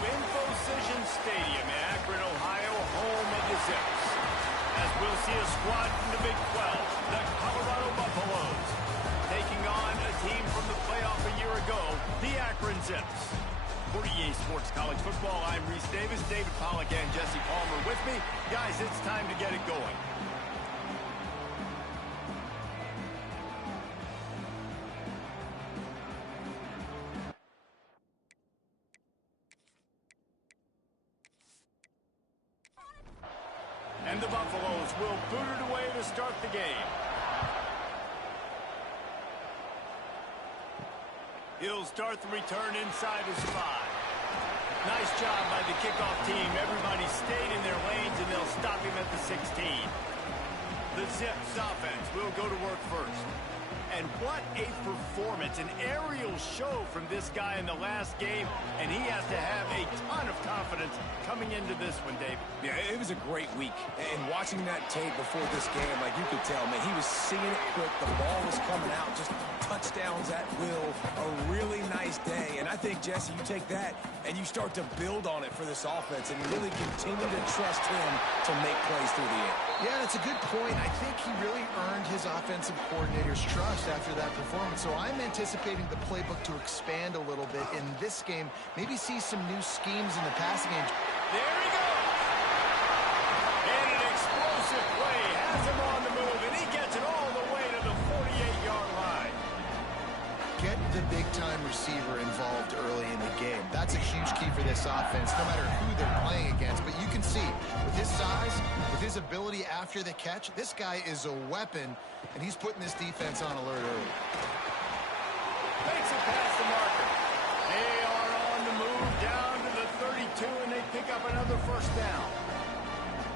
Infocision Stadium in Akron, Ohio, home of the Zips. As we'll see a squad from the Big 12, the Colorado Buffaloes, taking on a team from the playoff a year ago, the Akron Zips. For EA Sports College Football, I'm Reese Davis, David Pollack, and Jesse Palmer with me. Guys, it's time to get it going. And the Buffaloes will boot it away to start the game. He'll start the return inside his 5. Nice job by the kickoff team. Everybody stayed in their lanes, and they'll stop him at the 16. The Zips offense will go to work first. And what a performance, an aerial show from this guy in the last game, and he has to have a ton of confidence coming into this one, David. Yeah, it was a great week, and watching that tape before this game, like you could tell, man, he was seeing it quick, the ball was coming out, just touchdowns at will, a really nice day, and I think, Jesse, you take that, and you start to build on it for this offense, and really continue to trust him to make plays through the air. Yeah, that's a good point. I think he really earned his offensive coordinator's trust after that performance. So I'm anticipating the playbook to expand a little bit in this game. Maybe see some new schemes in the passing game. There he goes! And an explosive play has him on the move, and he gets it all the way to the 48-yard line. Get the big-time receiver involved early in the game. That's a huge key for this offense, no matter who they're playing against. But you can see, with his size, with his ability after the catch, this guy is a weapon, and he's putting this defense on alert early. Makes it past the marker. They are on the move down to the 32, and they pick up another first down.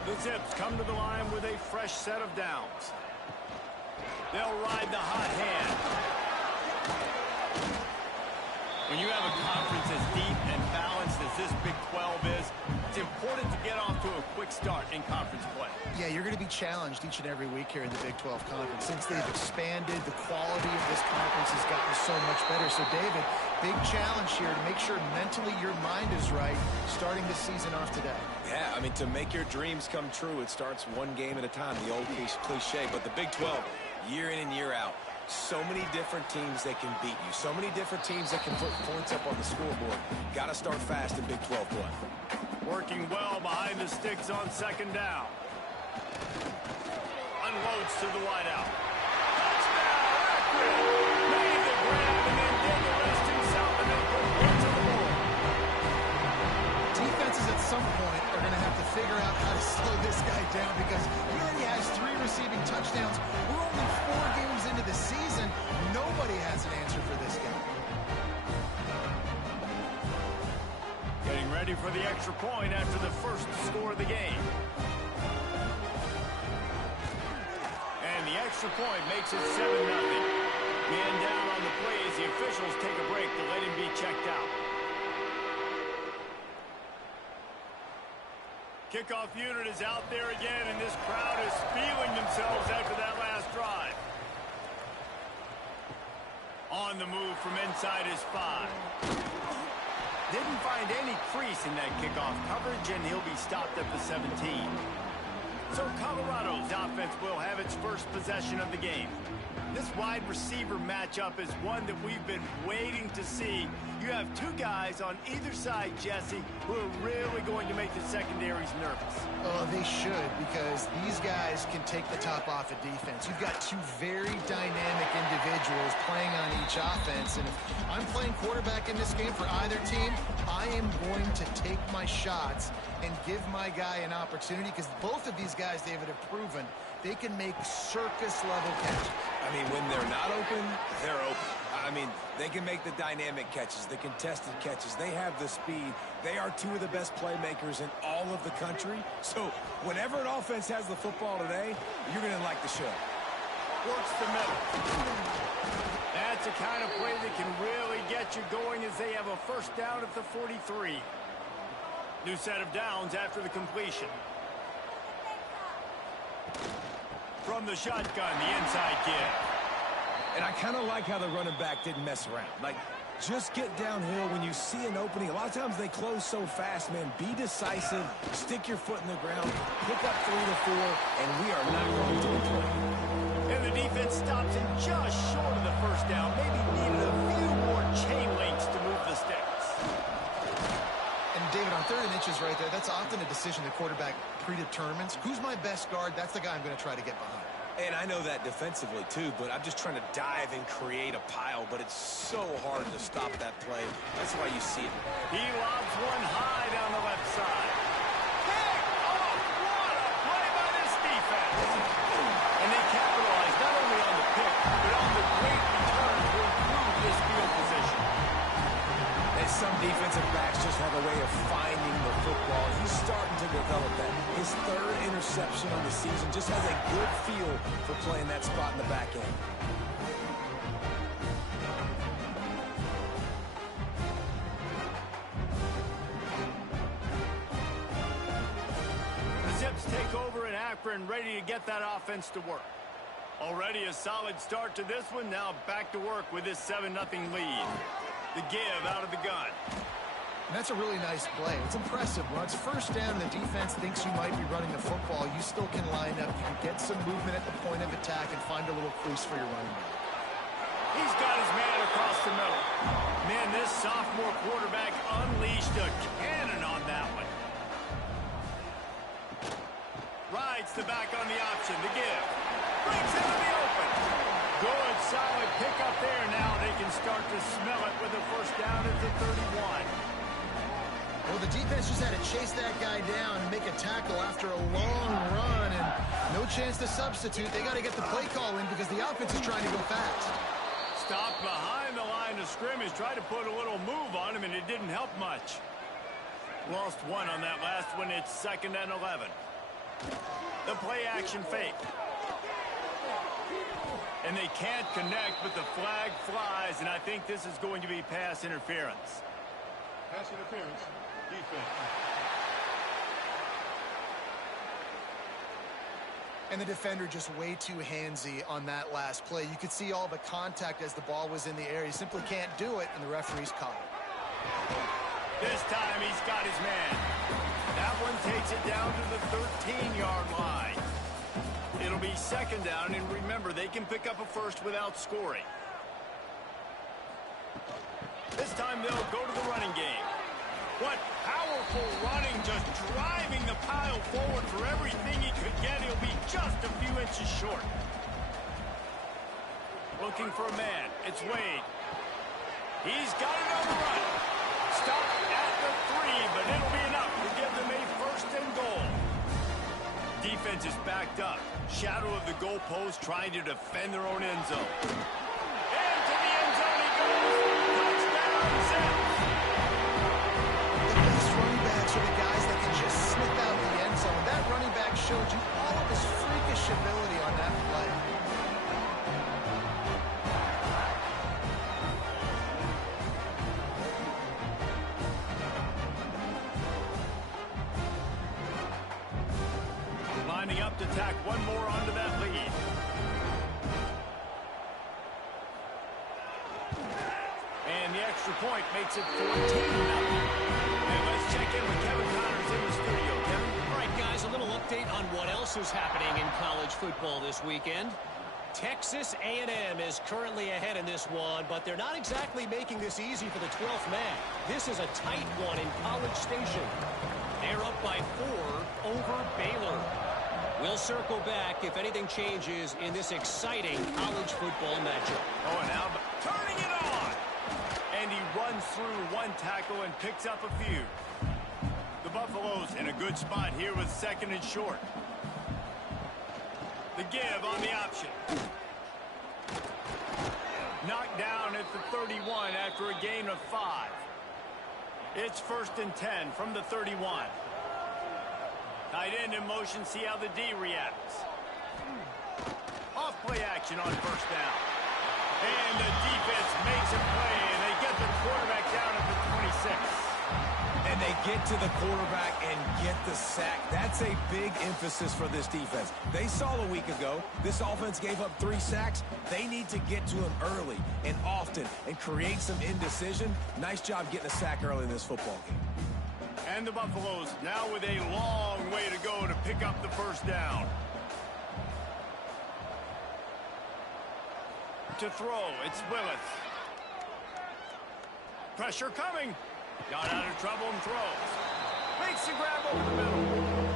The Zips come to the line with a fresh set of downs. They'll ride the hot hand. When you have a conference as deep and balanced as this Big 12 is, it's important to get off to a quick start in conference play. Yeah, you're going to be challenged each and every week here in the Big 12 Conference. Since they've expanded, the quality of this conference has gotten so much better. So, David, big challenge here to make sure mentally your mind is right starting the season off today. Yeah, I mean, to make your dreams come true, it starts one game at a time, the old cliche. But the Big 12, year in and year out, so many different teams that can beat you. So many different teams that can put points up on the scoreboard. Got to start fast in Big 12 play. Working well behind the sticks on second down. Unloads to the wideout. Touchdown, Akron! Made the grab and then did the rest himself and then put points on the board. Defenses at some point are going to have to figure out how to slow this guy down because he already has 3 receiving touchdowns. We're only 4 games into the season. Nobody has an answer for this guy. Getting ready for the extra point after the first score of the game. And the extra point makes it 7-0. Man down on the play as the officials take a break to let him be checked out. Kickoff unit is out there again, and this crowd is feeling themselves after that last drive. On the move from inside his 5. Didn't find any crease in that kickoff coverage, and he'll be stopped at the 17. So Colorado's offense will have its first possession of the game. This wide receiver matchup is one that we've been waiting to see. You have 2 guys on either side, Jesse, who are really going to make the secondaries nervous. Oh, they should, because these guys can take the top off of defense. You've got 2 very dynamic individuals playing on each offense, and if I'm playing quarterback in this game for either team, I am going to take my shots and give my guy an opportunity, because both of these guys, David, have proven they can make circus-level catches. I mean, when they're not open, they're open. I mean, they can make the dynamic catches, the contested catches. They have the speed. They are 2 of the best playmakers in all of the country. So whenever an offense has the football today, you're going to like the show. Works the middle. That's the kind of play that can really get you going as they have a first down at the 43. New set of downs after the completion. From the shotgun, the inside give. And I kind of like how the running back didn't mess around. Like, Just get downhill when you see an opening. A lot of times they close so fast, man. Be decisive, stick your foot in the ground, pick up 3 to 4, and we are not going to be playing. And the defense stops him just short of the first down. Maybe needed a few more chain links to move the sticks. And David, on 3rd and inches right there, that's often a decision the quarterback predetermines. Who's my best guard? That's the guy I'm going to try to get behind. And I know that defensively, too, but I'm just trying to dive and create a pile, but it's so hard to stop that play. That's why you see it. He lobs one high down the left side. Pick off! What a play by this defense! And they capitalize not only on the pick, but on the great return to improve this field position. And some defensive backs just have a way of finding the football. He's starting to develop that. His 3rd interception on the season just has a good feel for playing that spot in the back end. The Zips take over in Akron, ready to get that offense to work. Already a solid start to this one. Now back to work with this 7-0 lead. The give out of the gun. And that's a really nice play. It's impressive. When it's first down and the defense thinks you might be running the football, you still can line up. You can get some movement at the point of attack and find a little crease for your running back. He's got his man across the middle. Man, this sophomore quarterback unleashed a cannon on that one. Rides the back on the option. The give. Brings him to the open. Good, solid pickup there. Now they can start to smell it with a first down at the 31. Well, the defense just had to chase that guy down and make a tackle after a long run, and no chance to substitute. They got to get the play call in because the offense is trying to go fast. Stopped behind the line of scrimmage. Tried to put a little move on him, and it didn't help much. Lost one on that last one. It's 2nd and 11. The play action fake. And they can't connect, but the flag flies, and I think this is going to be pass interference. Pass interference. Defense. And the defender just way too handsy on that last play. You could see all the contact as the ball was in the air. He simply can't do it, and the referee's caught it. This time he's got his man. That one takes it down to the 13-yard line. It'll be 2nd down, and remember, they can pick up a first without scoring. This time they'll go to the running game. What powerful running, just driving the pile forward for everything he could get. He'll be just a few inches short. Looking for a man. It's Wade. He's got it on the run. Stop at the 3, but it'll be enough to give them a 1st and goal. Defense is backed up. Shadow of the goalpost, trying to defend their own end zone. And to the end zone he goes. Touchdown, Zips. The best running backs are the guys that can just sniff out the end zone. That running back showed you all of his freakish ability on that play. Lining up to tack one more onto that lead. And the extra point makes it 14-0. And let's check in with Kevin Connors in the studio. Kevin? All right, guys, a little update on what else is happening in college football this weekend. Texas A&M is currently ahead in this one, but they're not exactly making this easy for the 12th man. This is a tight one in College Station. They're up by 4 over Baylor. We'll circle back if anything changes in this exciting college football matchup. Oh, and now turning it on. And he runs through one tackle and picks up a few. The Buffaloes in a good spot here with 2nd and short. The give on the option. Knocked down at the 31 after a gain of 5. It's 1st and 10 from the 31. Tight end in motion, see how the D reacts. Off play action on 1st down. And the defense makes a play, and they get the quarterback down at the 26. And they get to the quarterback and get the sack. That's a big emphasis for this defense. They saw a week ago, this offense gave up 3 sacks. They need to get to him early and often and create some indecision. Nice job getting a sack early in this football game. And the Buffaloes now with a long way to go to pick up the first down. To throw, it's Willis. Pressure coming. Got out of trouble and throws. Makes the grab over the middle.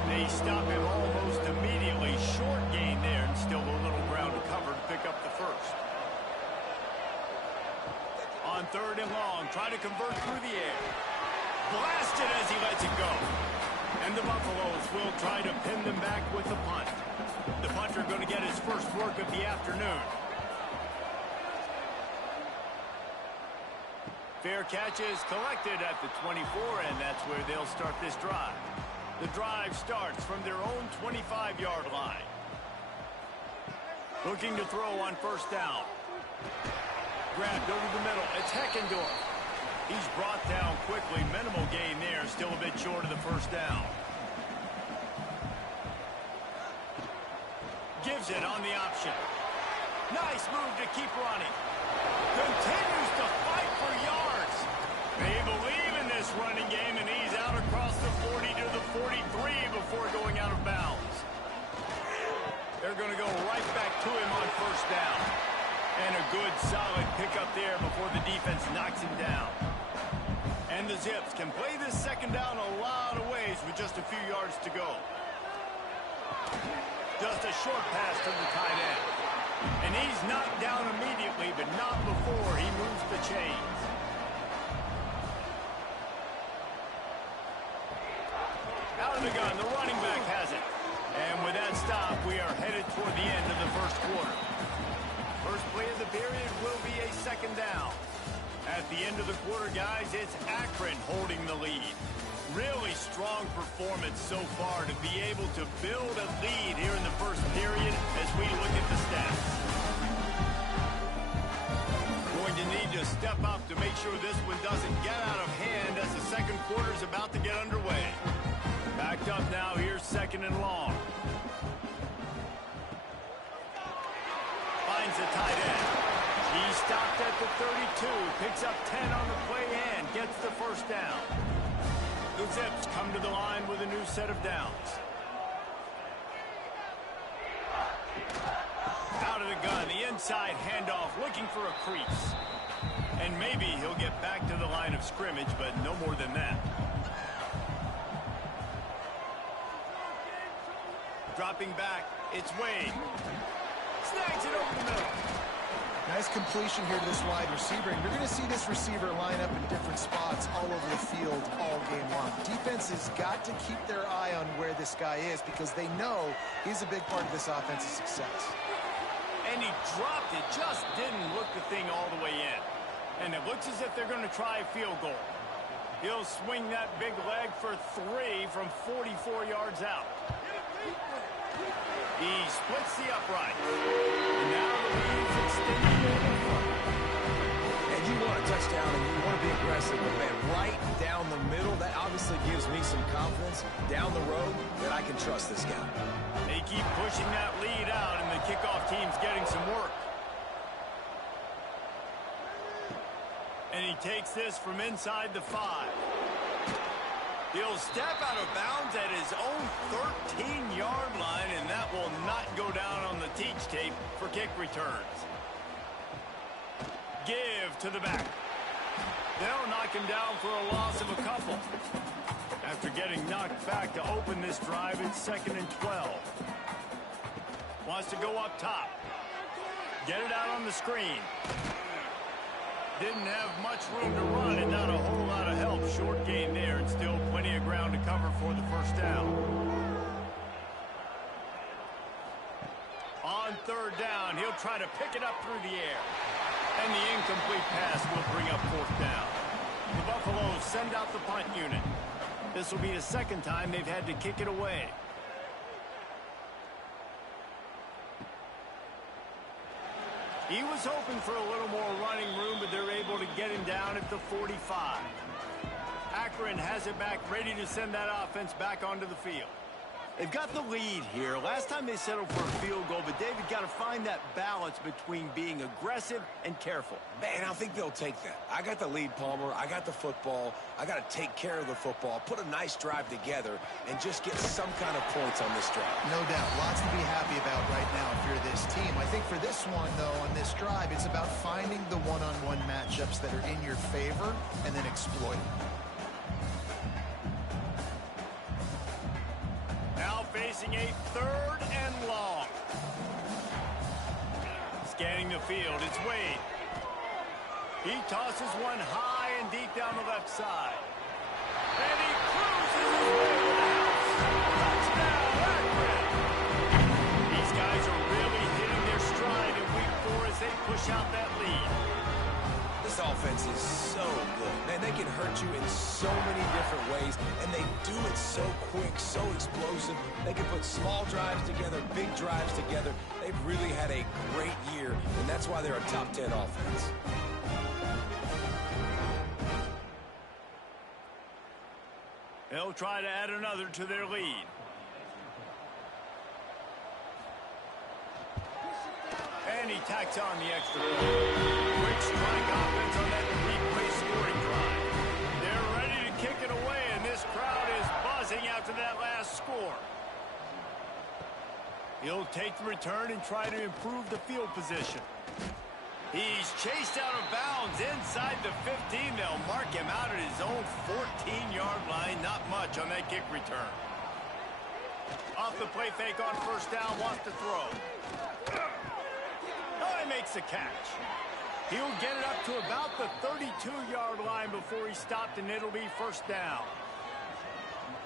They stop him almost immediately. Short gain there and still a little ground to cover to pick up the first. On 3rd and long, try to convert through the air. Blasted as he lets it go. And the Buffaloes will try to pin them back with the punt. The punter going to get his first work of the afternoon. Fair catch is collected at the 24, and that's where they'll start this drive. The drive starts from their own 25-yard line. Looking to throw on 1st down. Grabbed over the middle. It's Heckendorf. He's brought down quickly. Minimal gain there. Still a bit short of the 1st down. Gives it on the option. Nice move to keep running. Continues to fight for yards. They believe in this running game, and he's out across the 40 to the 43 before going out of bounds. They're going to go right back to him on 1st down. And a good, solid pickup there before the defense knocks him down. And the Zips can play this 2nd down a lot of ways with just a few yards to go. Just a short pass to the tight end. And he's knocked down immediately, but not before he moves the chains. Out of the gun, the running back has it. And with that stop, we are headed toward the end of the 1st quarter. First play of the period will be a 2nd down. At the end of the quarter, guys, it's Akron holding the lead. Really strong performance so far to be able to build a lead here in the 1st period as we look at the stats. Going to need to step up to make sure this one doesn't get out of hand as the 2nd quarter is about to get underway. Backed up now, here's 2nd and long. Finds the tight end. He stopped at the 32, picks up 10 on the play and gets the 1st down. The Zips come to the line with a new set of downs. Out of the gun, the inside handoff, looking for a crease. And maybe he'll get back to the line of scrimmage, but no more than that. Dropping back, it's Wade. Snags it over the middle. Nice completion here to this wide receiver, and you're going to see this receiver line up in different spots all over the field all game long. Defense has got to keep their eye on where this guy is because they know he's a big part of this offense's success. And he dropped it, just didn't look the thing all the way in. And it looks as if they're going to try a field goal. He'll swing that big leg for 3 from 44 yards out. He splits the upright. And now the lead's extended in front. And you want a touchdown and you want to be aggressive, but man, right down the middle, that obviously gives me some confidence down the road that I can trust this guy. They keep pushing that lead out, and the kickoff team's getting some work. And he takes this from inside the 5. He'll step out of bounds at his own 13-yard line, and that will not go down on the teach tape for kick returns. Give to the back. They'll knock him down for a loss of a couple. After getting knocked back to open this drive, it's 2nd and 12. Wants to go up top. Get it out on the screen. Didn't have much room to run and not a whole lot of help. Short gain there and still plenty of ground to cover for the 1st down. On 3rd down, he'll try to pick it up through the air. And the incomplete pass will bring up 4th down. The Buffaloes send out the punt unit. This will be the 2nd time they've had to kick it away. He was hoping for a little more running room, but they're able to get him down at the 45. Akron has it back, ready to send that offense back onto the field. They've got the lead here. Last time they settled for a field goal, but David got to find that balance between being aggressive and careful. Man, I think they'll take that. I got the lead, Palmer. I got the football. I got to take care of the football, put a nice drive together, and just get some kind of points on this drive. No doubt. Lots to be happy about right now if you're this team. I think for this one, though, on this drive, it's about finding the one-on-one matchups that are in your favor and then exploiting. Now facing a 3rd and long. Scanning the field, it's Wade. He tosses one high and deep down the left side. And he cruises his way to the house. Touchdown, Akron! These guys are really hitting their stride in week 4 as they push out that lead. This offense is so good. Man, they can hurt you in so many different ways, and they do it so quick, so explosive. They can put small drives together, big drives together. They've really had a great year, and that's why they're a top 10 offense. They'll try to add another to their lead. And he tacks on the extra point. Quick strike offense on that 3-play scoring drive. They're ready to kick it away, and this crowd is buzzing after that last score. He'll take the return and try to improve the field position. He's chased out of bounds inside the 15. They'll mark him out at his own 14-yard line. Not much on that kick return. Off the play fake on first down, wants to throw. Oh, he makes the catch. He'll get it up to about the 32-yard line before he stopped, and it'll be first down.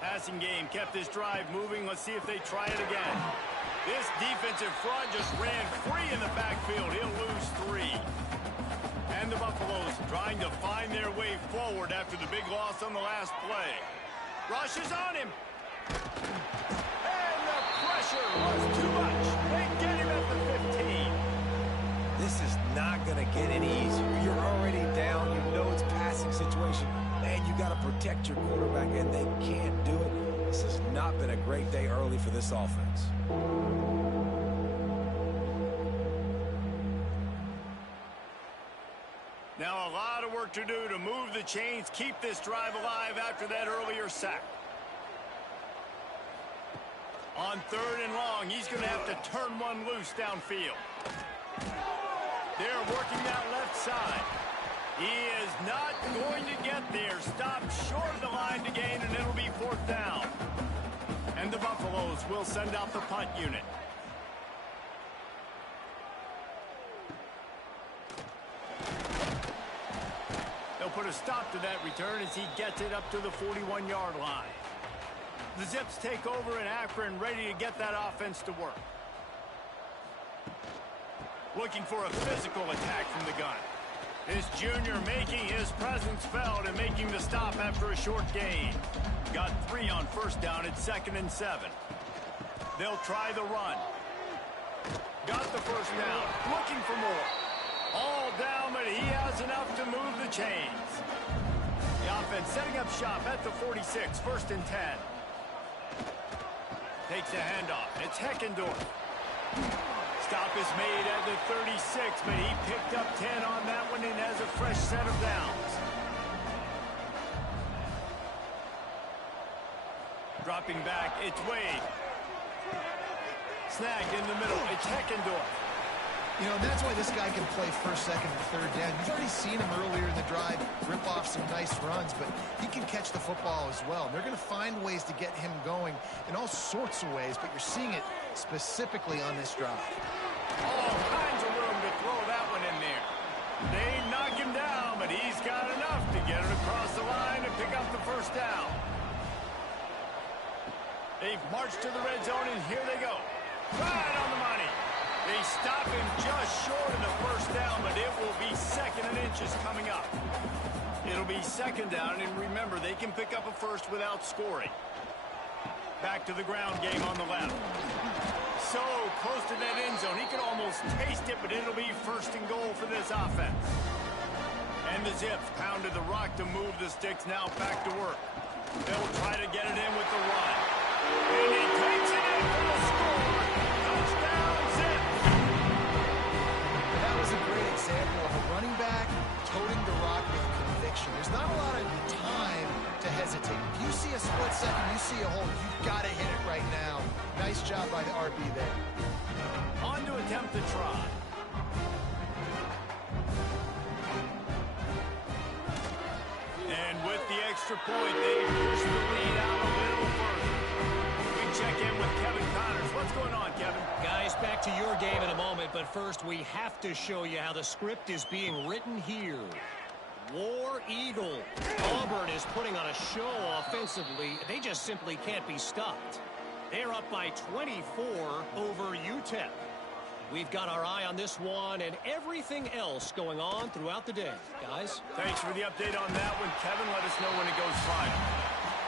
Passing game kept this drive moving. Let's see if they try it again. This defensive front just ran free in the backfield. He'll lose 3. And the Buffaloes trying to find their way forward after the big loss on the last play. Rushes on him. And the pressure was too much. They get him at the 15. This is not going to get any easier. You're already down. You know it's a passing situation. And you got to protect your quarterback, and they can't do it. This has not been a great day early for this offense. Now a lot of work to do to move the chains, keep this drive alive after that earlier sack. On 3rd and long, he's going to have to turn one loose downfield. They're working that left side. He is not going to get there. Stopped short of the line to gain, and it'll be 4th down. And the Buffaloes will send out the punt unit. They'll put a stop to that return as he gets it up to the 41-yard line. The Zips take over in Akron, ready to get that offense to work. Looking for a physical attack from the gun. This junior making his presence felt and making the stop after a short gain. Got 3 on first down at 2nd and 7. They'll try the run. Got the first down. Looking for more. All down, but he has enough to move the chains. The offense setting up shop at the 46, 1st and 10. Takes a handoff. It's Heckendorf. Stop is made at the 36, but he picked up 10 on that one and has a fresh set of downs. Dropping back, it's Wade. Snagged in the middle, it's Heckendorf. You know, that's why this guy can play 1st, 2nd, and 3rd down. You've already seen him earlier in the drive rip off some nice runs, but he can catch the football as well. They're going to find ways to get him going in all sorts of ways, but you're seeing it specifically on this drive. All kinds of room to throw that one in there. They knock him down, but he's got enough to get it across the line and pick up the first down. They've marched to the red zone, and here they go. Right on the money. They stop him just short of the first down, but it will be 2nd and inches coming up. It'll be 2nd down, and remember, they can pick up a first without scoring. Back to the ground game on the left. So close to that end zone. He can almost taste it, but it'll be 1st and goal for this offense. And the Zips pounded the rock to move the sticks, now back to work. They'll try to get it in with the run. And he takes it in for the score. Touchdown, Zips. That was a great example of a running back toting the rock with conviction. There's not a lot of time to hesitate. If you see a split second, you see a hole, you've got to hit it right now. Nice job by the RB there. On to attempt the try. And with the extra point, they push the lead out a little further. We check in with Kevin Connors. What's going on, Kevin? Guys, back to your game in a moment, but first we have to show you how the script is being written here. War Eagle. Auburn is putting on a show offensively. They just simply can't be stopped. They're up by 24 over UTEP. We've got our eye on this one and everything else going on throughout the day. Guys? Thanks for the update on that one, Kevin. Let us know when it goes final.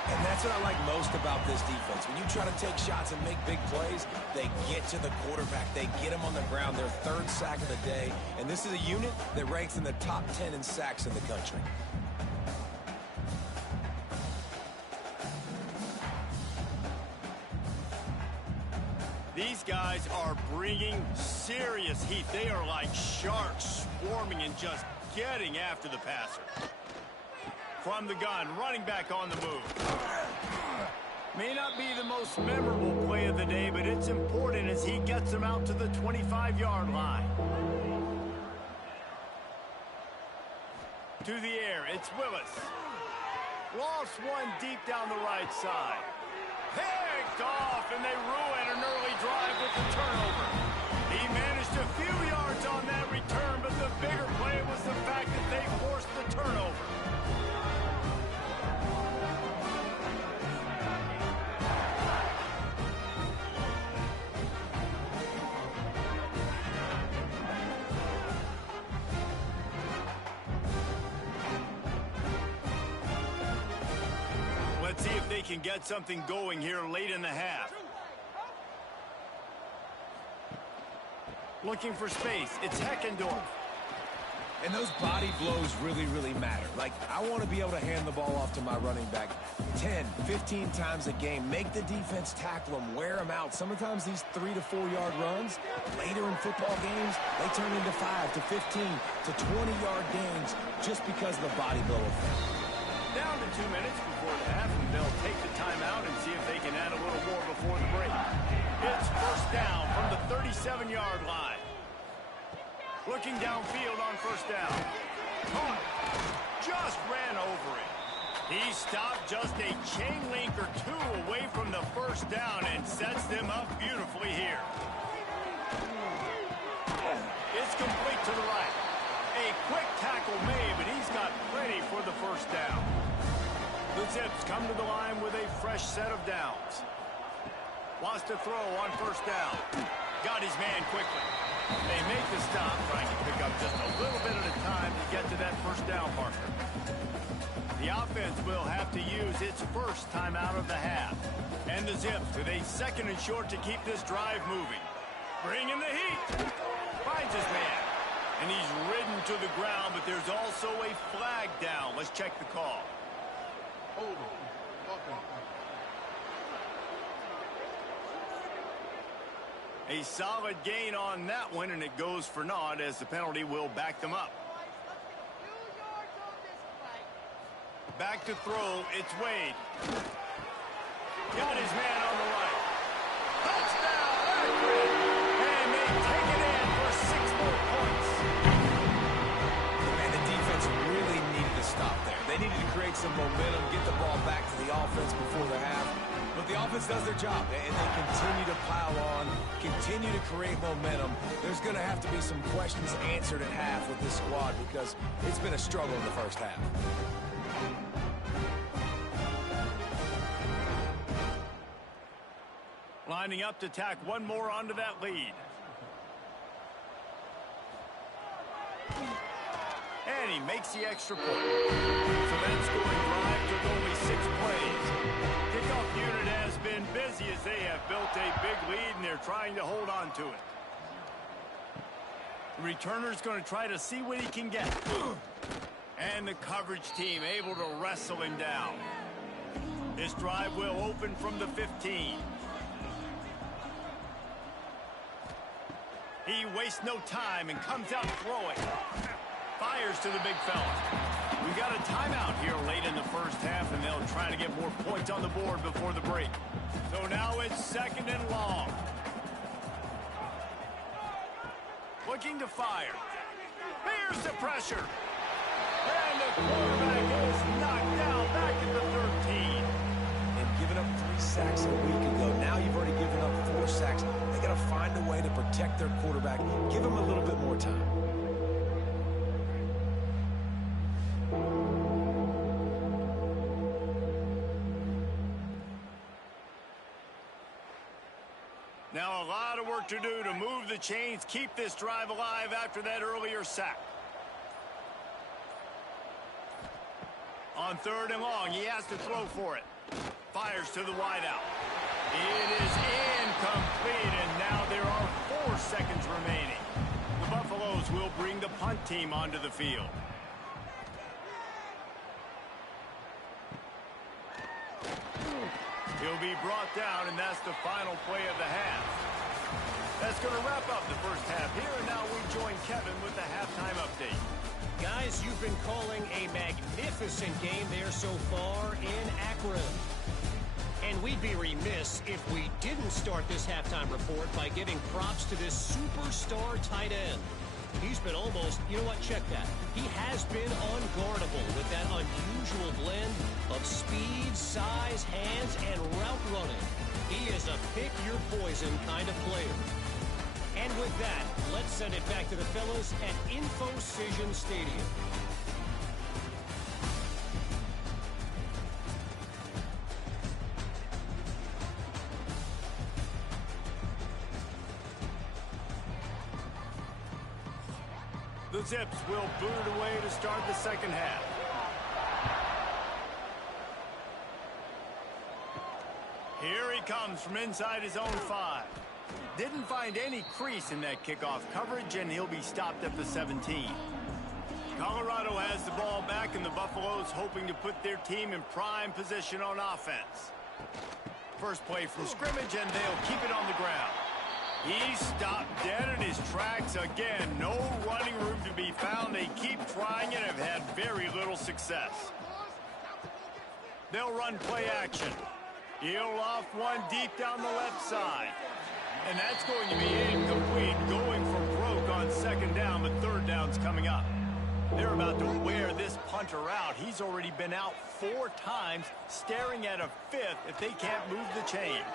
And that's what I like most about this defense. When you try to take shots and make big plays, they get to the quarterback. They get him on the ground. Their third sack of the day. And this is a unit that ranks in the top 10 in sacks in the country. These guys are bringing serious heat. They are like sharks swarming and just getting after the passer. From the gun, running back on the move. May not be the most memorable play of the day, but it's important as he gets them out to the 25-yard line. To the air, it's Willis. Lost one deep down the right side. Picked off, and they ruin an early drive with the turnover. He managed a few yards on that return, but the bigger play was the fact that they forced the turnover. Let's see if they can get something going here late in the half. Looking for space. It's Heckendorf. And those body blows really, really matter. Like, I want to be able to hand the ball off to my running back 10, 15 times a game. Make the defense tackle them, wear them out. Sometimes these 3 to 4 yard runs, later in football games, they turn into 5 to 15 to 20-yard gains just because of the body blow effect. Down to 2 minutes before the half, and they'll take the timeout and see if they can add a little more before the break. It's first down from the 37-yard line. Looking downfield on first down. Caught. Just ran over it. He stopped just a chain link or two away from the first down and sets them up beautifully here. It's complete to the right. A quick tackle made, but he's got plenty for the first down. The Zips come to the line with a fresh set of downs. Wants to throw on first down. Got his man quickly. They make the stop, trying to pick up just a little bit at a time to get to that first down marker. The offense will have to use its first timeout of the half. And the Zips with a second and short to keep this drive moving. Bringing the heat. Finds his man. And he's ridden to the ground, but there's also a flag down. Let's check the call. Hold it. Okay. A solid gain on that one, and it goes for naught as the penalty will back them up. Back to throw, it's Wade. Got his man on the right. Touchdown, Akron! And they take it in for 6 more points. And the defense really needed to stop there. They needed to create some momentum, get the ball back to the offense before the half. But the offense does their job, and they continue to pile on, continue to create momentum. There's going to have to be some questions answered at half with this squad because it's been a struggle in the first half. Lining up to tack one more onto that lead. And he makes the extra point. So that scoring drive took only 6 plays. Kickoff unit has been busy as they have built a big lead and they're trying to hold on to it. The returner's going to try to see what he can get. And the coverage team able to wrestle him down. This drive will open from the 15. He wastes no time and comes out throwing. Fires to the big fella. We got a timeout here late in the first half, and they'll try to get more points on the board before the break. So now it's 2nd and long. Looking to fire. Here's the pressure. And the quarterback is knocked down back at the 13. And giving up 3 sacks a week ago. Now you've already given up 4 sacks. They got to find a way to protect their quarterback. Give him a little bit more time. Now a lot of work to do to move the chains, keep this drive alive after that earlier sack. On 3rd and long, he has to throw for it. Fires to the wideout. It is incomplete, and now there are 4 seconds remaining. The Buffaloes will bring the punt team onto the field. He'll be brought down, and that's the final play of the half. That's going to wrap up the first half here, and now we join Kevin with the halftime update. Guys, you've been calling a magnificent game there so far in Akron. And we'd be remiss if we didn't start this halftime report by giving props to this superstar tight end. He's been almost, you know what, check that. He has been unguardable with that unusual blend of speed, size, hands, and route running. He is a pick-your-poison kind of player. And with that, let's send it back to the fellas at InfoCision Stadium. The Zips will boot it away to start the second half. Here he comes from inside his own 5. Didn't find any crease in that kickoff coverage, and he'll be stopped at the 17. Colorado has the ball back, and the Buffaloes hoping to put their team in prime position on offense. First play from scrimmage, and they'll keep it on the ground. He's stopped dead in his tracks again. No running room to be found. They keep trying it and have had very little success. They'll run play action. He'll off one deep down the left side. And that's going to be incomplete. Going for broke on 2nd down, but 3rd down's coming up. They're about to wear this punter out. He's already been out 4 times, staring at a 5th if they can't move the chains.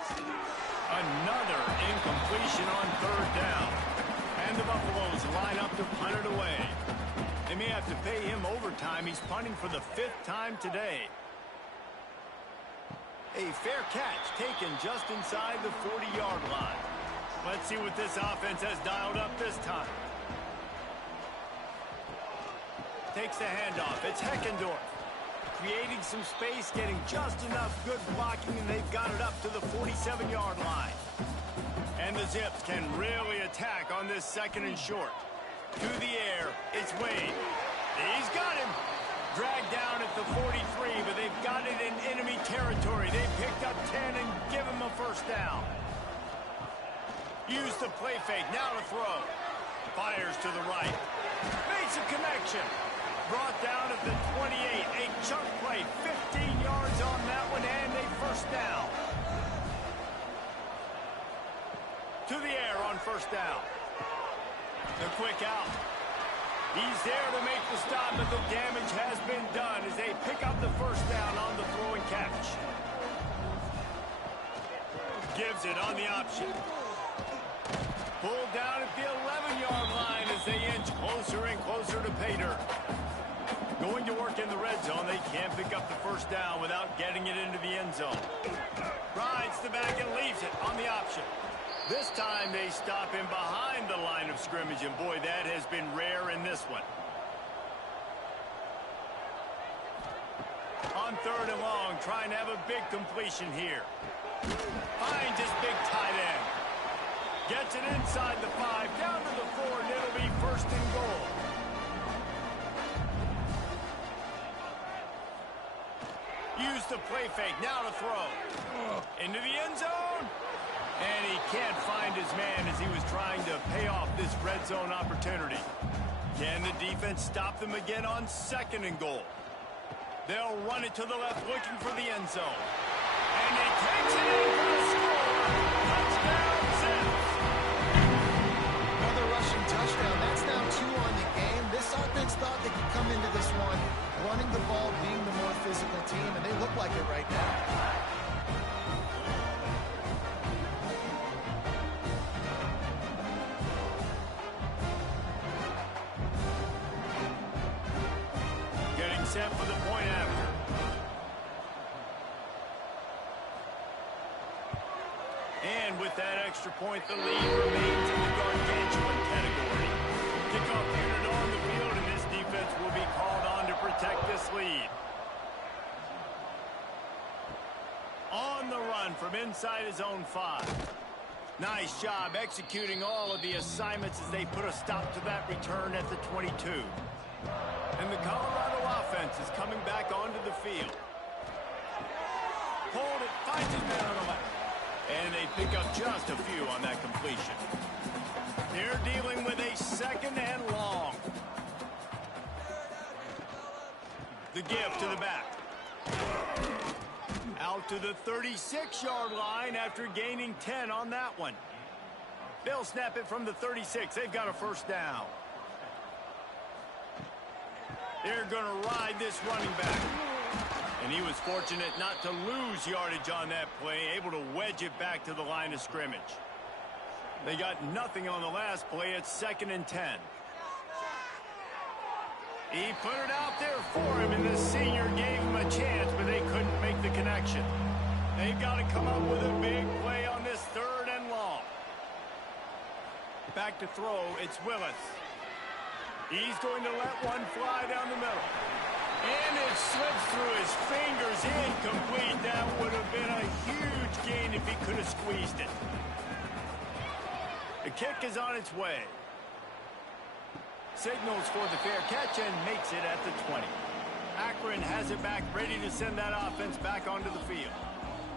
Another incompletion on 3rd down. And the Buffaloes line up to punt it away. They may have to pay him overtime. He's punting for the 5th time today. A fair catch taken just inside the 40-yard line. Let's see what this offense has dialed up this time. Takes the handoff. It's Heckendorf. Creating some space, getting just enough good blocking, and they've got it up to the 47-yard line. And the Zips can really attack on this 2nd and short. To the air, it's Wade. He's got him. Dragged down at the 43, but they've got it in enemy territory. They've picked up 10 and give him a 1st down. Use the play fake, now to throw. Fires to the right. Makes a connection. Brought down at the 28. A chunk play, 15 yards on that one, and a 1st down. To the air on 1st down. The quick out. He's there to make the stop, but the damage has been done as they pick up the 1st down on the throw and catch. Gives it on the option. Pulled down at the 11-yard line as they inch closer and closer to pay dirt. Going to work in the red zone, they can't pick up the 1st down without getting it into the end zone. Rides the back and leaves it on the option. This time they stop him behind the line of scrimmage, and boy, that has been rare in this one. On 3rd and long, trying to have a big completion here. Finds his big tight end. Gets it inside the 5, down to the 4, and it'll be 1st and goal. the play fake. Now to throw. Into the end zone. And he can't find his man as he was trying to pay off this red zone opportunity. Can the defense stop them again on 2nd and goal? They'll run it to the left, looking for the end zone. And he takes it in for the score. Touchdown, Zips. Another rushing touchdown. That's now 2 on the game. This offense thought they could come into this one running the ball, being the more physical team, and they look like it right now. Getting set for the point after. And with that extra point, the lead remains in the gargantuan category. Kickoff unit on the field, and this defense will be called on to protect this lead. On the run from inside his own 5. Nice job executing all of the assignments as they put a stop to that return at the 22. And the Colorado offense is coming back onto the field. Hold it, finds his man on the left. And they pick up just a few on that completion. They're dealing with a 2nd and long. The give to the back. Out to the 36-yard line after gaining 10 on that one. They'll snap it from the 36. They've got a 1st down. They're going to ride this running back. And he was fortunate not to lose yardage on that play, able to wedge it back to the line of scrimmage. They got nothing on the last play. It's 2nd and 10. He put it out there for him, and the senior gave him a chance, but they couldn't make the connection. They've got to come up with a big play on this 3rd and long. Back to throw, it's Willis. He's going to let one fly down the middle. And it slips through his fingers, incomplete. That would have been a huge gain if he could have squeezed it. The kick is on its way. Signals for the fair catch and makes it at the 20. Akron has it back, ready to send that offense back onto the field.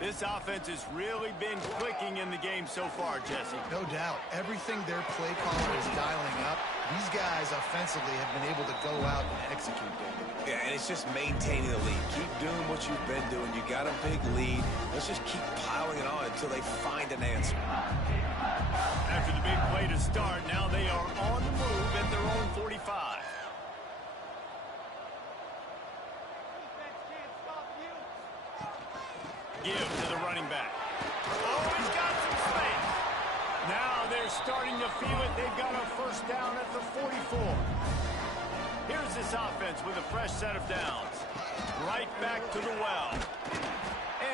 This offense has really been clicking in the game so far, Jesse. No doubt. Everything their play caller is dialing up, these guys offensively have been able to go out and execute them. Yeah, and it's just maintaining the lead. Keep doing what you've been doing. You got a big lead. Let's just keep piling it on until they find an answer. After the big play to start, now they are on the move at their own 45. Give to the running back. Oh, he's got some space. Now they're starting to feel it. They've got a 1st down at the 44. Here's this offense with a fresh set of downs. Right back to the well.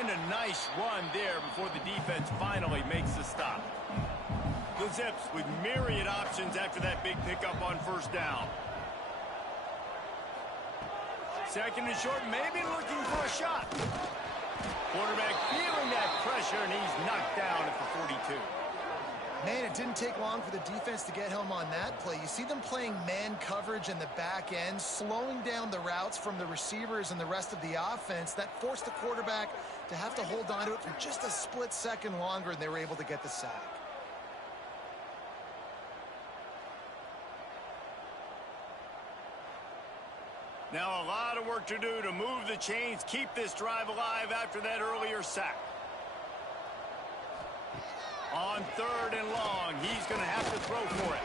And a nice run there before the defense finally makes the stop. The Zips with myriad options after that big pickup on 1st down. 2nd and short, maybe looking for a shot. Quarterback feeling that pressure, and he's knocked down at the 42. Man, it didn't take long for the defense to get home on that play. You see them playing man coverage in the back end, slowing down the routes from the receivers and the rest of the offense. That forced the quarterback to have to hold on to it for just a split second longer, and they were able to get the sack. Now a lot of work to do to move the chains, keep this drive alive after that earlier sack. On 3rd and long, he's going to have to throw for it.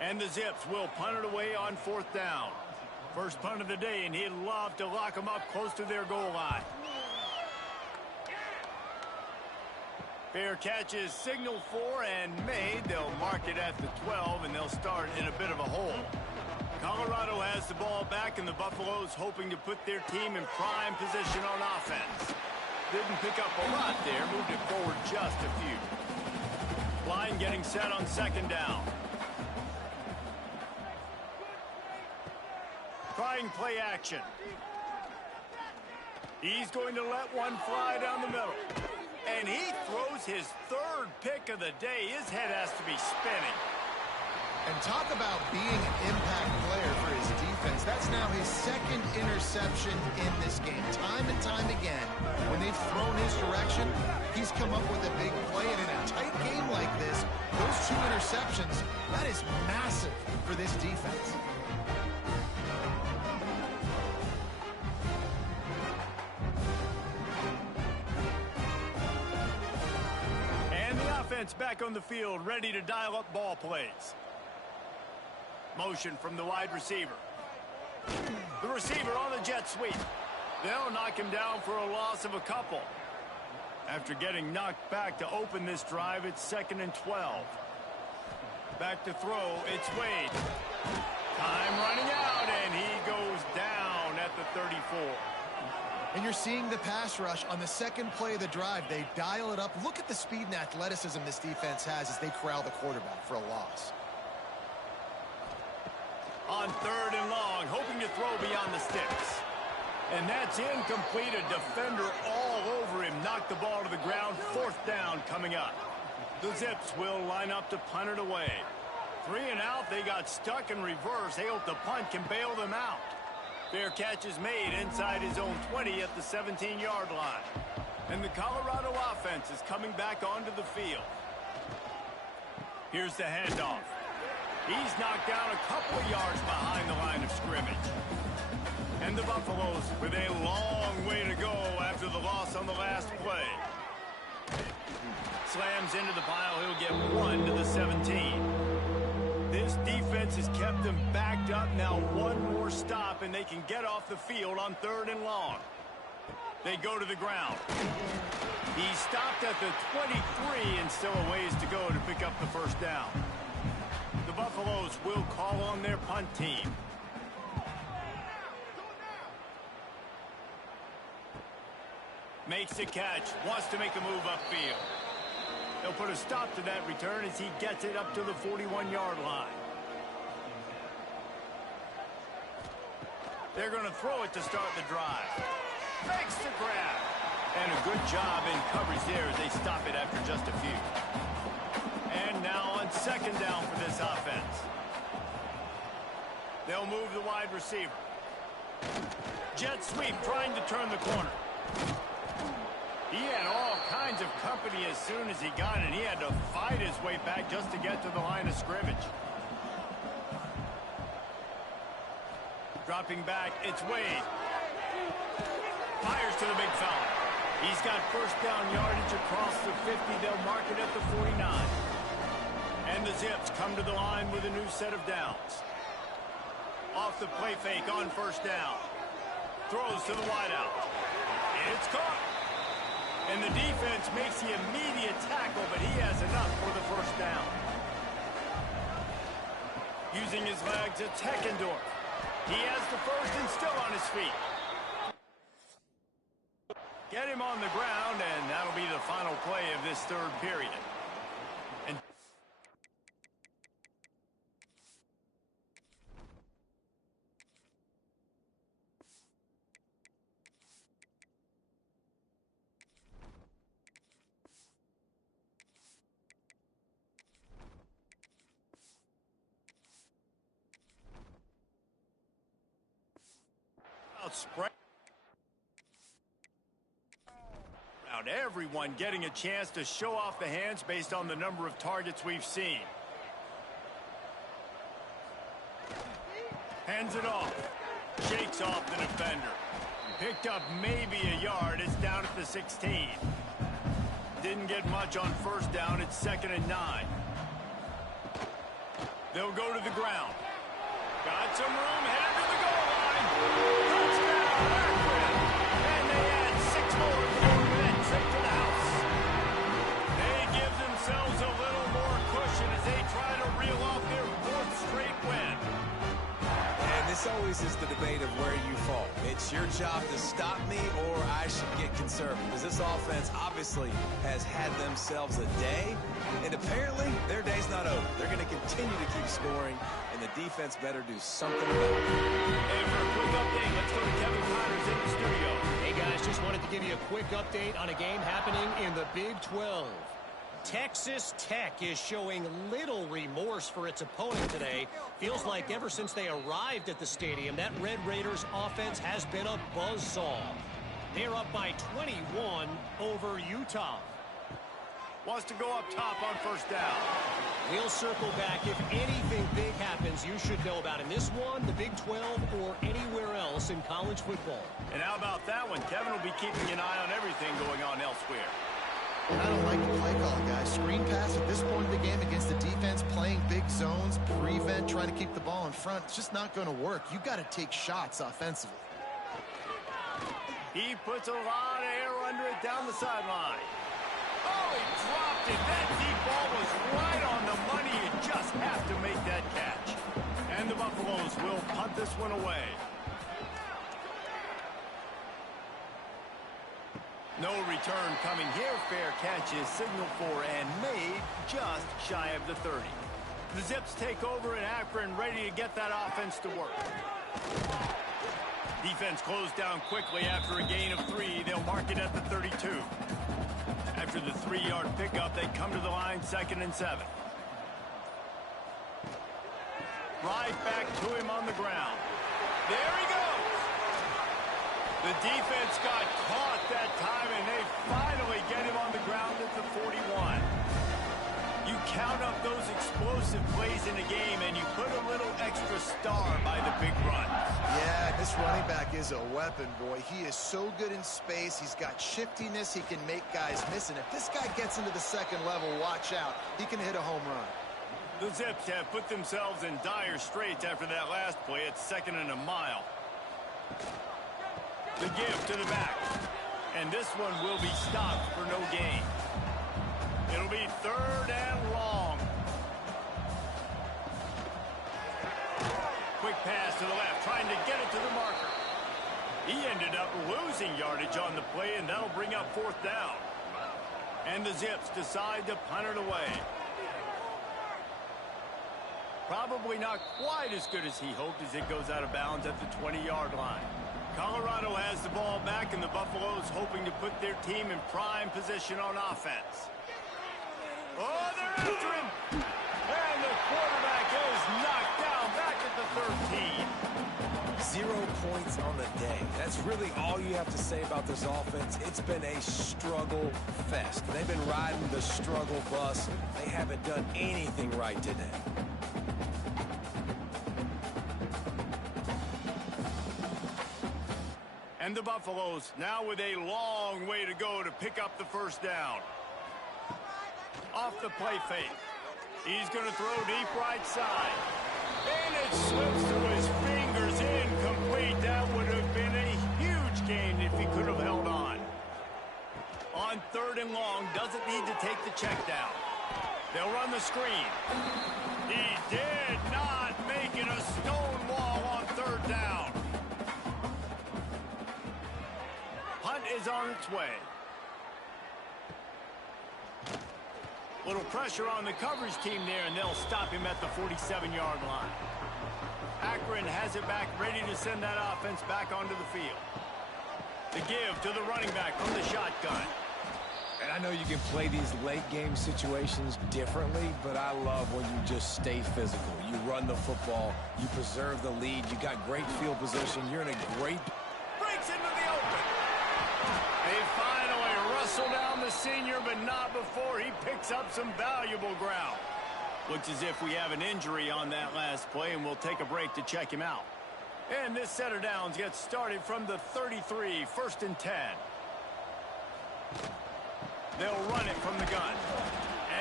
And the Zips will punt it away on 4th down. First punt of the day, and he'd love to lock them up close to their goal line. Fair catch is signaled for and made. They'll mark it at the 12, and they'll start in a bit of a hole. Colorado has the ball back, and the Buffaloes hoping to put their team in prime position on offense. Didn't pick up a lot there, moved it forward just a few. Line getting set on 2nd down. Trying play action. He's going to let one fly down the middle. And he throws his third pick of the day. His head has to be spinning. And talk about being an impact player for his defense. That's now his second interception in this game. Time and time again, when they've thrown his direction, he's come up with a big play. And in a tight game like this, those 2 interceptions, that is massive for this defense. Back on the field, ready to dial up ball plays. Motion from the wide receiver. The receiver on the jet sweep. They'll knock him down for a loss of a couple. After getting knocked back to open this drive, it's 2nd and 12. Back to throw, it's Wade. Time running out, and he goes down at the 34. And you're seeing the pass rush on the second play of the drive. They dial it up. Look at the speed and athleticism this defense has as they corral the quarterback for a loss. On 3rd and long, hoping to throw beyond the sticks. And that's incomplete. A defender all over him. Knocked the ball to the ground. 4th down coming up. The Zips will line up to punt it away. 3 and out. They got stuck in reverse. They hope the punt can bail them out. Fair catch is made inside his own 20 at the 17-yard line. And the Colorado offense is coming back onto the field. Here's the handoff. He's knocked down a couple of yards behind the line of scrimmage. And the Buffaloes with a long way to go after the loss on the last play. Slams into the pile. He'll get 1 to the 17. This defense has kept them backed up. Now one more stop, and they can get off the field on 3rd and long. They go to the ground. He stopped at the 23 and still a ways to go to pick up the 1st down. The Buffaloes will call on their punt team. Makes the catch. Wants to make a move upfield. They'll put a stop to that return as he gets it up to the 41-yard line. They're going to throw it to start the drive. Makes the grab. And a good job in coverage there as they stop it after just a few. And now on 2nd down for this offense. They'll move the wide receiver. Jet sweep trying to turn the corner. He had all kinds of company as soon as he got it. He had to fight his way back just to get to the line of scrimmage. Dropping back, it's Wade. Fires to the big fella. He's got 1st down yardage across the 50. They'll mark it at the 49. And the Zips come to the line with a new set of downs. Off the play fake on 1st down. Throws to the wideout. It's caught. And the defense makes the immediate tackle, but he has enough for the 1st down. Using his legs, it's Heckendorf. He has the 1st and still on his feet. Get him on the ground, and that'll be the final play of this 3rd period. And spread out, everyone getting a chance to show off the hands based on the number of targets we've seen. Hands it off. Shakes off the defender. Picked up maybe a yard. It's down at the 16. Didn't get much on 1st down. It's 2nd and 9. They'll go to the ground. Got some room, headed to the goal line. And they add 6 more for that trip to the house. They give themselves a little more cushion as they try to reel off their 4th straight win. And this always is the debate of where you fall. It's your job to stop me, or I should get conservative. Because this offense obviously has had themselves a day, and apparently their day's not over. They're going to continue to keep scoring, and the defense better do something about it. And for a quick update, let's go to Kevin Connors in the studio. Hey, guys, just wanted to give you a quick update on a game happening in the Big 12. Texas Tech is showing little remorse for its opponent today. Feels like ever since they arrived at the stadium, that Red Raiders offense has been a buzzsaw. They're up by 21 over Utah. Wants to go up top on first down. We'll circle back. If anything big happens, you should know about in this one, the Big 12, or anywhere else in college football. And how about that one? Kevin will be keeping an eye on everything going on elsewhere. I don't like the play call, guys. Screen pass at this point of the game against the defense playing big zones, prevent, trying to keep the ball in front. It's just not going to work. You've got to take shots offensively. He puts a lot of air under it down the sideline. Oh, he dropped it. That deep ball was right on the money. You just have to make that catch. And the Buffaloes will punt this one away. No return coming here. Fair catch is signaled for and made just shy of the 30. The Zips take over in Akron, ready to get that offense to work. Defense closed down quickly after a gain of 3. They'll mark it at the 32. After the 3-yard pickup, they come to the line 2nd and 7. Right back to him on the ground. There he goes. The defense got caught that time, and they finally get him on the ground at the 41. You count up those explosive plays in a game, and you put a little extra star by the big runs. Yeah, this running back is a weapon, boy. He is so good in space. He's got shiftiness. He can make guys miss. And if this guy gets into the second level, watch out. He can hit a home run. The Zips have put themselves in dire straits after that last play. It's 2nd and a mile. The give to the back. And this one will be stopped for no gain. It'll be 3rd and long. Quick pass to the left, trying to get it to the marker. He ended up losing yardage on the play, and that'll bring up 4th down. And the Zips decide to punt it away. Probably not quite as good as he hoped as it goes out of bounds at the 20-yard line. Colorado has the ball back, and the Buffaloes hoping to put their team in prime position on offense. Oh, they're after him! And the quarterback is knocked down back at the 13. 0 points on the day. That's really all you have to say about this offense. It's been a struggle fest. They've been riding the struggle bus. They haven't done anything right today. And the Buffaloes now with a long way to go to pick up the 1st down. Off the play fake. He's going to throw deep right side. And it slips through his fingers, incomplete. That would have been a huge gain if he could have held on. On 3rd and long, doesn't need to take the check down. They'll run the screen. He did not make it a stone wall on 3rd down. Punt is on its way. Little pressure on the coverage team there, and they'll stop him at the 47-yard line. Akron has it back, ready to send that offense back onto the field. The give to the running back from the shotgun. And I know you can play these late-game situations differently, but I love when you just stay physical. You run the football, you preserve the lead, you got great field position, you're in a great... Breaks into the open. They finally wrestle down the senior, but not before he picks up some valuable ground. Looks as if we have an injury on that last play, and we'll take a break to check him out. And this set of downs gets started from the 33, 1st and 10. They'll run it from the gun.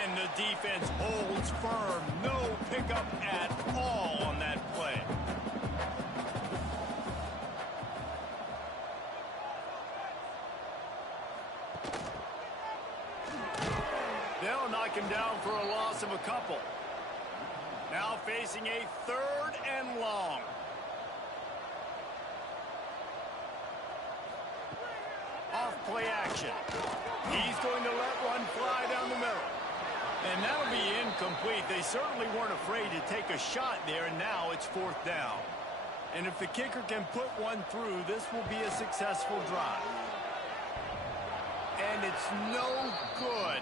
And the defense holds firm. No pickup at all on that play. They'll knock him down for a loss of a couple. Now facing a 3rd and long. Off play action. He's going to let one fly down the middle. And that'll be incomplete. They certainly weren't afraid to take a shot there, and now it's 4th down. And if the kicker can put one through, this will be a successful drive. And it's no good.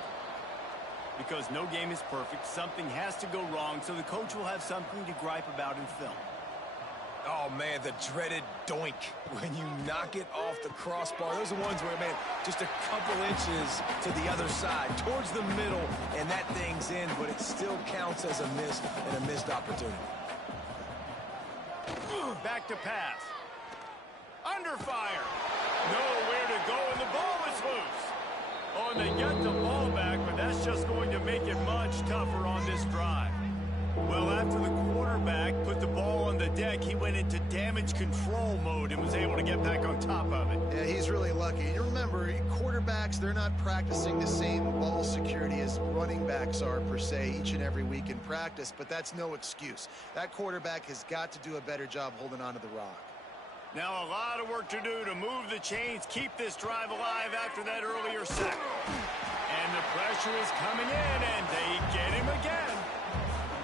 Because no game is perfect, something has to go wrong, so the coach will have something to gripe about in film. Oh, man, the dreaded doink when you knock it off the crossbar. Those are the ones where, man, just a couple inches to the other side, towards the middle, and that thing's in, but it still counts as a miss and a missed opportunity. Back to pass. Under fire. Nowhere to go, and the ball is loose. Oh, and they get the ball back, but that's just going to make it much tougher on this drive. Well, after the quarterback put the ball on the deck, he went into damage control mode and was able to get back on top of it. Yeah, he's really lucky. You remember, quarterbacks, they're not practicing the same ball security as running backs are, per se, each and every week in practice, but that's no excuse. That quarterback has got to do a better job holding on to the rock. Now a lot of work to do to move the chains, keep this drive alive after that earlier sack. And the pressure is coming in, and they get him again.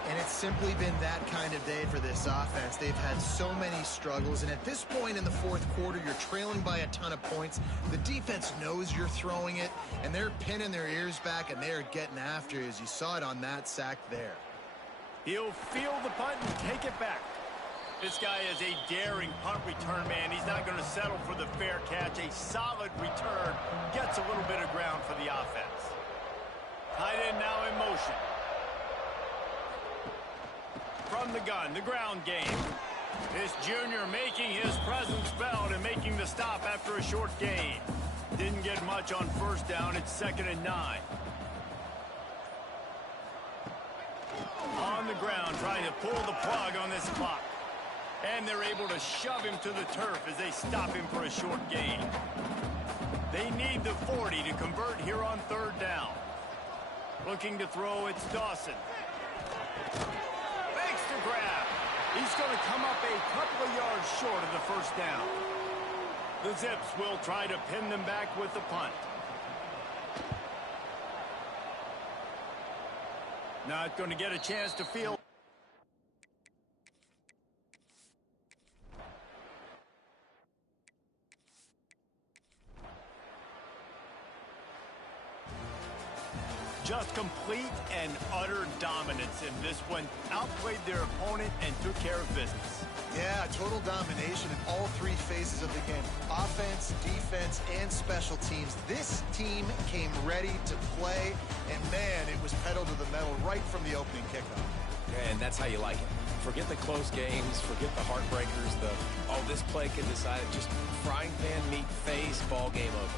And it's simply been that kind of day for this offense. They've had so many struggles, and at this point in the 4th quarter, you're trailing by a ton of points. The defense knows you're throwing it, and they're pinning their ears back, and they're getting after you, as you saw it on that sack there. He'll field the punt and take it back. This guy is a daring punt return man. He's not going to settle for the fair catch. A solid return gets a little bit of ground for the offense. Tight end now in motion. From the gun, the ground game. This junior making his presence felt and making the stop after a short gain. Didn't get much on 1st down. It's 2nd and 9. On the ground, trying to pull the plug on this clock. And they're able to shove him to the turf as they stop him for a short gain. They need the 40 to convert here on 3rd down. Looking to throw, it's Dawson. Makes the grab. He's going to come up a couple of yards short of the 1st down. The Zips will try to pin them back with the punt. Not going to get a chance to field. Just complete and utter dominance in this one. Outplayed their opponent and took care of business. Yeah, total domination in all 3 phases of the game. Offense, defense, and special teams. This team came ready to play, and man, it was pedal to the metal right from the opening kickoff. Yeah, and that's how you like it. Forget the close games, forget the heartbreakers, this play can decide it. Just frying pan meat face, ball game over.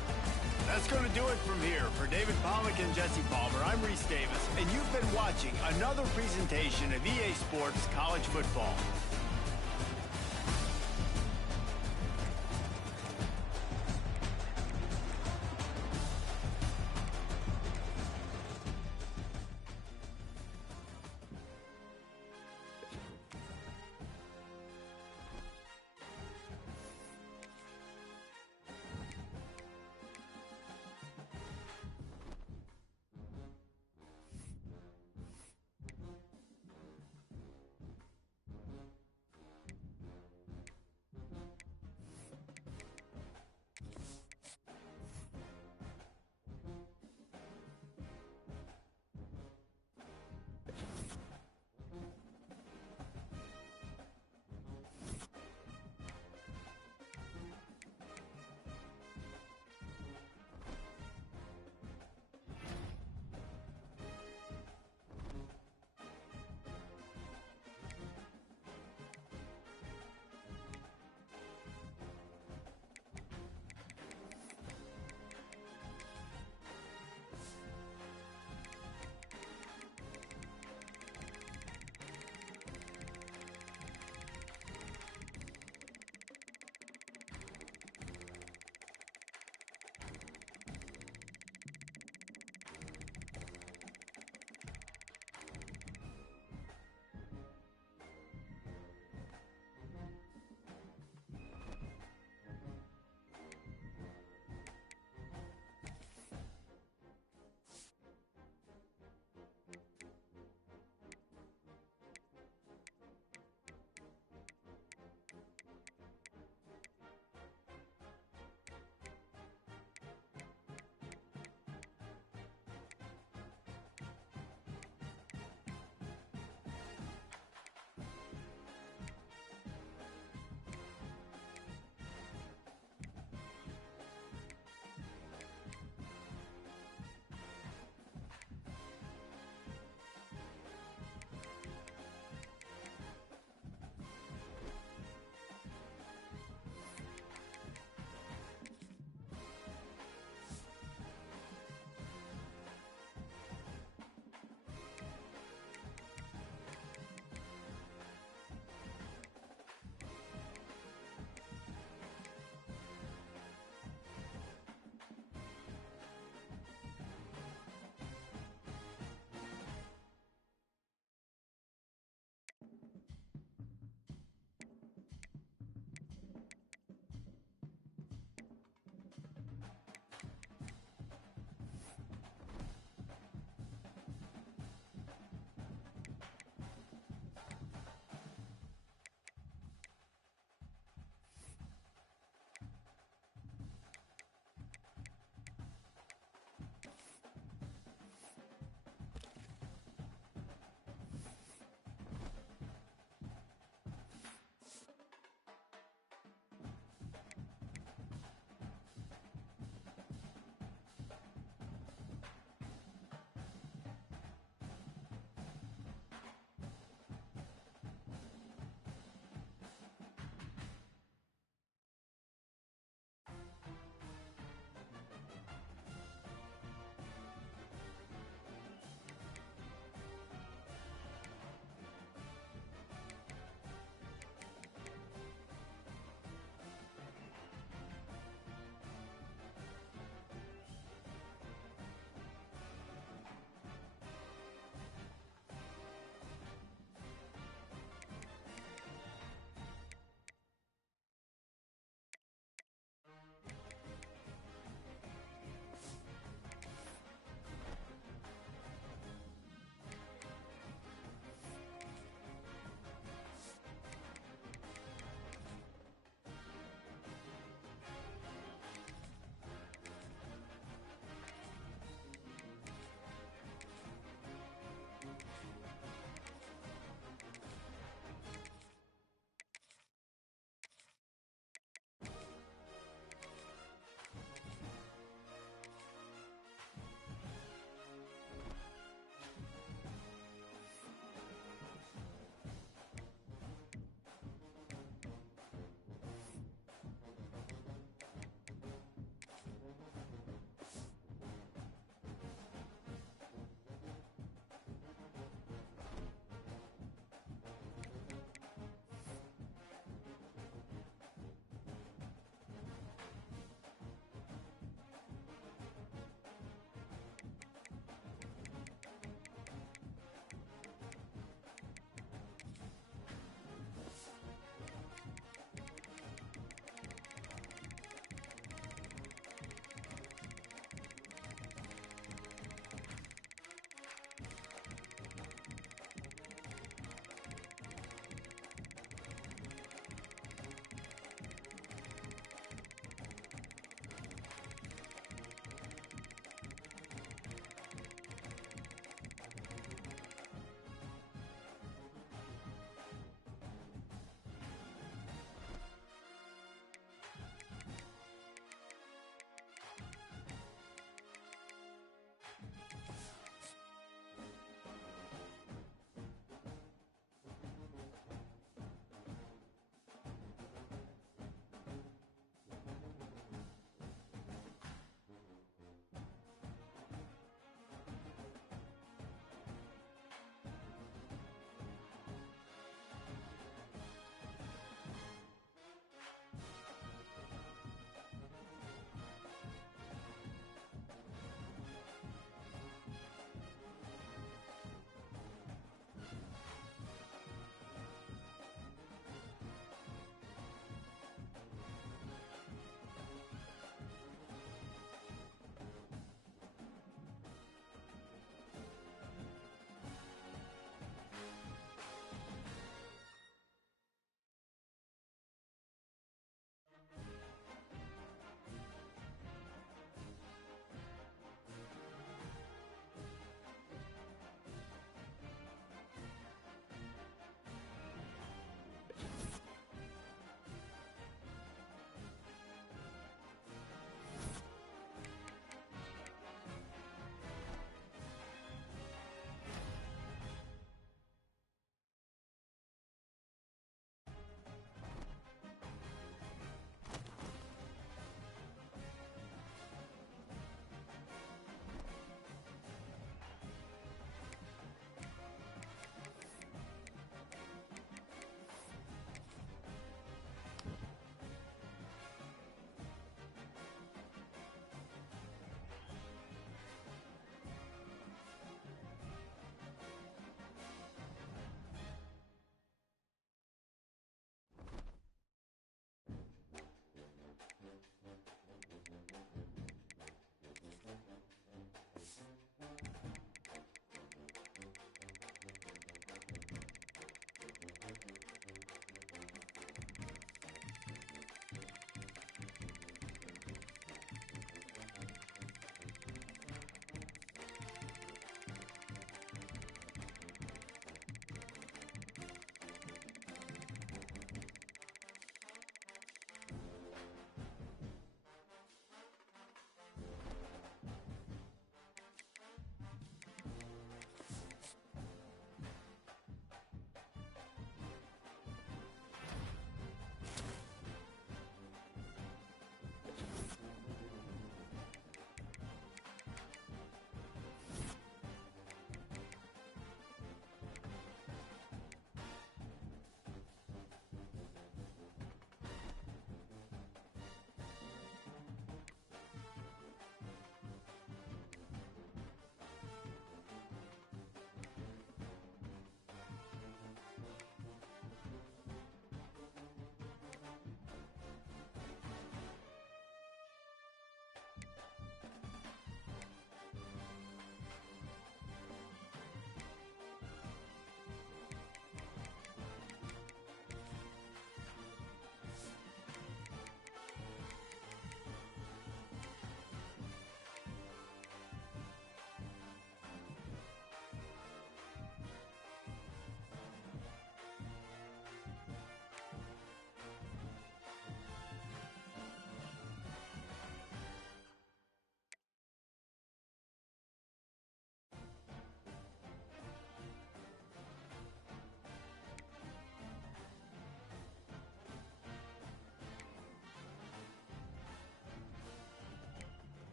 That's going to do it from here. For David Pollack and Jesse Palmer, I'm Reese Davis, and you've been watching another presentation of EA Sports College Football.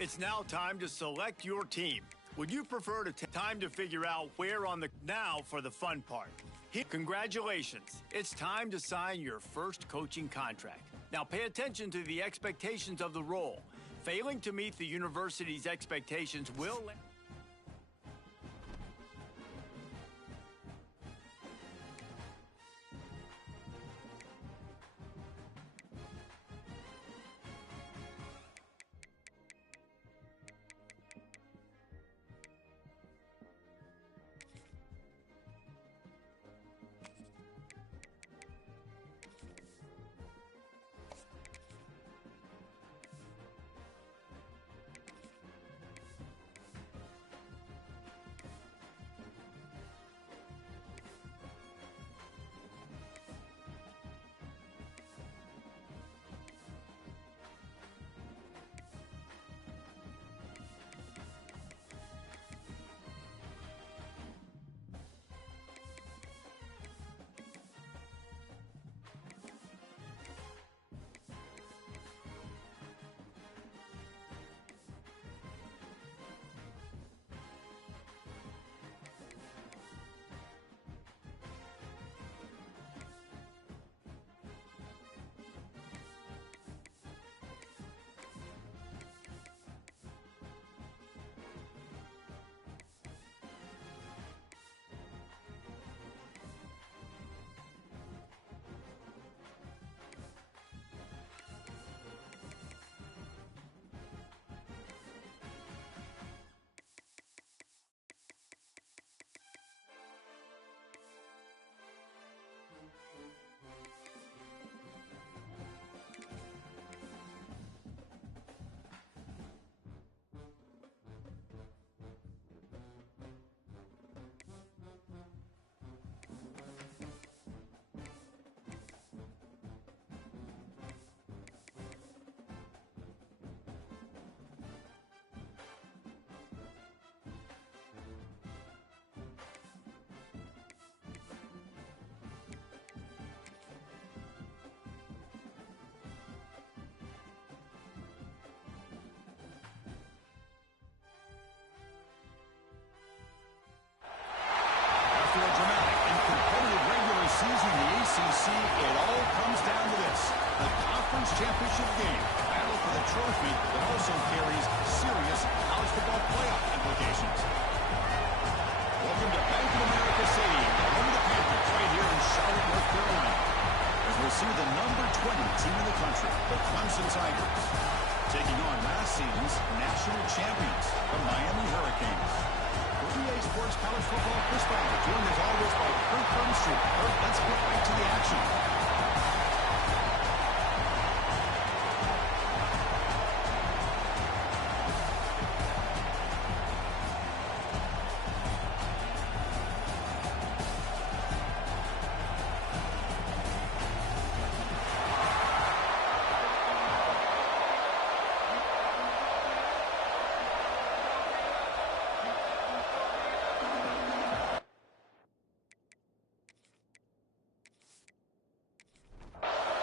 It's now time to select your team. Would you prefer to take time to figure out where on the... Now for the fun part. Congratulations. It's time to sign your first coaching contract. Now pay attention to the expectations of the role. Failing to meet the university's expectations will... After a dramatic and competitive regular season in the ACC, it all comes down to this: the conference championship game, battle for the trophy that also carries serious college football playoff implications. Welcome to Bank of America Stadium, the home of the Panthers, right here in Charlotte, North Carolina, as we'll see the number 20 team in the country, the Clemson Tigers, taking on last season's national champions, the Miami Hurricanes. EA Sports College Football Chris Bauer, joined as always by Kurt Burnstreet. Kurt, let's get right to the action.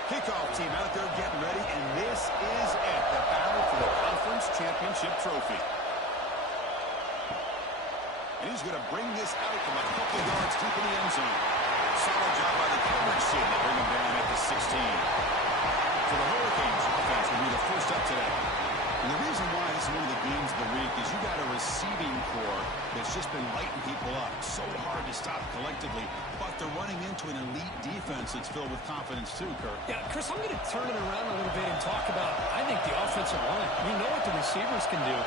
Kickoff team out there getting ready, and this is it, the battle for the conference championship trophy. And he's going to bring this out from a couple yards deep in the end zone. Solid job by the coverage team to bring him down at the 16. For the Hurricanes, offense will be the first up today. And the reason why this is one of the games of the week is you got a receiving core that's just been lighting people up. So hard to stop collectively, but they're running into an elite defense that's filled with confidence too, Kirk. Yeah, Chris, I'm going to turn it around a little bit and talk about, I think, the offensive line. We know what the receivers can do.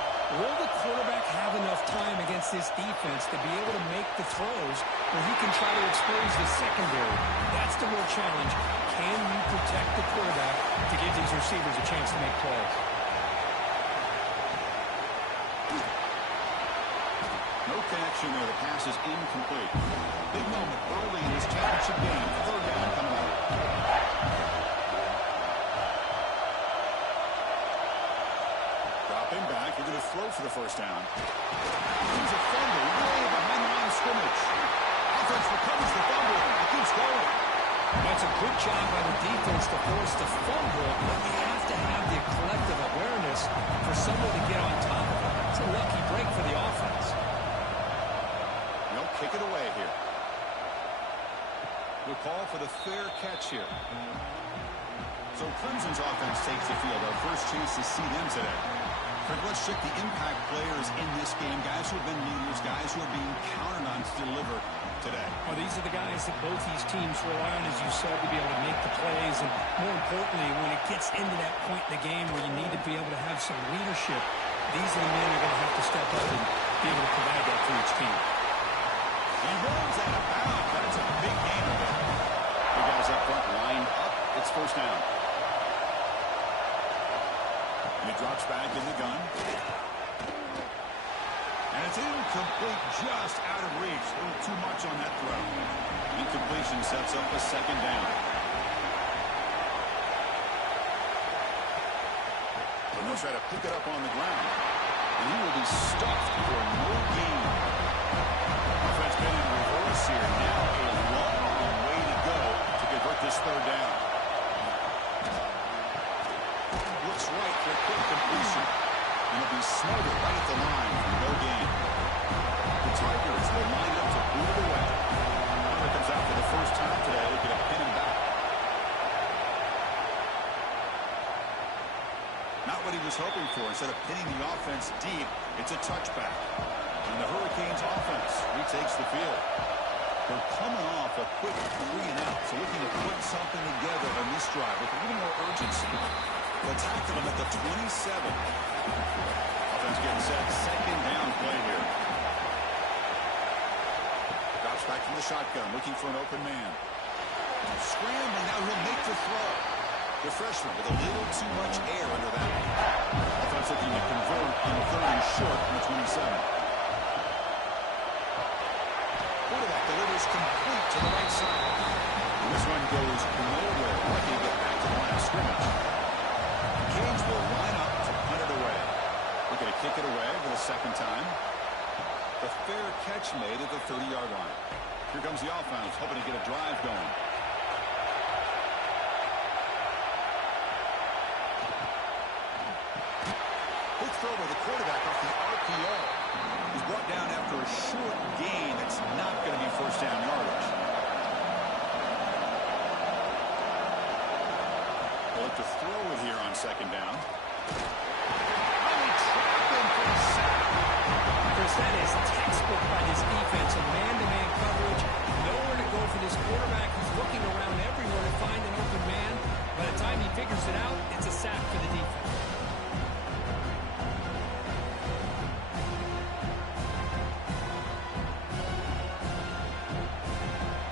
Will the quarterback have enough time against this defense to be able to make the throws where he can try to expose the secondary? That's the real challenge. Can you protect the quarterback to give these receivers a chance to make plays? No connection there. The pass is incomplete. Big moment early in this championship game. Third down coming up. Dropping back. You're going to throw for the first down. Here's a fumble way behind the line of scrimmage. Offense recovers the fumble. It keeps going. That's a good job by the defense to force the fumble, but you have to have the collective awareness for someone to get on top of it. It's a lucky break for the offense. They'll kick it away here. We'll call for the fair catch here. So Clemson's offense takes the field. Our first chance to see them today. Fred, let's check the impact players in this game. Guys who have been leaders, guys who are being counted on to deliver today. Well, these are the guys that both these teams rely on, as you said, to be able to make the plays. And more importantly, when it gets into that point in the game where you need to be able to have some leadership, these are the men who are going to have to step up and be able to provide that for each team. He rolls out of bounds. That's a big game of it. The guys up front lined up. It's first down. And he drops back in the gun. And it's incomplete, just out of reach. A little too much on that throw. Incompletion sets up a second down. And they'll try to pick it up on the ground. And he will be stuffed for no gain. Offense been in reverse here. Now a long way to go to convert this third down. Looks right for a quick completion. And it'll be smothered right at the line for no gain. The Tigers will line up to boot it away. Hunter comes out for the first time today, looking to pin him back. Not what he was hoping for. Instead of pinning the offense deep, it's a touchback. And the Hurricanes offense retakes the field. They're coming off a quick 3-and-out, so looking to put something together on this drive with a little more urgency. They'll tackle him at the 27. Offense getting set. Second down play here. Drops back from the shotgun, looking for an open man. Scrambling, now he'll make the throw. The freshman with a little too much air under that. Offense looking to convert on third and short from the 27. Quarterback delivers complete to the right side. And this one goes nowhere. Lucky to get back to the line of scrimmage. Canes will line up to punt it away. We're going to kick it away for the second time. The fair catch made at the 30-yard line. Here comes the offense, hoping to get a drive going. Quick throw by the quarterback off the RPO. He's brought down after a short gain. That's not going to be first down yardage. They'll look to throw it here on second down. Oh, he trapped him for a sack. Chris, that is textbook by this defense. A man-to-man coverage. Nowhere to go for this quarterback. He's looking around everywhere to find an open man. By the time he figures it out, it's a sack for the defense.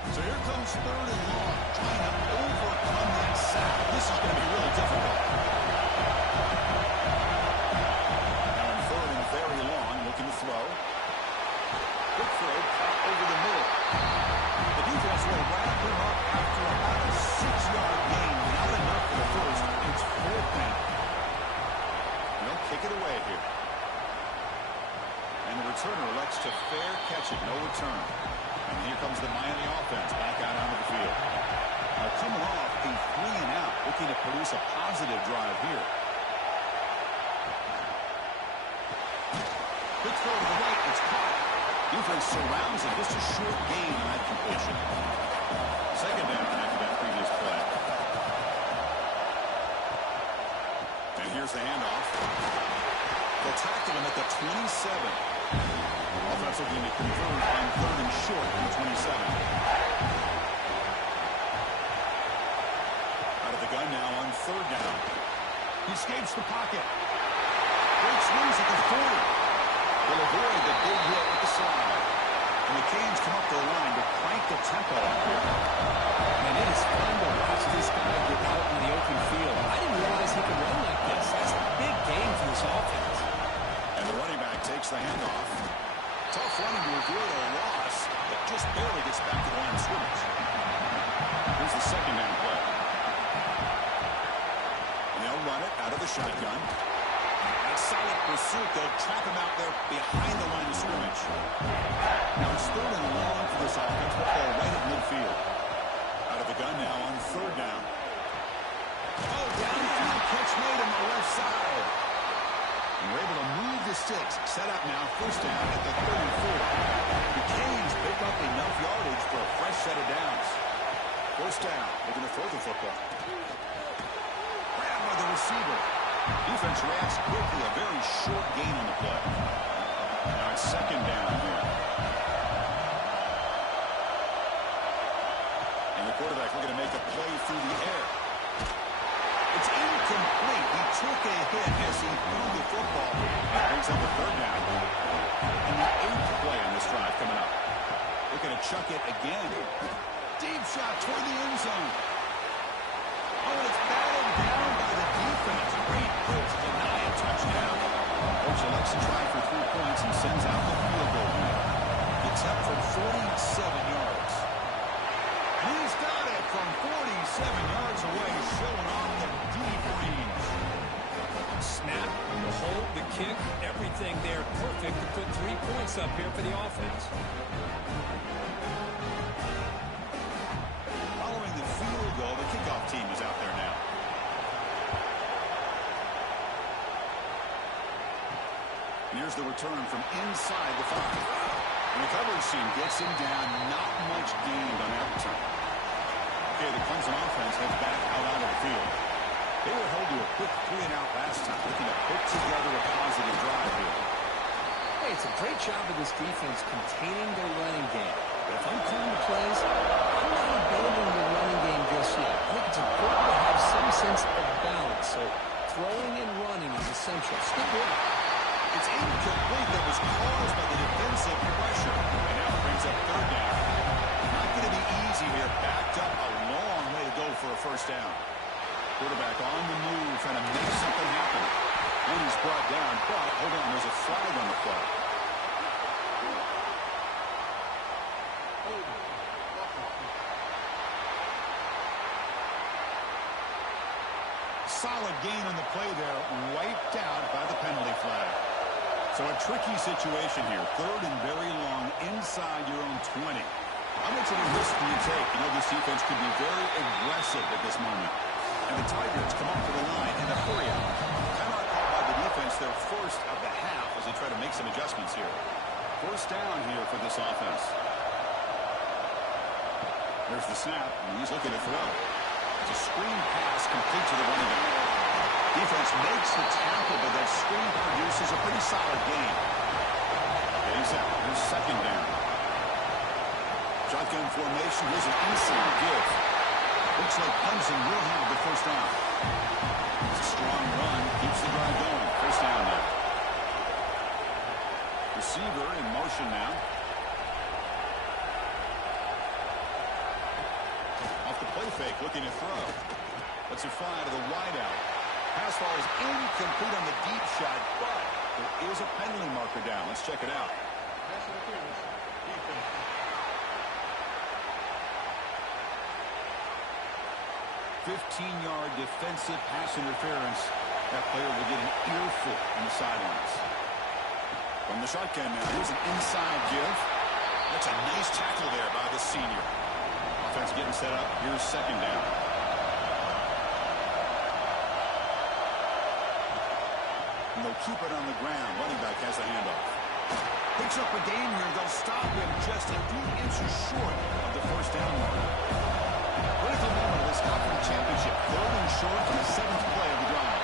So here comes third and long, trying to overcome that sack. This is going to be really difficult. Now in third and very long, looking to throw. Quick throw, caught over the middle. The defense will wrap him up after about a 6-yard gain. Not enough for the first. It's fourth down. And they'll kick it away here. And the returner elects to fair catch it. No return. And here comes the Miami offense back out onto the field. Now coming off a 3-and-out, looking to produce a positive drive here. Quick throw to the right, it's caught. Defense surrounds it, just a short gain on that completion. Second down after that previous play. And here's the handoff. They'll tackle him at the 27. Offense looking to convert on third and short from the 27. Out of the gun now on third down. He escapes the pocket. Great swings at the 40. Will avoid the big hit at the slide. And the Canes come up the line to crank the tempo up here. And it is fun to watch this guy get out in the open field. I didn't realize he could run like this. That's a big game for this offense. And the running back takes the handoff. Tough running to avoid a loss, but just barely gets back to the line of scrimmage. Here's the second down play. And they'll run it out of the shotgun. And solid pursuit. They'll trap him out there behind the line of scrimmage. Now it's third and long for this offense. Football right at midfield. Out of the gun now on third down. Oh, downfield catch made, and first down at the 34. The Canes pick up enough yardage for a fresh set of downs. First down, looking to throw the football. Grabbed by the receiver. Defense reacts quickly, a very short gain on the play. Now it's second down here. And the quarterback looking to make a play through the air. It's incomplete. He took a hit as he threw the football. That brings up a third down. And the 8th play on this drive coming up. Looking to chuck it again. Deep shot toward the end zone. Oh, and it's batted down by the defense. Great blitz, deny a touchdown. Coach elects to try for 3 points and sends out the field goal. Gets up from 47 yards. He's got it from 47 yards away, showing off the deep range. Snap, the hold, the kick, everything there perfect to put 3 points up here for the offense. Following the field goal, the kickoff team is out there now. Here's the return from inside the 5. And the coverage team gets him down. Not much gained on that return. Okay, the Clemson offense heads back out onto the field. They were held to a quick 3-and-out last time, looking to put together a positive drive here. Hey, it's a great job of this defense containing their running game. But if I'm calling the plays, I'm not abandoning the running game just yet. I think it's important to have some sense of balance. So throwing and running is essential. Stick with it. It's incomplete. That was caused by the defensive pressure. And now it brings up third down. Not going to be easy here. Backed up a long way to go for a first down. Quarterback on the move, trying to make something happen. And he's brought down, but hold on, there's a flag on the play. Solid gain on the play there, wiped out by the penalty flag. So a tricky situation here. Third and very long inside your own 20. How much of a risk do you take? You know, this defense could be very aggressive at this moment. And the Tigers come up to the line in a hurry out. Timeout called by the defense, their first of the half as they try to make some adjustments here. First down here for this offense. There's the snap, and he's looking to throw. It's a screen pass complete to the running back. Defense makes the tackle, but that screen produces a pretty solid gain. He's out. Here's second down. Shotgun formation. Here's an inside give. Looks like Clemson will have the first down. It's a strong run. Keeps the drive going. First down now. Receiver in motion now. Off the play fake, looking to throw. Lets it fly to the wideout. Pass ball is incomplete on the deep shot, but there is a penalty marker down. Let's check it out. 15-yard defensive pass interference. That player will get an earful on the sidelines. From the shotgun now, here's an inside give. That's a nice tackle there by the senior. Offense getting set up. Here's second down. And they'll keep it on the ground. Running back has the handoff. Picks up a gain here. They'll stop him just a few inches short of the first down mark. Critical moment of this conference championship. Third and short on the 7th play of the drive.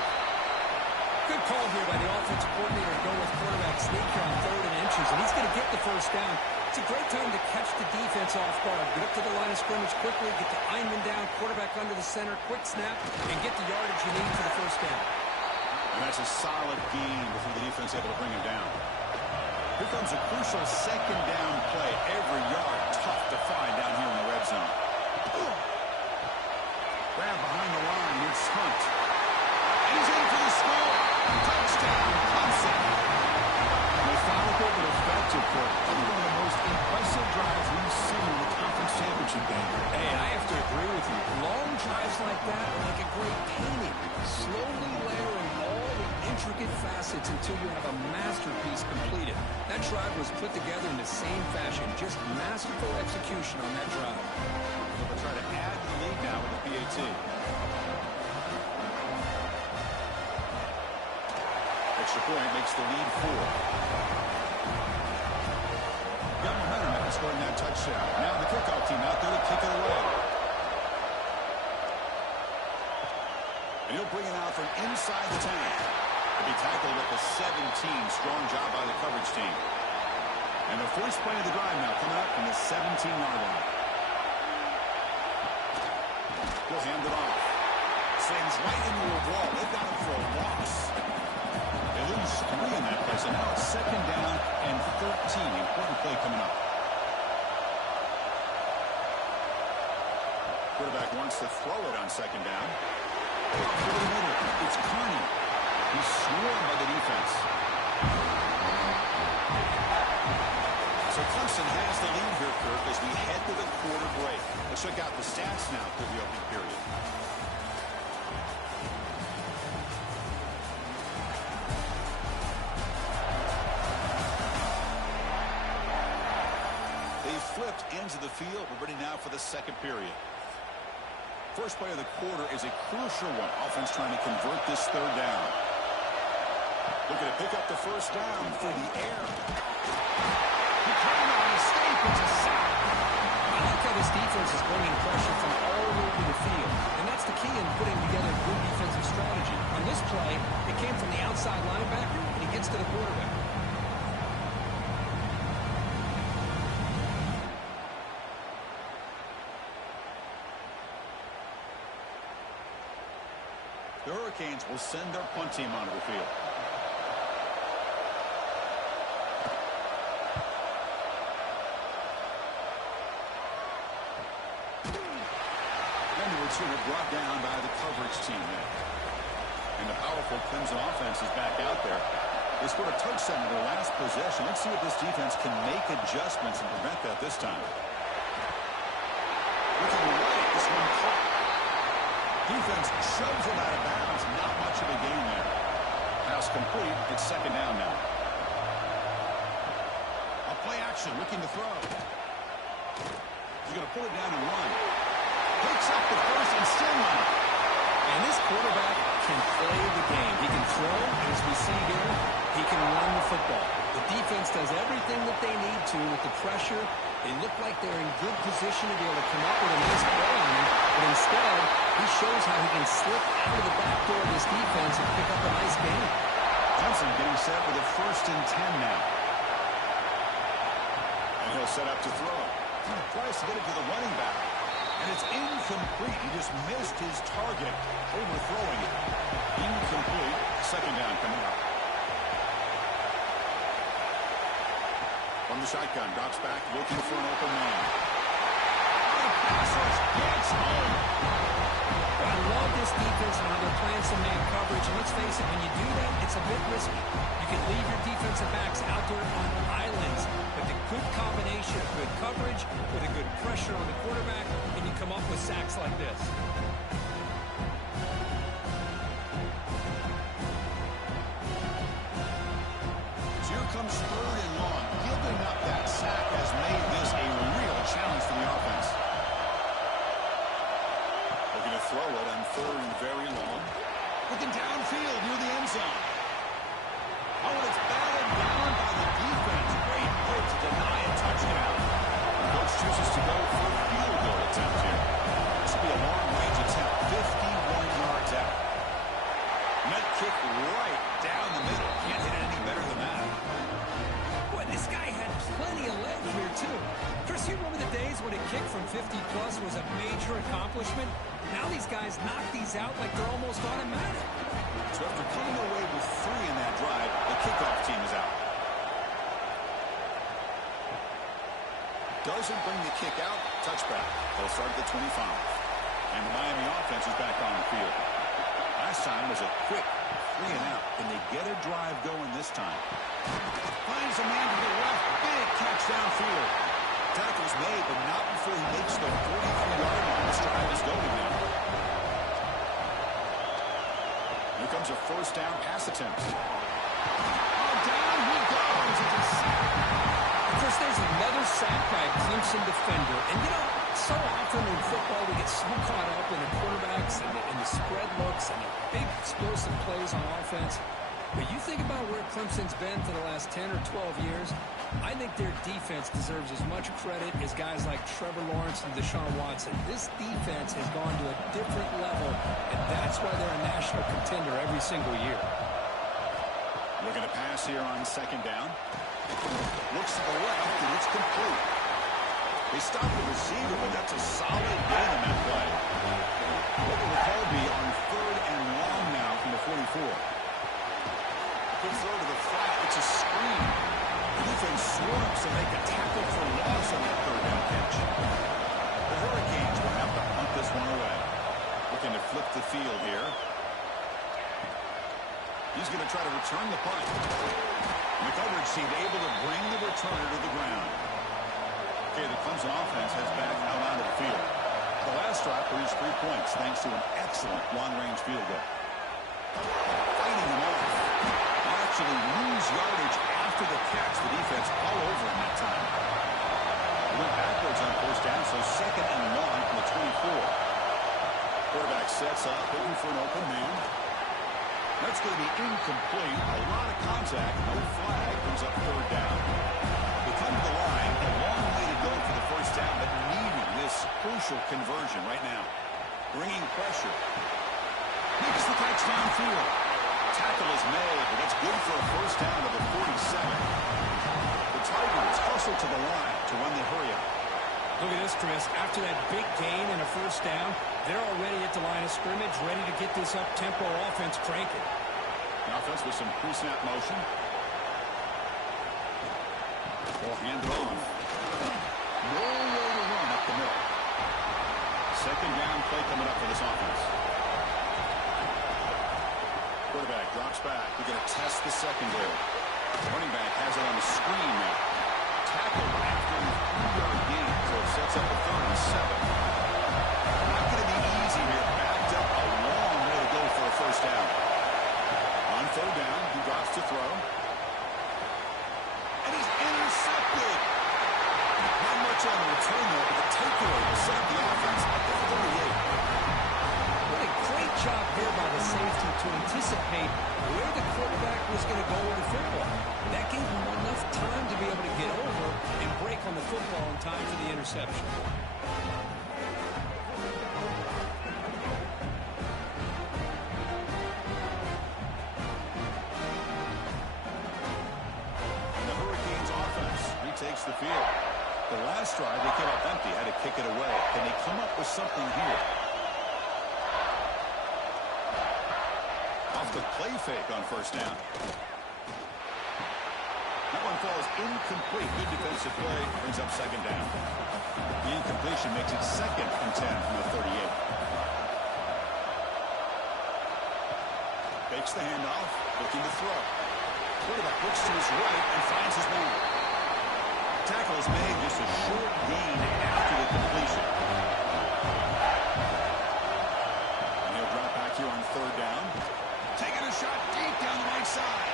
Good call here by the offensive coordinator to go with quarterback sneak here on 3rd and inches, and he's going to get the first down. It's a great time to catch the defense off guard. Get up to the line of scrimmage quickly, get the lineman down, quarterback under the center, quick snap, and get the yardage you need for the first down. And that's a solid gain before the defense able to bring him down. Here comes a crucial second down play. Every yard tough to find down here in the red zone. Grab behind the line. Here's Hunt. And he's in for the score. Touchdown, Clemson. Methodical but effective for probably one of the most impressive drives we've seen in the conference championship game. Hey, I have to agree with you. Long drives like that are like a great painting. Slowly layering all the intricate facets until you have a masterpiece completed. That drive was put together in the same fashion. Just masterful execution on that drive. They'll try to add to the lead now with the PAT. Extra point makes the lead 4. got momentum after scoring that touchdown. Now the kickoff team out there to kick it away. And he'll bring it out from inside the 10. He'll be tackled at the 17. Strong job by the coverage team. And the first play of the drive now coming up from the 17-yard line. He'll hand it off. Slings right into a wall. They've got him for a loss. They lose 3 in that play, so now it's 2nd down and 13. Important play coming up. Quarterback wants to throw it on 2nd down. Through the middle. It's Carney. He's swarmed by the defense. So Clemson has the lead here, Kirk, as we head to the quarter break. Let's check out the stats now for the opening period. They flipped ends of the field. We're ready now for the second period. First play of the quarter is a crucial one. Offense trying to convert this 3rd down. Looking to pick up the first down through the air. He came on a escape. It's a sack. I like how this defense is bringing pressure from all over the field. And that's the key in putting together a good defensive strategy. On this play, it came from the outside linebacker, and he gets to the quarterback. The Hurricanes will send their punt team onto the field. And the returner brought down by the coverage team there. And the powerful Clemson offense is back out there. They scored a touchdown in their last possession. Let's see if this defense can make adjustments and prevent that this time. Looking right, this one caught. Defense shoves him out of bounds. Not much of a gain there. Pass complete. It's 2nd down now. A play action, looking to throw. He's going to pull it down and run. Picks up the first and still running. And this quarterback can play the game. He can throw, and as we see here, he can run the football. The defense does everything that they need to with the pressure. They look like they're in good position to be able to come up with a nice play on him, but instead, he shows how he can slip out of the back door of this defense and pick up a nice gain. Clemson getting set with a 1st and 10 now. And he'll set up to throw. Tries to get it to the running back. And it's incomplete. He just missed his target, overthrowing it. Incomplete. 2nd down coming up. From the shotgun, drops back, looking for an open man. The passers gets home. Well, I love this defense and how they're playing some man coverage. And let's face it, when you do that, it's a bit risky. You can leave your defensive backs out there on islands. But the good combination of good coverage with a good pressure on the quarterback, and you come up with sacks like this. So here comes 3rd and long. Giving up that sack has made this a real challenge for the offense. Looking to throw it on 3rd and very long. Looking downfield near the end zone. Oh, and it's batted down by the defense. Great play to deny a touchdown. The coach chooses to go for a field goal attempt here. This will be a long-range attempt, 51 yards out. And that kick right down the middle. Can't hit it any better than that. Boy, this guy had plenty of leg here, too. Chris, you remember the days when a kick from 50-plus was a major accomplishment? Now these guys knock these out like they're almost automatic. So after coming away with 3 in that drive, the kickoff team is out. Doesn't bring the kick out. Touchback. They'll start at the 25. And the Miami offense is back on the field. Last time was a quick 3 and out. Can they get a drive going this time? Finds a man to the left. Big catch downfield. Tackle's made, but not before he makes the 43-yard line. This drive is going now. Here comes a 1st down pass attempt. Oh, down he goes. It's a sack. Of course, there's another sack by a Clemson defender. And, you know, so often in football we get so caught up in the quarterbacks and the spread looks and the big explosive plays on offense. But you think about where Clemson's been for the last 10 or 12 years, I think their defense deserves as much credit as guys like Trevor Lawrence and Deshaun Watson. This defense has gone to a different level, and that's why they're a national contender every single year. Looking to pass here on second down. Looks to the left, and it's complete. They stop the receiver, but that's a solid gain on that play. What will the call be on third and long now from the 44? Good throw to the flat. It's a screen. The defense swarms to make a tackle for loss on that third down catch. The Hurricanes will have to punt this one away. Looking to flip the field here. He's going to try to return the punt. The coverage team able to bring the returner to the ground. Okay, the Clemson offense has back out onto the field. The last drive produced 3 points thanks to an excellent long-range field goal. Fighting them off. They actually lose yardage after the catch. The defense all over him that time. They went backwards on first down, so second and long from the 24. Quarterback sets up, looking for an open man. That's going to be incomplete. A lot of contact. No flag. Brings up third down. They come to the line. A long way to go for the first down, but needing this crucial conversion right now. Bringing pressure. Makes the catch downfield. Tackle is made, but that's good for a first down to the 47. The Tigers hustle to the line to run the hurry up. Look at this, Chris. After that big gain and a first down, they're already at the line of scrimmage, ready to get this up-tempo offense cranking. The offense with some pre-snap motion. Ball handed off. Nowhere to run up the middle. Second down play coming up for this offense. Quarterback drops back. They're going to test the secondary. Running back has it on the screen now. Tackle after the 3-yard gain, so it sets up a third and 7. Not going to be easy here. Backed up a long way to go for a first down. On third down, he drops to throw. And he's intercepted. Not much on the return there, but the takeaway will set up the offense at the 38. What a great job here by the safety to anticipate where the quarterback was going to go with the football. That gave him enough time to be able to get over and break on the football in time for the interception. And the Hurricanes offense retakes the field. The last drive, they came up empty, had to kick it away. Can they come up with something here? Off the play fake on first down. That one falls incomplete. Good defensive play. Brings up second down. The incompletion makes it second and 10 from the 38. Fakes the handoff. Looking to throw. Quarterback looks to his right and finds his man. Tackle is made, just a short gain after the completion. And he'll drop back here on third down. Taking a shot deep down the right side.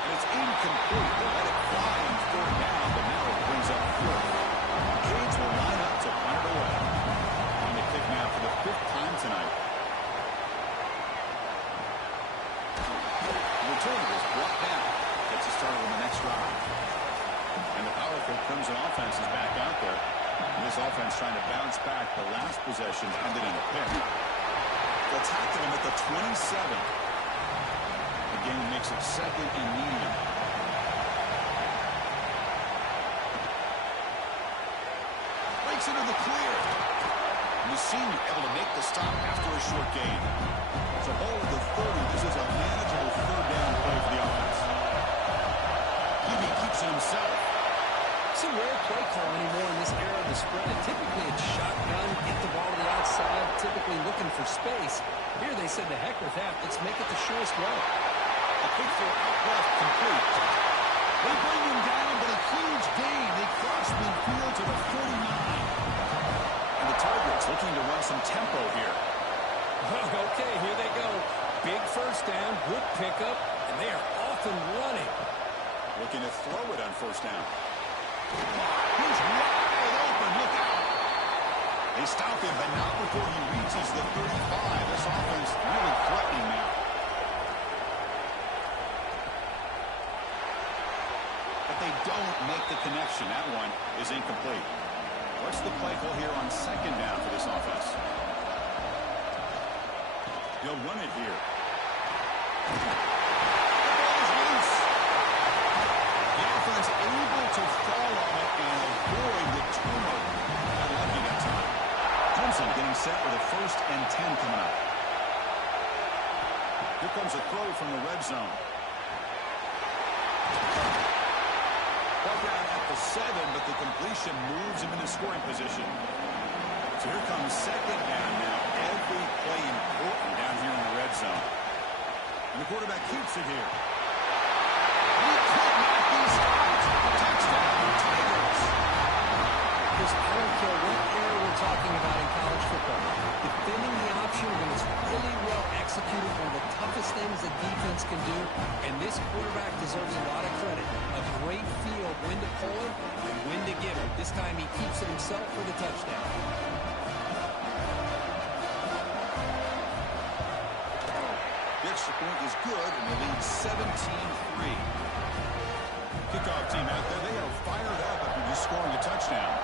And it's incomplete. They let it fly on third down, but now it brings up fourth. Canes will line up to punt it away. On the kick now for the 5th time tonight. The return was brought down. Gets us started on the next drive. And the powerful Crimson offense is back out there. And this offense trying to bounce back. The last possession ended in a pick. They'll tackle him at the 27. The game makes it second and medium. Breaks into the clear. And the senior able to make the stop after a short gain. It's a ball at the 30. This is a manageable third down play for the offense. QB keeps it himself. It's a rare play call anymore in this era of the spread. Typically it's shotgun, get the ball to the outside, typically looking for space. Here they said, the heck with that. Let's make it the shortest way. A quick throw out left, complete. They bring him down, but a huge gain. They cross midfield to the 49. And the Tigers looking to run some tempo here. Okay, here they go. Big first down, good pickup, and they are off and running. Looking to throw it on first down. He's wide open. Look out. They stop him, but not before he reaches the 35. This offense really threatening now. they don't make the connection. That one is incomplete. What's the play call here on second down for this offense? He'll run it here. The ball is loose. The offense able to fall on it and avoid the turnover. Got lucky that time. Clemson getting set with a 1st and 10 coming up. Here comes a throw from the red zone. Ball down at the 7, but the completion moves him into scoring position. So here comes second down now. Every play important down here in the red zone. And the quarterback keeps it here. He could not be stopped. Touchdown, Tigers. Because I don't care what area we're talking about in college football. Defending the option when it's really well executed, one of the toughest things a defense can do. And this quarterback deserves a lot of credit. A great feel of when to pull it and when to give it. This time he keeps it himself for the touchdown. The extra point is good, and they lead 17-3. Kickoff team out there, they are fired up after just scoring a touchdown.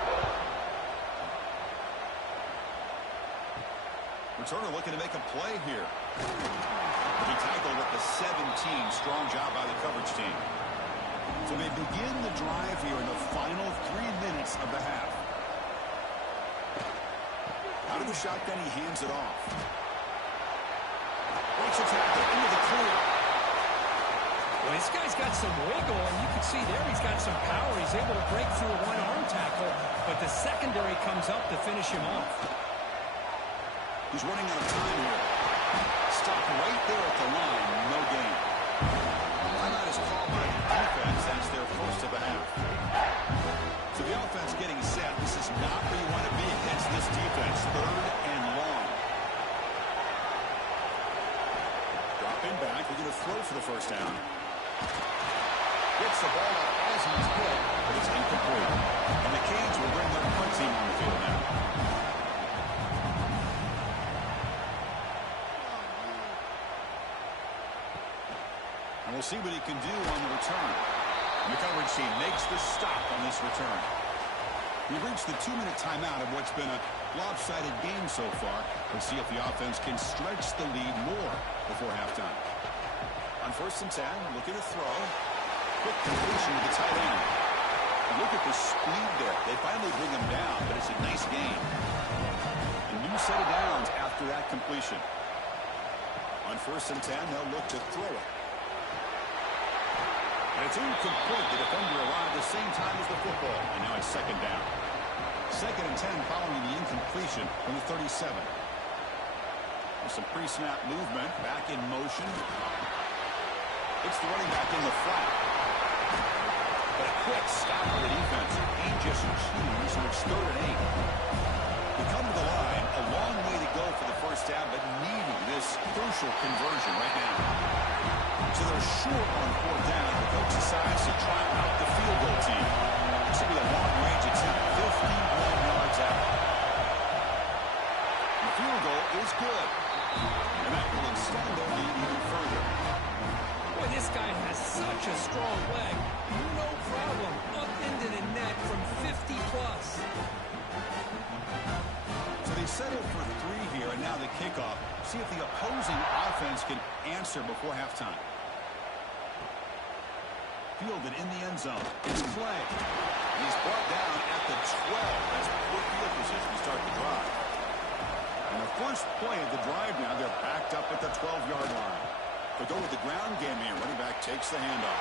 Returner looking to make a play here. He tackled at the 17. Strong job by the coverage team. So they begin the drive here in the final 3 minutes of the half. Out of the shotgun, he hands it off. Breaks a tackle into the clear. Well, this guy's got some wiggle, and you can see there he's got some power. He's able to break through a one-arm tackle, but the secondary comes up to finish him off. He's running out of time here. Stop right there at the line. No gain. Timeout is called by the defense. That's their first of the half. So the offense getting set. This is not where you want to be against this defense. 3rd and long. Dropping back. We're going to throw for the first down. Gets the ball up as he's hit, but it's incomplete. And the Canes will bring their punt team on the field now. And we'll see what he can do on the return. And the coverage team makes the stop on this return. We've reached the 2-minute timeout of what's been a lopsided game so far. We'll see if the offense can stretch the lead more before halftime. On 1st and 10, looking to throw. Quick completion to the tight end. And look at the speed there. They finally bring him down, but it's a nice gain. A new set of downs after that completion. On 1st and 10, they'll look to throw it. And it's incomplete. The defender arrived the same time as the football. And now it's 2nd down. 2nd and 10 following the incompletion from the 37. With some pre-snap movement. Back in motion. It's the running back in the flat. But a quick stop for the defense. He just chews, so it's 3rd and 8. We come to the line. A long way to go for the first down, but needing this crucial conversion right now. So they're short on 4th down. The coach decides to try out the field goal team. This will be a long-range attempt, 51 yards out. The field goal is good. And that will extend their lead even further. Boy, this guy has such a strong leg. No problem. Up into the net from 50+. So they settle for 3 here, and now the kickoff. See if the opposing offense can answer before halftime. Fielded in the end zone. It's Clay. He's brought down at the 12 as poor field position to start the drive. And the first play of the drive now, they're backed up at the 12-yard line. They go with the ground game here. Running back takes the handoff.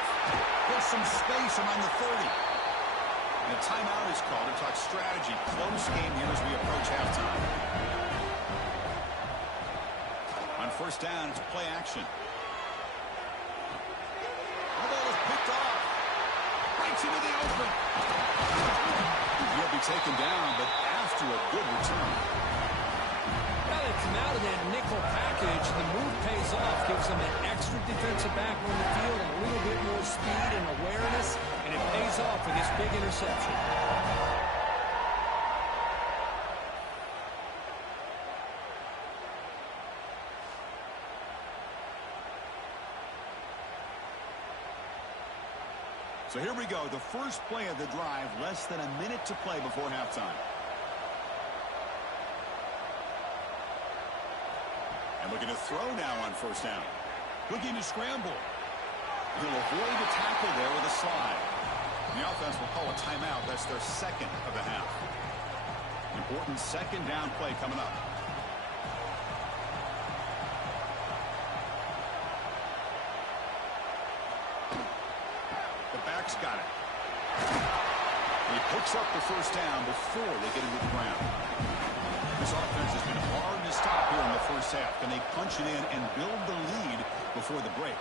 Gets some space around the 30. And a timeout is called to talk strategy. Close game here as we approach halftime. On 1st down, it's play action. The ball is picked off. Right into the open. He'll be taken down, but after a good return. Now they come out of that nickel package. The move pays off. Gives them an extra defensive back on the field, a little bit more speed and awareness, and it pays off with this big interception. So here we go, the first play of the drive, less than a minute to play before halftime. And looking to throw now on first down. Looking to scramble. He'll avoid the tackle there with a slide. The offense will call a timeout. That's their second of the half. Important second down play coming up. The back's got it. He picks up the first down before they get into the ground. This offense has been hard to stop here in the first half. Can they punch it in and build the lead before the break?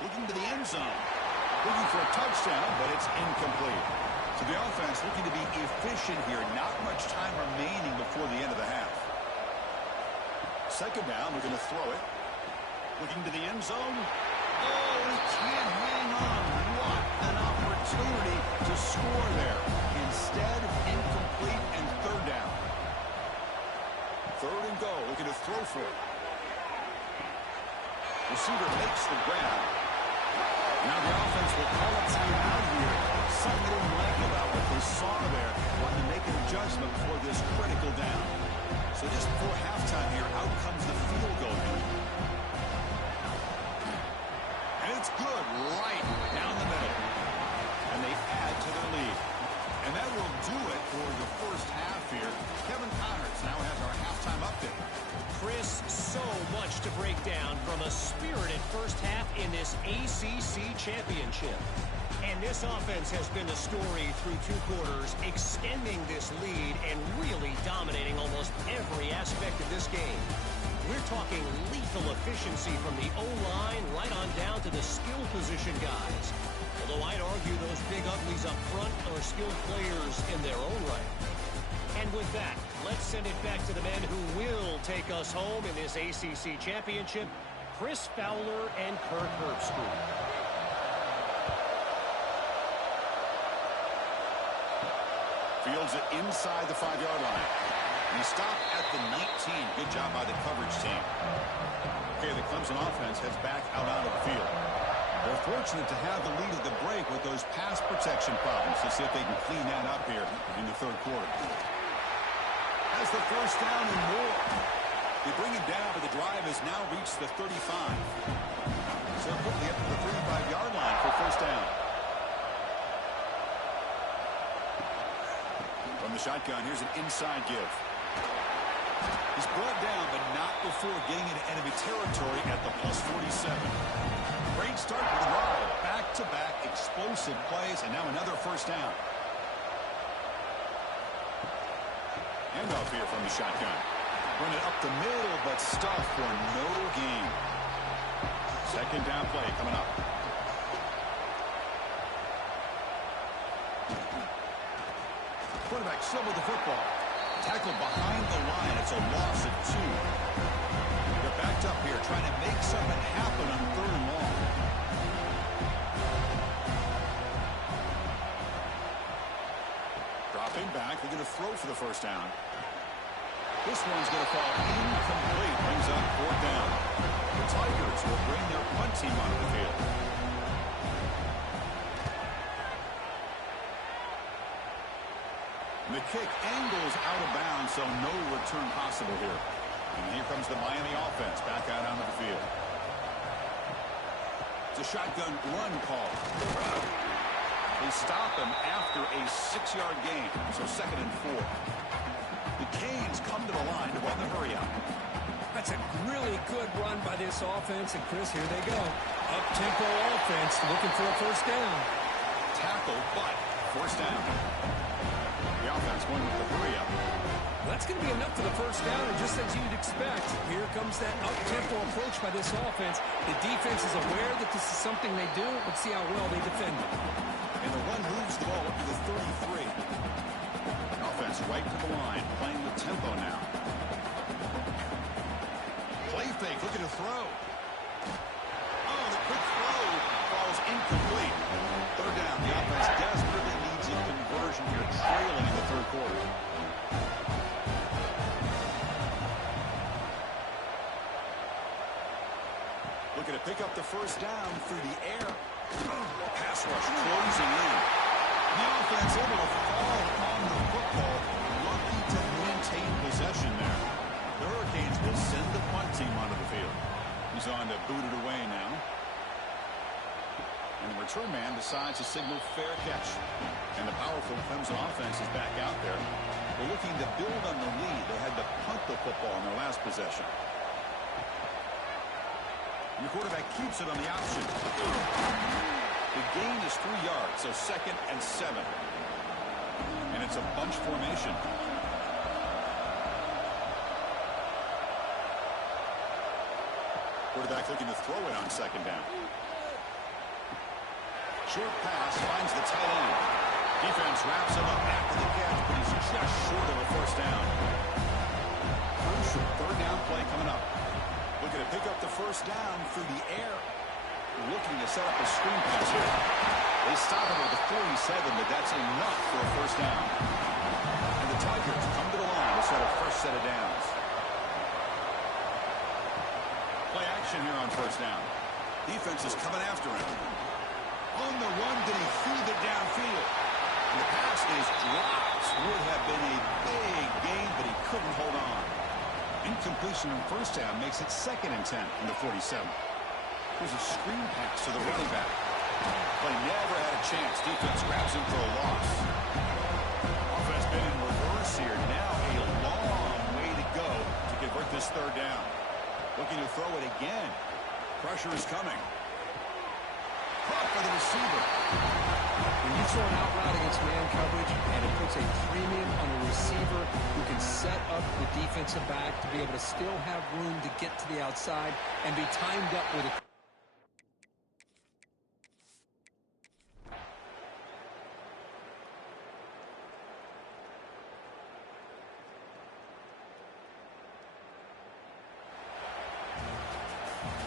Looking to the end zone. Looking for a touchdown, but it's incomplete. So the offense looking to be efficient here. Not much time remaining before the end of the half. Second down, we're going to throw it. Looking to the end zone. Oh, he can't hang on. What an opportunity to score there. Instead, incomplete and third down. Third and goal, looking to throw for it. Receiver makes the grab. Now the offense will call a timeout here. Something they didn't like about what they saw there. Wanting to make an adjustment for this critical down. So just before halftime here, out comes the field goal unit. And it's good right down the middle. And they add to their lead. And that will do it for the first half here. Kevin Connors now has our halftime update. Chris, so much to break down from a spirited first half in this ACC championship. And this offense has been the story through two quarters, extending this lead and really dominating almost every aspect of this game. We're talking lethal efficiency from the O-line right on down to the skill position guys. Although I'd argue those big uglies up front are skilled players in their own right. And with that, let's send it back to the men who will take us home in this ACC championship, Chris Fowler and Kirk Herbstreit. Fields it inside the 5-yard line. And he stopped at the 19. Good job by the coverage team. Okay, the Clemson offense heads back out onto the field. They're fortunate to have the lead at the break with those pass protection problems. Let's see if they can clean that up here in the third quarter. Has the first down and more. They bring it down, but the drive has now reached the 35. So quickly up to the 35-yard line for first down. From the shotgun, here's an inside give. He's brought down, but not before getting into enemy territory at the +47. Great start for the drive. Back-to-back explosive plays, and now another first down. Handoff here from the shotgun. Run it up the middle, but stuffed for no gain. Second down play coming up. Quarterback still with the football. Tackled behind the line. It's a loss of 2. They're backed up here trying to make something happen on third and long. Dropping back. They're going to throw for the first down. This one's going to fall incomplete. Brings up fourth down. The Tigers will bring their punt team onto the field. The kick angles out of bounds, so no return possible here. And here comes the Miami offense back out onto the field. It's a shotgun run call. They stop him after a 6-yard gain, so second and 4. The Canes come to the line to run the hurry up. That's a really good run by this offense, and Chris, here they go. Up-tempo offense looking for a first down. Tackle, but first down. The offense going with the hurry up. That's going to be enough for the first down, and just as you'd expect, here comes that up-tempo approach by this offense. The defense is aware that this is something they do. Let's see how well they defend it. And the run moves the ball up to the 33. Offense right to the line, playing with tempo now. Play fake, looking to throw. Oh, the quick throw falls incomplete. Third down, the offense desperately needs a conversion here, trailing in the third quarter. Looking to pick up the first down through the air. Pass rush closing in. The offense able to fall on the football. Lucky to maintain possession there. The Hurricanes will send the punt team onto the field. He's on to boot it away now. And the return man decides to signal fair catch. And the powerful Clemson offense is back out there. They're looking to build on the lead. They had to punt the football in their last possession. And the quarterback keeps it on the option. The gain is 3 yards, so 2nd and 7. And it's a bunch formation. Quarterback looking to throw it on 2nd down. Short pass finds the tight end. Defense wraps him up after the catch, but he's just short of a 1st down. Crucial 3rd down play coming up. Looking to pick up the 1st down through the air. Looking to set up a screen pass here. They stop him at the 47, but that's enough for a 1st down. And the Tigers come to the line to set a fresh set of downs. Play action here on 1st down. Defense is coming after him. On the run, did he feed it downfield? And the pass is dropped. Would have been a big gain, but he couldn't hold on. Incompletion on 1st down makes it 2nd and 10 from the 47. There's a screen pass to the running back. Play never had a chance. Defense grabs him for a loss. Offense been in reverse here. Now a long way to go to convert this 3rd down. Looking to throw it again. Pressure is coming. Caught for the receiver. When you throw an out route against man coverage and it puts a premium on a receiver who can set up the defensive back to be able to still have room to get to the outside and be timed up with a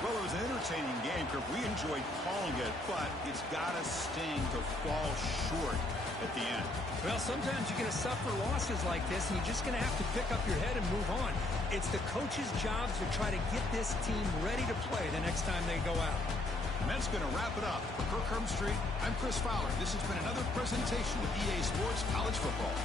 Well, it was an entertaining game, Kirk. We enjoyed calling it, but it's got to sting to fall short at the end. Well, sometimes you're going to suffer losses like this, and you're just going to have to pick up your head and move on. It's the coach's job to try to get this team ready to play the next time they go out. And that's going to wrap it up. For Kirk Herbstreit, I'm Chris Fowler. This has been another presentation of EA Sports College Football.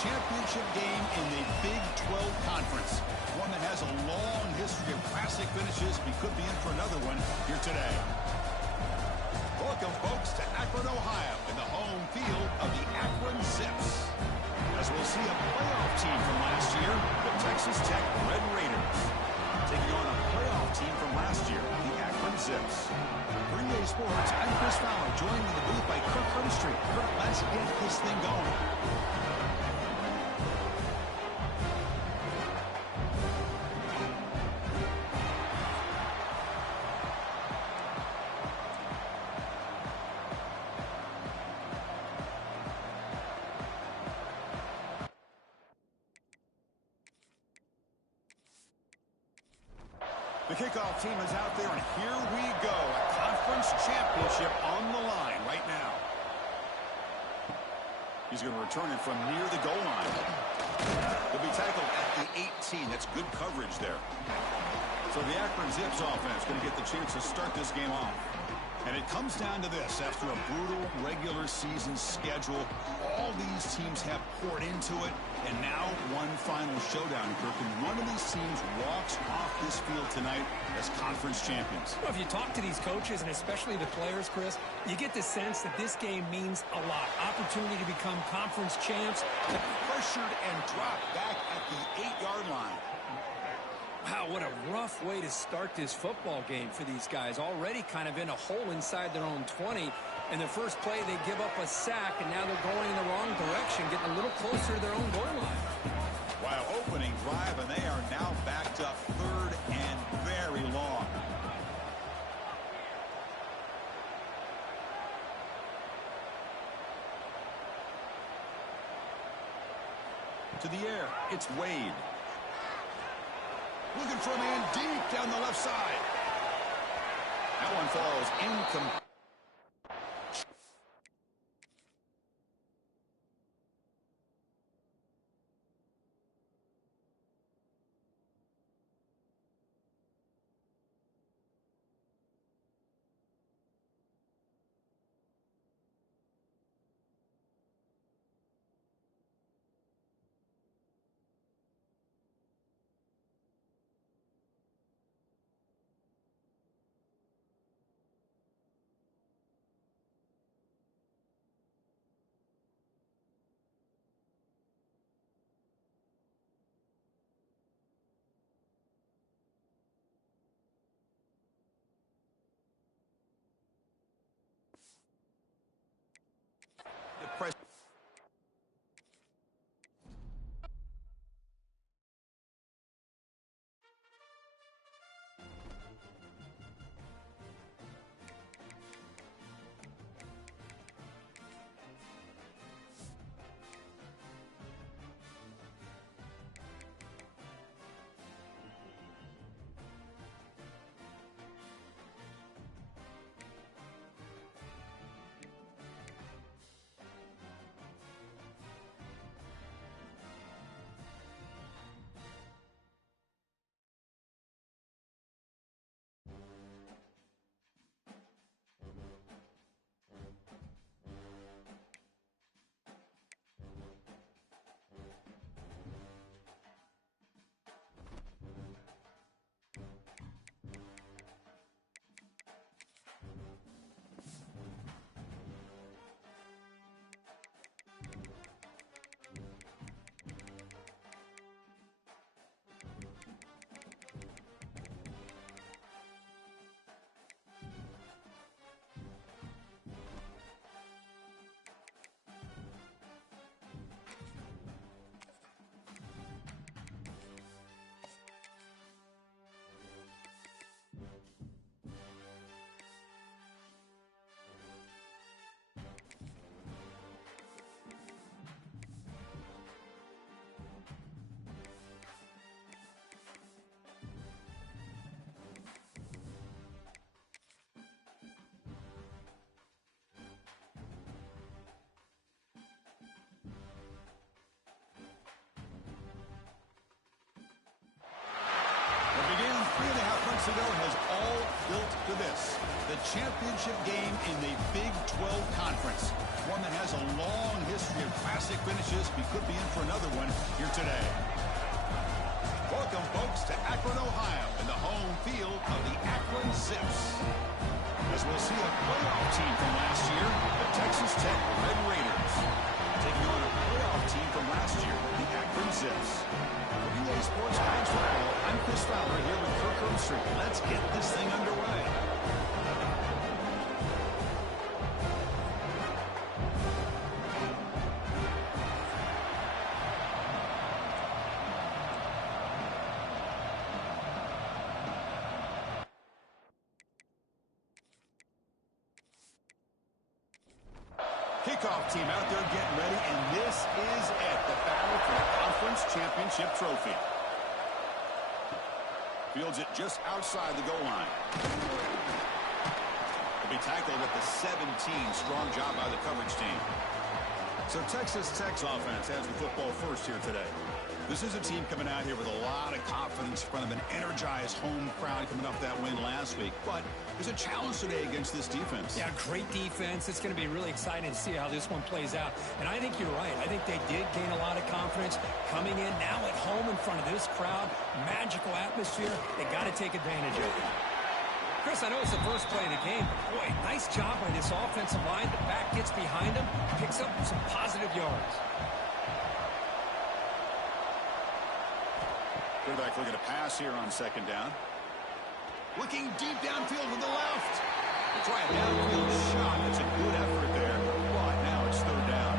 championship game in the Big 12 Conference. One that has a long history of classic finishes. We could be in for another one here today. Welcome, folks, to Akron, Ohio, in the home field of the Akron Zips. As we'll see a playoff team from last year, the Texas Tech Red Raiders, taking on a playoff team from last year, the Akron Zips. For EA Sports, I'm Chris Fowler, joined in the booth by Kirk Herbstreit. Kirk, let's get this thing going. The kickoff team is out there, and here we go. A conference championship on the line right now. He's going to return it from near the goal line. He'll be tackled at the 18. That's good coverage there. So the Akron Zips offense going to get the chance to start this game off. And it comes down to this. After a brutal regular season schedule, all these teams have poured into it, and now one final showdown, Kirk. And one of these teams walks off this field tonight as conference champions. Well, if you talk to these coaches, and especially the players, Chris, you get the sense that this game means a lot. Opportunity to become conference champs. Pressured and dropped back at the 8-yard line. Wow, what a rough way to start this football game for these guys. Already kind of in a hole inside their own 20. And the first play, they give up a sack, and now they're going in the wrong direction, getting a little closer to their own goal line. Wow, opening drive, and they are now backed up third and very long. To the air, it's Wade. Looking for a man deep down the left side. That one falls incomplete. Press. championship game in the Big 12 Conference. One that has a long history of classic finishes. We could be in for another one here today. Welcome, folks, to Akron, Ohio, in the home field of the Akron Zips. As we'll see a playoff team from last year, the Texas Tech Red Raiders, taking on a playoff team from last year, the Akron Zips. For EA Sports College Football, I'm Chris Fowler here with Kirk Herbstreit. Let's get this thing underway. Kickoff team out there getting ready, and this is it, the battle for the conference championship trophy. Fields it just outside the goal line. Will be tackled at the 17. Strong job by the coverage team. So Texas Tech's offense has the football first here today. This is a team coming out here with a lot of confidence in front of an energized home crowd coming off that win last week. But there's a challenge today against this defense. Yeah, great defense. It's going to be really exciting to see how this one plays out. And I think you're right. I think they did gain a lot of confidence coming in now at home in front of this crowd. Magical atmosphere. They got to take advantage of it. Chris, I know it's the first play of the game, but boy, nice job by this offensive line. The back gets behind him, picks up some positive yards. Quarterback looking to pass here on second down. Looking deep downfield with the left. They try a downfield shot. That's a good effort there. But now it's third down.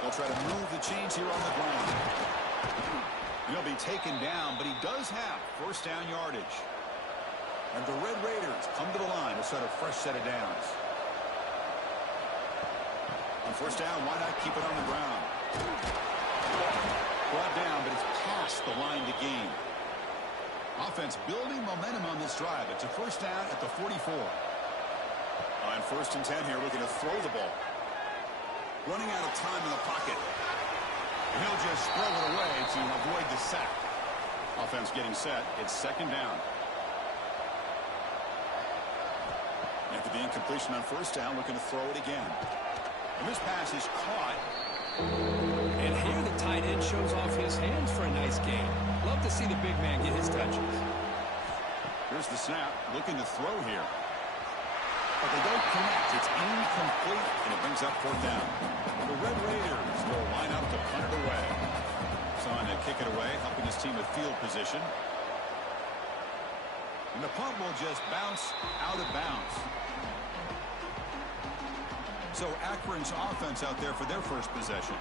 They'll try to move the chains here on the ground. He'll be taken down, but he does have first down yardage. And the Red Raiders come to the line to set a fresh set of downs. On first down, why not keep it on the ground? Brought down, but it's past the line to gain. Offense building momentum on this drive. It's a first down at the 44. On first and 10 here, looking to throw the ball. Running out of time in the pocket. And he'll just throw it away to avoid the sack. Offense getting set. It's second down. After the incompletion on first down, looking to throw it again. And this pass is caught. And here the tight end shows off his hands for a nice gain. Love to see the big man get his touches. Here's the snap. Looking to throw here. But they don't connect. It's incomplete, and it brings up fourth down. The Red Raiders will line up to punt it away. So on to kick it away, helping his team with field position. And the punt will just bounce out of bounds. So Akron's offense out there for their first possession.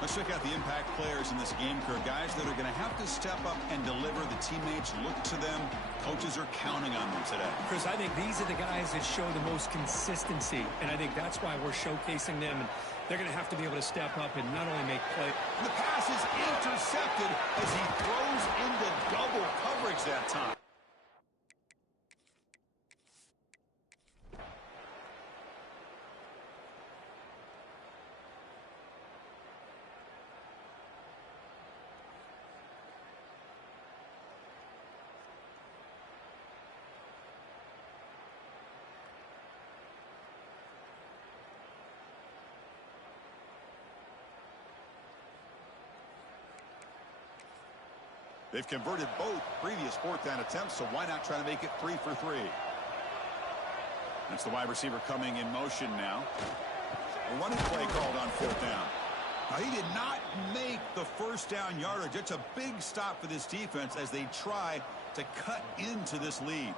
Let's check out the impact players in this game, Kirk. Guys that are going to have to step up and deliver. The teammates look to them. Coaches are counting on them today. Chris, I think these are the guys that show the most consistency, and I think that's why we're showcasing them. And they're going to have to be able to step up and not only make plays. The pass is intercepted as he throws into double coverage that time. They've converted both previous fourth down attempts, so why not try to make it 3 for 3? That's the wide receiver coming in motion now. A running play called on fourth down. Now, he did not make the first down yardage. It's a big stop for this defense as they try to cut into this lead.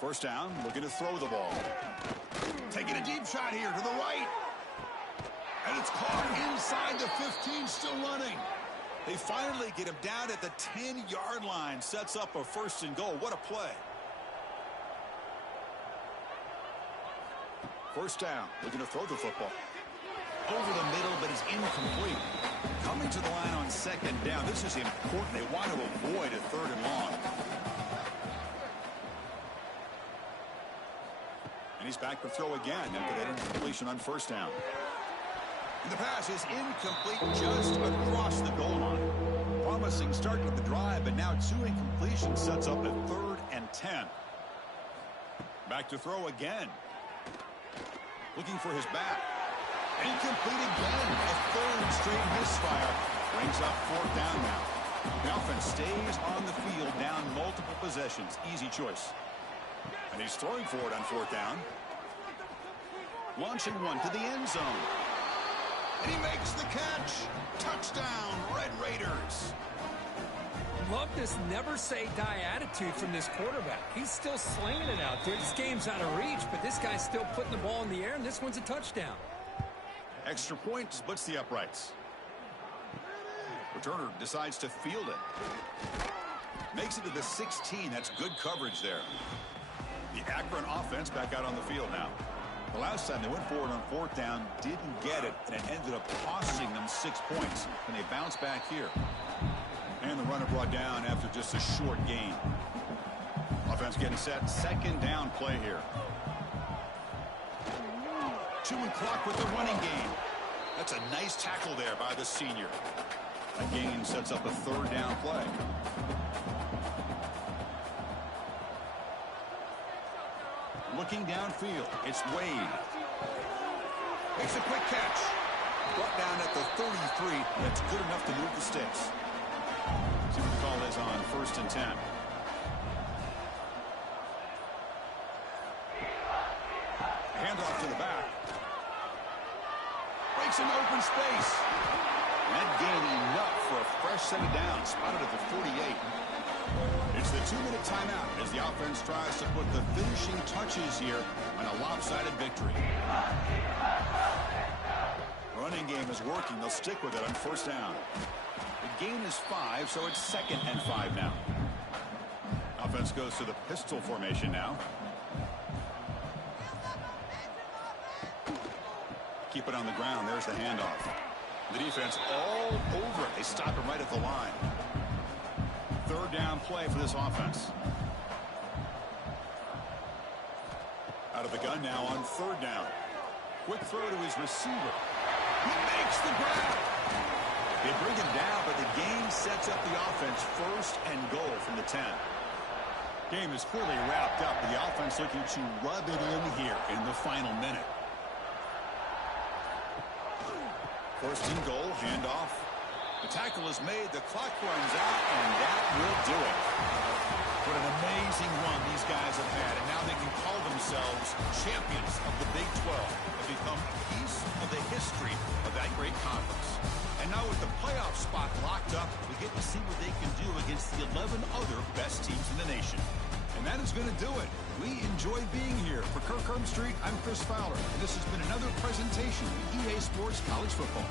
First down, looking to throw the ball. Taking a deep shot here to the right. And it's caught inside the 15, still running. They finally get him down at the 10-yard line. Sets up a first and goal. What a play. First down, looking to throw the football. Over the middle, but it's incomplete. Coming to the line on second down. This is important. They want to avoid a third and long. And he's back to throw again after that incompletion on first down. The pass is incomplete just across the goal line. Promising start to the drive, but now 2 incompletions sets up a 3rd and 10. Back to throw again. Looking for his back. Incomplete again. A 3rd straight misfire. Brings up 4th down now. The offense stays on the field down multiple possessions. Easy choice. And he's throwing for it on 4th down. Launching one to the end zone. And he makes the catch. Touchdown, Red Raiders. Love this never-say-die attitude from this quarterback. He's still slinging it out there. This game's out of reach, but this guy's still putting the ball in the air, and this one's a touchdown. Extra point splits the uprights. Returner decides to field it. Makes it to the 16. That's good coverage there. The Akron offense back out on the field now. The last time they went forward on 4th down, didn't get it, and it ended up costing them 6 points. And they bounce back here. And the runner brought down after just a short gain. Offense getting set. 2nd down play here. Chewing clock with the running game. That's a nice tackle there by the senior. That gain sets up a 3rd down play. Looking downfield, it's Wade. Makes a quick catch. Brought down at the 33. That's good enough to move the sticks. See what the call is on 1st and 10. Handoff to the back. Breaks an open space. That gain enough for a fresh set of downs. Spotted at the 48. It's the 2-minute timeout as the offense tries to put the finishing touches here on a lopsided victory. Running game is working. They'll stick with it on 1st down. The gain is 5, so it's 2nd and 5 now. Offense goes to the pistol formation now. Keep it on the ground. There's the handoff. The defense all over it. They stop him right at the line. 3rd down play for this offense. Out of the gun now on 3rd down. Quick throw to his receiver. He makes the grab. They bring him down, but the gain sets up the offense 1st and goal from the 10. Game is clearly wrapped up, but the offense looking to rub it in here in the final minute. 1st and goal, handoff. The tackle is made, the clock runs out, and that will do it. What an amazing run these guys have had, and now they can call themselves champions of the Big 12 and become a piece of the history of that great conference. And now with the playoff spot locked up, we get to see what they can do against the 11 other best teams in the nation. And that is going to do it. We enjoyed being here. For Kirk Street, I'm Chris Fowler, and this has been another presentation of EA Sports College Football.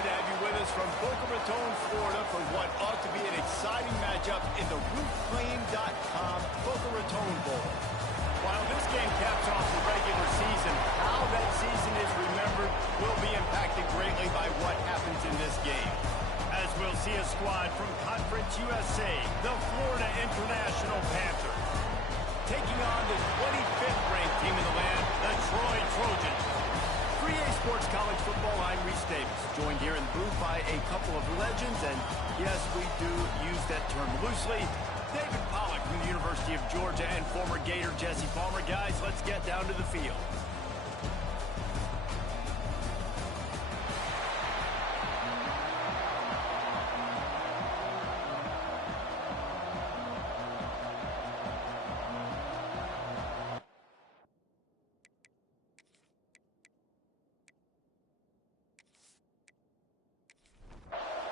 glad to have you with us from Boca Raton, Florida for what ought to be an exciting matchup in the RootClaim.com Boca Raton Bowl. While this game caps off the regular season, how that season is remembered will be impacted greatly by what happens in this game. As we'll see a squad from Conference USA, the Florida International Panthers, taking on the 25th ranked team in the land, the Troy Trojans. 3A Sports College Football, I'm Reese Davis, joined here in the booth by a couple of legends, and yes, we do use that term loosely. David Pollack from the University of Georgia and former Gator Jesse Palmer. Guys, let's get down to the field.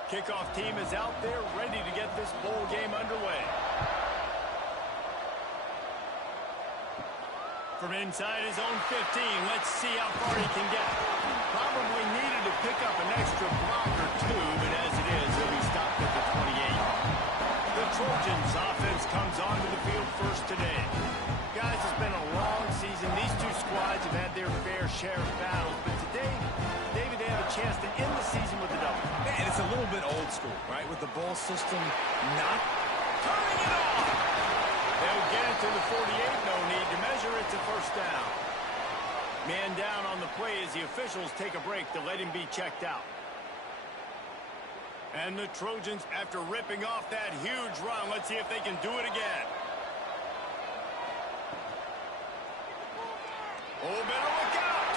Kickoff team is out there ready to get this bowl game underway. From inside his own 15, let's see how far he can get. Probably needed to pick up an extra block or two, but as it is, he'll be stopped at the 28. The Trojans offense comes onto the field first today. Guys, it's been a long season. These two squads have had their fair share of battles, but today, David, they have a chance to end the season with a double. And it's a little bit old school, right? With the bowl system not Turning it on! They'll get it to the 48. No need to measure. It's a first down. Man down on the play as the officials take a break to let him be checked out. And the Trojans, after ripping off that huge run, let's see if they can do it again. Oh, better look out!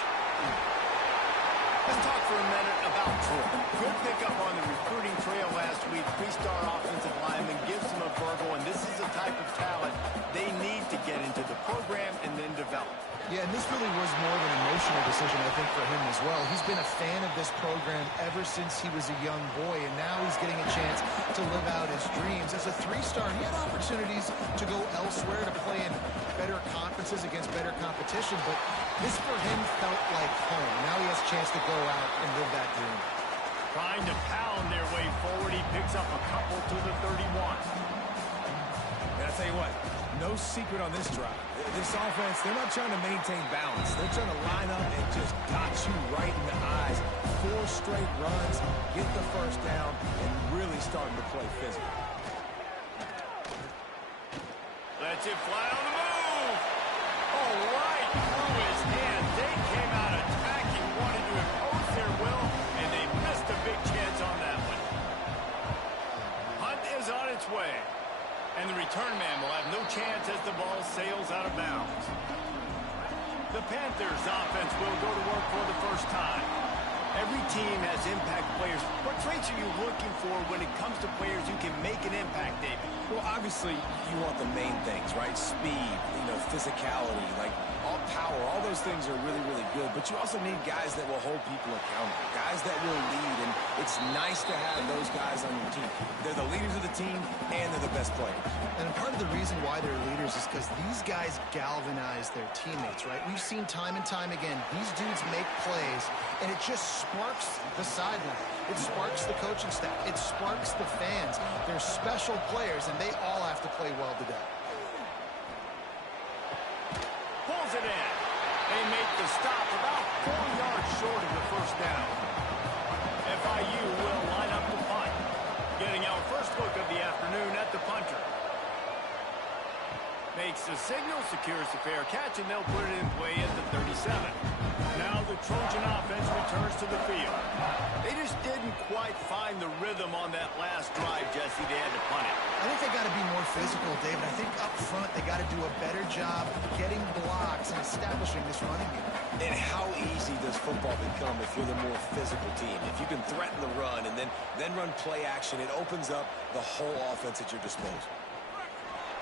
Let's talk for a minute about Troy. Good pickup on the recruiting trail last week. Three-star offensive lineman gives them a verbal, and this is a type of talent they need to get into the program and then develop. Yeah, and this really was more of an emotional decision, I think, for him as well. He's been a fan of this program ever since he was a young boy, and now he's getting a chance to live out his dreams. As a three-star, he had opportunities to go elsewhere, to play in better conferences against better competition, but this for him felt like home. Now he has a chance to go out and live that dream. Trying to pound their way forward, he picks up a couple to the 31. And I'll tell you what, no secret on this drive. This offense, they're not trying to maintain balance. They're trying to line up and just dot you right in the eyes. 4 straight runs, get the first down, and really starting to play physical. Lets it fly on the move. Oh, right through his hand. They came out attacking, wanted to impose their will, and they missed a big chance on that one. Hunt is on its way. And the return man will have no chance as the ball sails out of bounds. The Panthers offense will go to work for the first time. Every team has impact players. What traits are you looking for when it comes to players who can make an impact, David? Well, obviously, you want the main things, right? Speed, physicality, like all power, all those things are really, really good. But you also need guys that will hold people accountable, guys that will lead. And it's nice to have those guys on your team. They're the leaders of the team, and they're the best players. And part of the reason why they're leaders is because these guys galvanize their teammates, right? We've seen time and time again, these dudes make plays, and it just sparks the sideline. It sparks the coaching staff. It sparks the fans. They're special players, and they all have to play well today. Pulls it in. They make the stop about 4 yards short of the first down. FIU will line up to punt. Getting our first look of the afternoon at the punter. Makes the signal, secures the fair catch, and they'll put it in play at the 37. Now the Trojan offense returns to the field. They just didn't quite find the rhythm on that last drive, Jesse. They had to punt it. I think they got to be more physical, David. I think up front they got to do a better job getting blocks and establishing this running game. And how easy does football become if you're the more physical team? If you can threaten the run and then run play action, it opens up the whole offense at your disposal.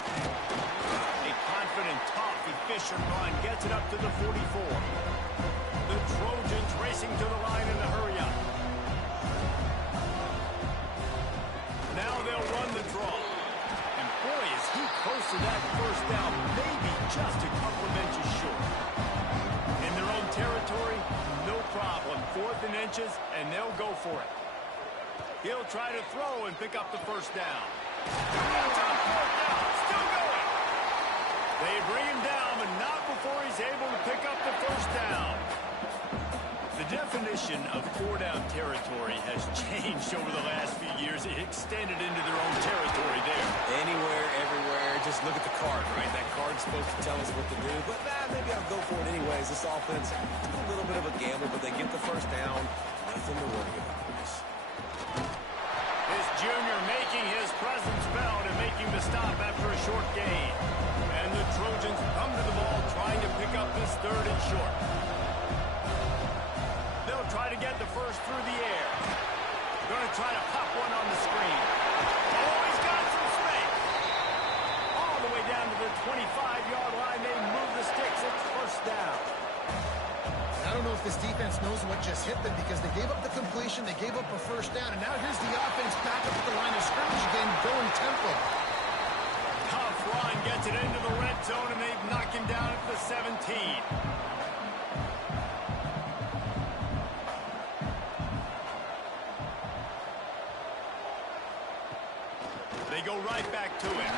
A confident, tough, efficient run gets it up to the 44. The Trojans racing to the line in a hurry up. Now they'll run the draw. And boy, is he close to that first down, maybe just a couple of inches short. In their own territory, no problem. 4th and inches, and they'll go for it. He'll try to throw and pick up the first down. That's on fourth down. Still going. They bring him down, but not before he's able to pick up the first down. The definition of four-down territory has changed over the last few years. It extended into their own territory there. Anywhere, everywhere. Just look at the card, right? That card's supposed to tell us what to do. But maybe I'll go for it anyways. This offense took a little bit of a gamble, but they get the first down. Nothing to worry about, boys. This junior making his presence felt and making the stop after a short gain. And the Trojans come to the ball trying to pick up this third and short. They'll try to get the first through the air. Going to try to pop one on the screen. Oh, he's got some space. All the way down to the 25-yard line. They move the sticks. It's first down. I don't know if this defense knows what just hit them because they gave up the completion, they gave up a first down, and now here's the offense back up at the line of scrimmage again, going tempo. Tough run gets it into the red zone, and they knock him down at the 17. They go right back to him.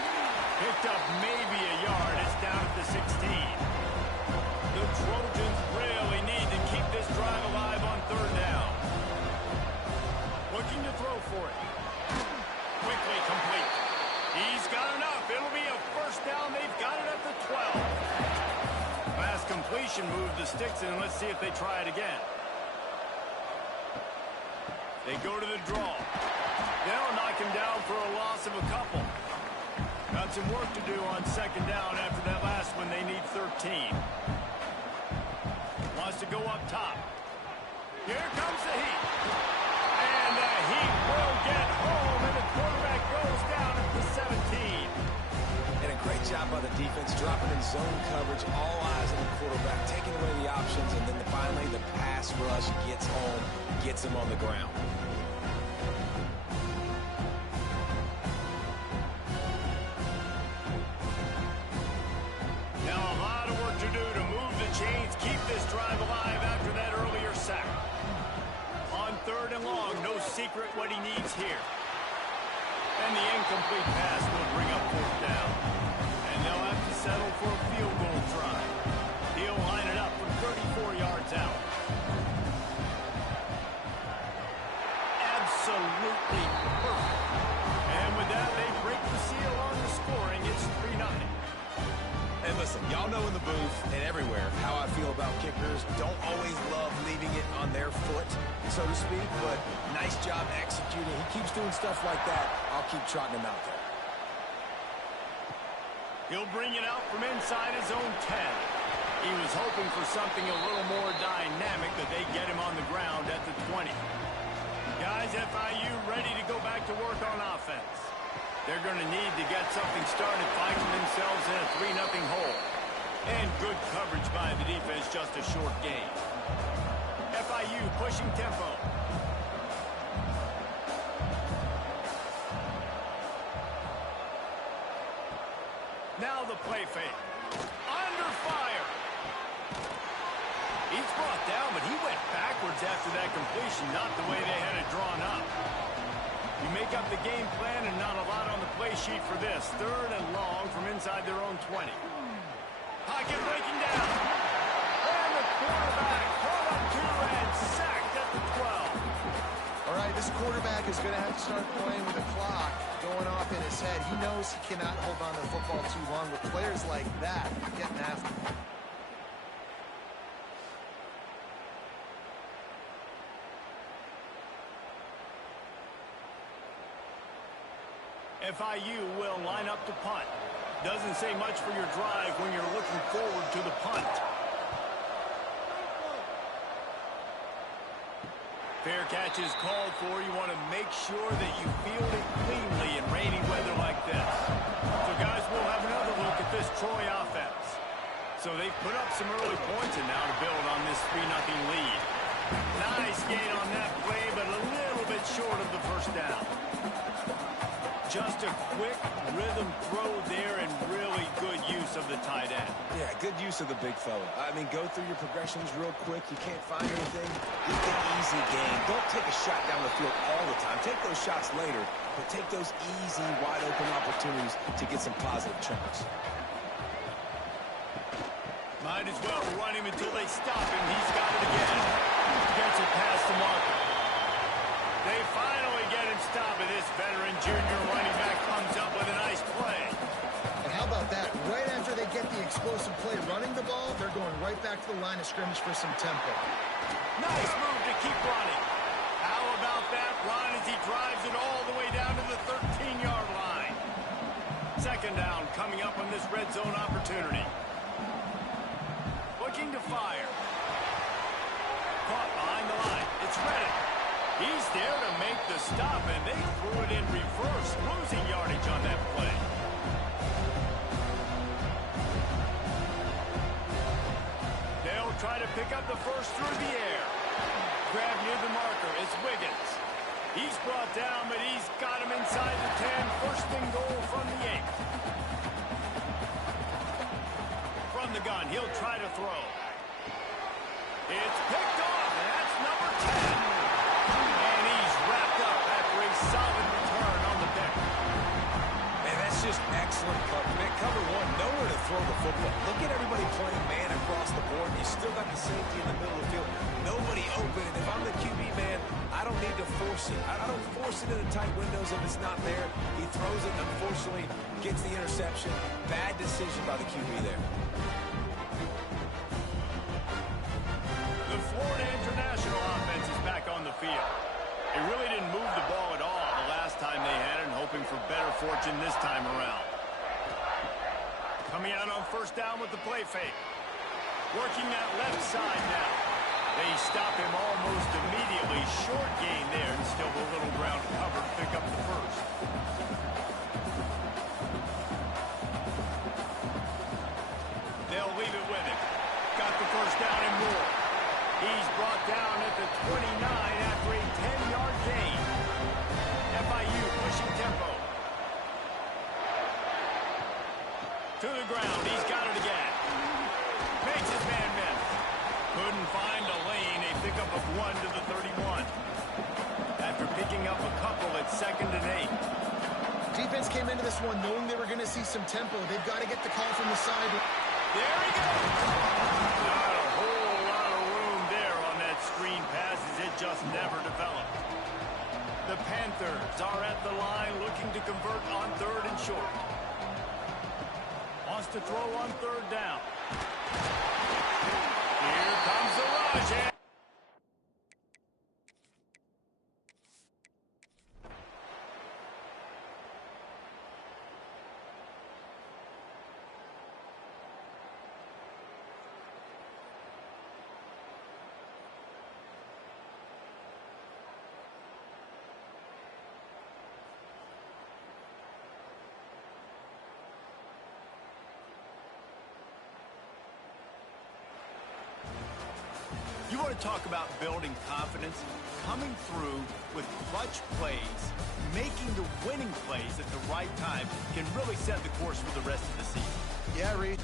Picked up maybe a yard. It's down at the 16. The Trojans really need to keep this drive alive on third down. Looking to throw for it. Quickly complete. He's got enough. It'll be a first down. They've got it at the 12. Fast completion moved the sticks in. Let's see if they try it again. They go to the draw. They'll knock him down for a loss of a couple. Got some work to do on second down after that last one. They need 13. Wants to go up top. Here comes the heat. And the heat will get home, and the quarterback goes down at the 17. And a great job by the defense, dropping in zone coverage, all eyes on the quarterback, taking away the options, and then finally the pass rush gets home, gets him on the ground. Secret what he needs here. And the incomplete pass will bring up fourth down. And they'll have to settle for a field goal try. He'll line it up from 34 yards out. Absolutely perfect. And with that, they break the seal on the scoring. It's 3-0. And listen, y'all know in the booth and everywhere how I feel about kickers. Don't always love leaving it on their foot, so to speak, but nice job executing. He keeps doing stuff like that. I'll keep trotting him out there. He'll bring it out from inside his own 10. He was hoping for something a little more dynamic, but they get him on the ground at the 20. Guys, FIU ready to go back to work on offense. They're going to need to get something started, finding themselves in a 3-0 hole. And good coverage by the defense, just a short gain. FIU pushing tempo. Now the play fake. Under fire. He's brought down, but he went backwards after that completion, not the way they had it drawn up. You make up the game plan and not a lot on the play sheet for this. Third and long from inside their own 20. Pocket breaking down. And the quarterback brought up 2 and sacked at the 12. All right, this quarterback is going to have to start playing with the clock going off in his head. He knows he cannot hold on to the football too long with players like that getting after him. FIU will line up to punt. Doesn't say much for your drive when you're looking forward to the punt. Fair catch is called for. You want to make sure that you field it cleanly in rainy weather like this. So, guys, we'll have another look at this Troy offense. So they've put up some early points and now to build on this 3-0 lead. Nice gain on that play, but a little bit short of the first down. Just a quick rhythm throw there and really good use of the tight end. Yeah, good use of the big fella. I mean, go through your progressions real quick. You can't find anything. Get the easy gain. Don't take a shot down the field all the time. Take those shots later, but take those easy, wide-open opportunities to get some positive chunks. Might as well run him until they stop him. He's got it again. Gets it past the marker. They finally get him stopped, and this veteran junior running back comes up with a nice play. And how about that? Right after they get the explosive play running the ball, they're going right back to the line of scrimmage for some tempo. Nice move to keep running. How about that run as he drives it all the way down to the 13-yard line? Second down coming up on this red zone opportunity. Looking to fire. Caught behind the line. It's Reddick. He's there to make the stop, and they threw it in reverse, losing yardage on that play. They'll try to pick up the first through the air. Grab near the marker. It's Wiggins. He's brought down, but he's got him inside the 10. First and goal from the 8. From the gun, he'll try to throw. It's picked off, and that's number 10. And he's wrapped up after a solid return on the pick. Man, that's just excellent cover. Man, cover one, nowhere to throw the football. Look at everybody playing man across the board. You still got the safety in the middle of the field. Nobody open. And if I'm the QB, man, I don't need to force it. I don't force it into tight windows if it's not there. He throws it and unfortunately gets the interception. Bad decision by the QB there. The Florida International offense is back on the field. They really didn't move the ball at all the last time they had it, and hoping for better fortune this time around. Coming out on first down with the play fake. Working that left side now. They stop him almost immediately. Short gain there, and still a little ground cover to pick up the first. They'll leave it with him. Got the first down and more. He's brought down at the 29 after a 10-yard gain. FIU pushing tempo. To the ground. He's got it again. Makes his man miss. Couldn't find a lane. A pickup of 1 to the 31. After picking up a couple at 2nd and 8. Defense came into this one knowing they were going to see some tempo. They've got to get the call from the side. There he goes. Not a whole lot of room there on that screen pass as it just never developed. The Panthers are at the line looking to convert on 3rd and short. Wants to throw on 3rd down. Here comes the rush. You want to talk about building confidence? Coming through with clutch plays, making the winning plays at the right time can really set the course for the rest of the season. Yeah, Reed.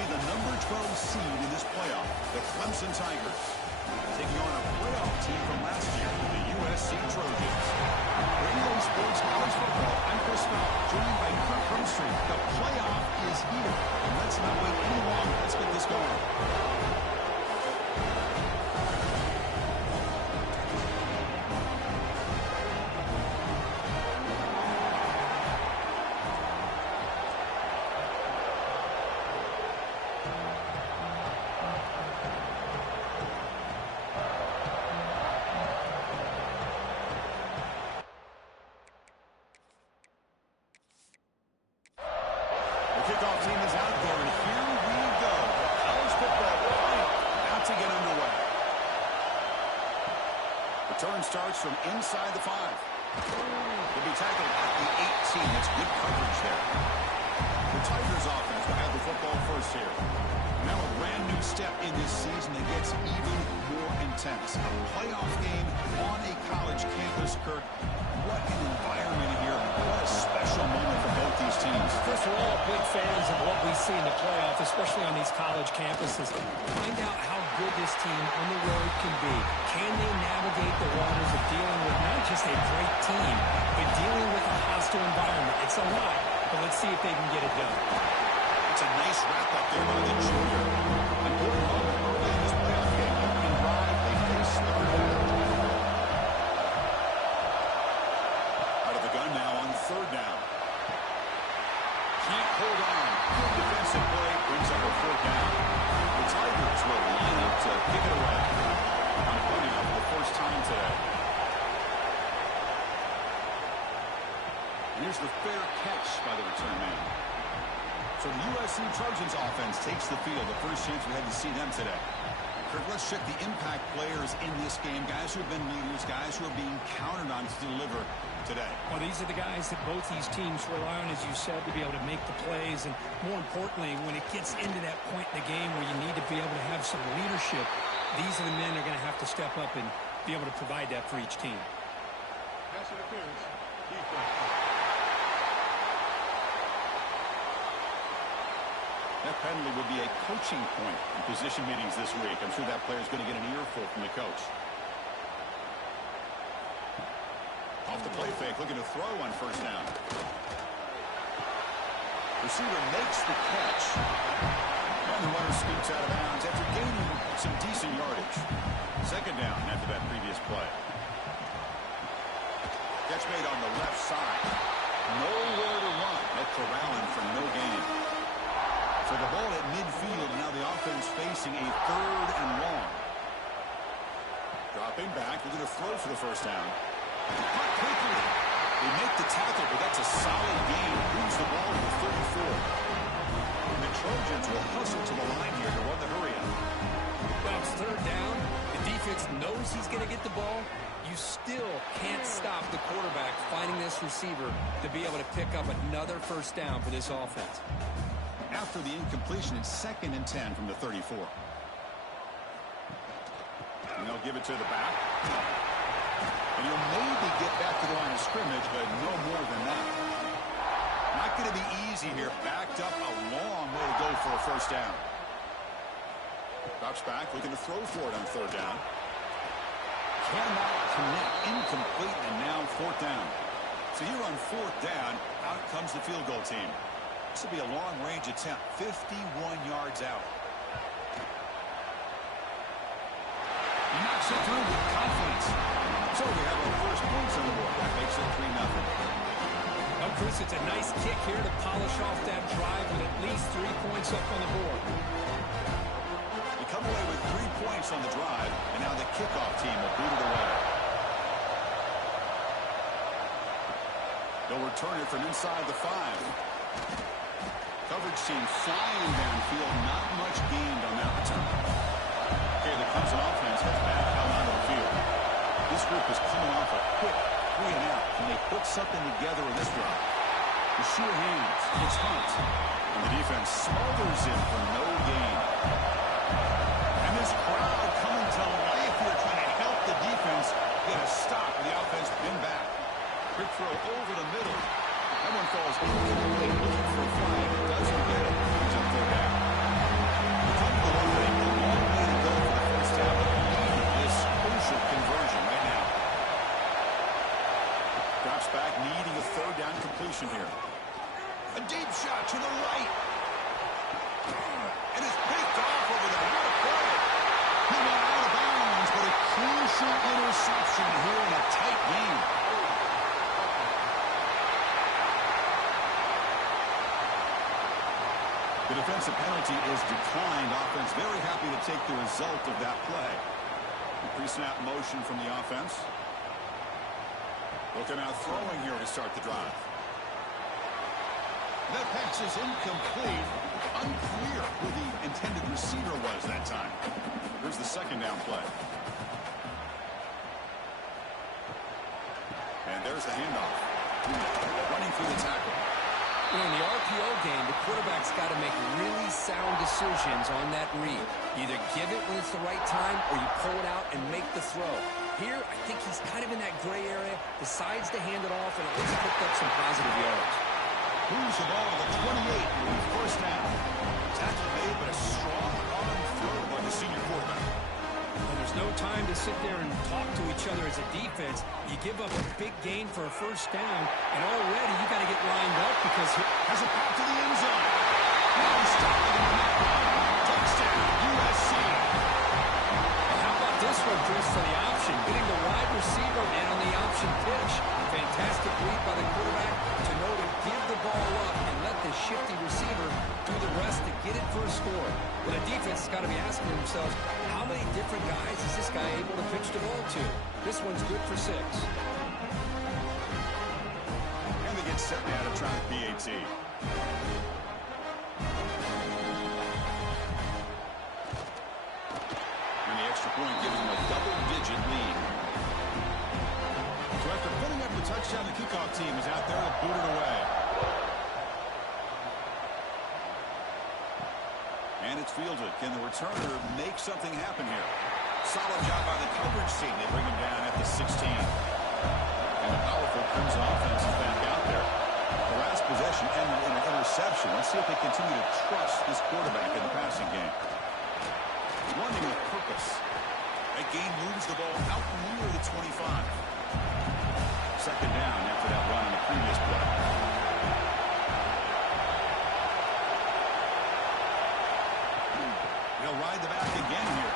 see the number 12 seed in this playoff, the Clemson Tigers, taking on a playoff team from last year, the USC Trojans. Radio Sports College Football, I'm Chris Scott, joined by Kirk Hermstreet. The playoff is here, and let's not wait any longer. Let's get this going. Kickoff team is out there, and here we go. College football about to get underway. Return starts from inside the 5. He'll be tackled at the 18. That's good coverage there. The Tigers offense will have the football first here. Now a brand new step in this season that gets even more intense. A playoff game on a college campus, Kirk. What an environment here. What a special moment for both these teams. First of all, big fans of what we see in the playoff, especially on these college campuses. Find out how good this team on the road can be. Can they navigate the waters of dealing with not just a great team, but dealing with a hostile environment? It's a lot, but let's see if they can get it done. It's a nice wrap-up there by the junior. Important moment early in this playoff game. In drive, they face the quarterback. Out of the gun now on 3rd down. Can't hold on. Good defensive play brings up a 4th down. The Tigers will line up to kick it away. On punting out for the first time today. And here's the fair catch by the return man. So the USC Trojans offense takes the field. The first chance we had to see them today. Kirk, let's check the impact players in this game. Guys who have been leaders, guys who are being counted on to deliver today. Well, these are the guys that both these teams rely on, as you said, to be able to make the plays. And more importantly, when it gets into that point in the game where you need to be able to have some leadership, these are the men that are going to have to step up and be able to provide that for each team. Pass interference. Defense. That penalty would be a coaching point in position meetings this week. I'm sure that player is going to get an earful from the coach. Off the play fake, looking to throw on 1st down. Receiver makes the catch. And the runner scoots out of bounds after gaining some decent yardage. 2nd down after that previous play. Catch made on the left side. Nowhere to run. They're corralling for no gain. So the ball at midfield, now the offense facing a 3rd and long. Dropping back, they're going to throw for the 1st down. Caught quickly. They make the tackle, but that's a solid gain. Moves the ball to the 34. And the Trojans will hustle to the line here to run the hurry up. Well, it's 3rd down. The defense knows he's going to get the ball. You still can't stop the quarterback finding this receiver to be able to pick up another 1st down for this offense. After the incompletion, it's 2nd and 10 from the 34. And they'll give it to the back. And he'll maybe get back to the line of scrimmage, but no more than that. Not going to be easy here. Backed up a long way to go for a 1st down. Drops back, looking to throw for it on 3rd down. Cannot connect, incomplete, and now 4th down. So here on 4th down, out comes the field goal team. This will be a long-range attempt, 51 yards out. He knocks it through with confidence. So we have our first points on the board. That makes it 3-0. Well, Chris, it's a nice kick here to polish off that drive with at least 3 points up on the board. We come away with 3 points on the drive, and now the kickoff team will boot it away. They'll return it from inside the 5. Coverage team flying downfield. Not much gained on that return. Okay, the Clemson offense has back out onto the field. This group is coming off a quick 3 and out. Can they put something together in this drive? The sure hands. It's Hunt. And the defense smothers him for no gain. And this crowd coming to life here trying to help the defense get a stop. The offense been back. Quick throw over the middle. That one falls incomplete. Looking for a flag. Doesn't get it. He's up 3rd down. penalty is declined. Offense very happy to take the result of that play. Pre-snap motion from the offense. Looking out throwing here to start the drive. That pass is incomplete. Unclear who the intended receiver was that time. Here's the second down play. And there's the handoff. Running through the tackle. You know, in the RPO game, the quarterback's got to make really sound decisions on that read. Either give it when it's the right time or you pull it out and make the throw. Here, I think he's kind of in that gray area, decides to hand it off, and at least picked up some positive yards. Moves the ball to the 28, first down. Tackle made, but a strong arm throw by the senior quarterback. And there's no time to sit there and talk to each other as a defense. You give up a big gain for a first down, and already you got to get lined up because he has it back to the end zone. Now he's stopping on that run. Touchdown, USC. How about this one, Chris, for the option? Getting the wide receiver and on the option pitch. Fantastic read by the quarterback to know to give the ball up and let the shifty receiver do the rest to get it for a score. But the defense has got to be asking themselves, how many different guys is this guy able to pitch the ball to? This one's good for 6. And they get set now to try the PAT. And the extra point gives them a double-digit lead. So after putting up the touchdown, the kickoff team is out there to boot it away. And it's fielded. Can the returner make something happen here? Solid job by the coverage team. They bring him down at the 16. And the powerful Crimson offense is back out there. The last possession ended in an interception. Let's see if they continue to trust this quarterback in the passing game. Running with purpose. That gain moves the ball out near the 25. Second down after that run on the previous play. He'll ride the back again here.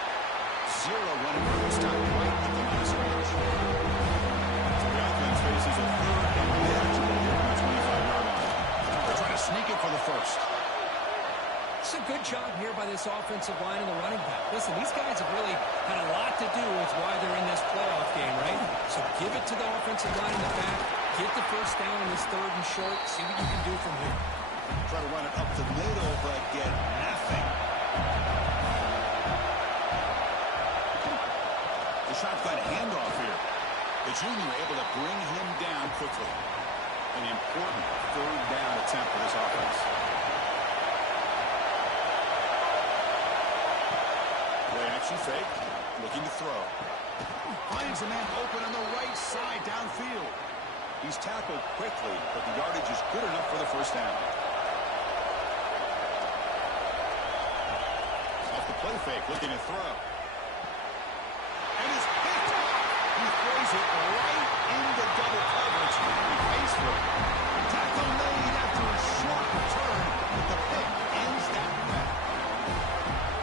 0 running first time right at the line of scrimmage. So the offense faces a third and manageable here on the 25-yard line. They're trying to sneak it for the first. It's a good job here by this offensive line and the running back. Listen, these guys have really had a lot to do with why they're in this playoff game, right? So give it to the offensive line in the back. Get the first down on this third and short. See what you can do from here. Try to run it up the middle, but get nothing. The shotgun handoff here. The junior able to bring him down quickly. An important third down attempt for this offense. Play action fake. Looking to throw. Finds a man open on the right side downfield. He's tackled quickly, but the yardage is good enough for the first down. Off the play fake, looking to throw. And it's picked off. He throws it right into double coverage. He pays for it. Tackle made after a short return, but the pick ends that play.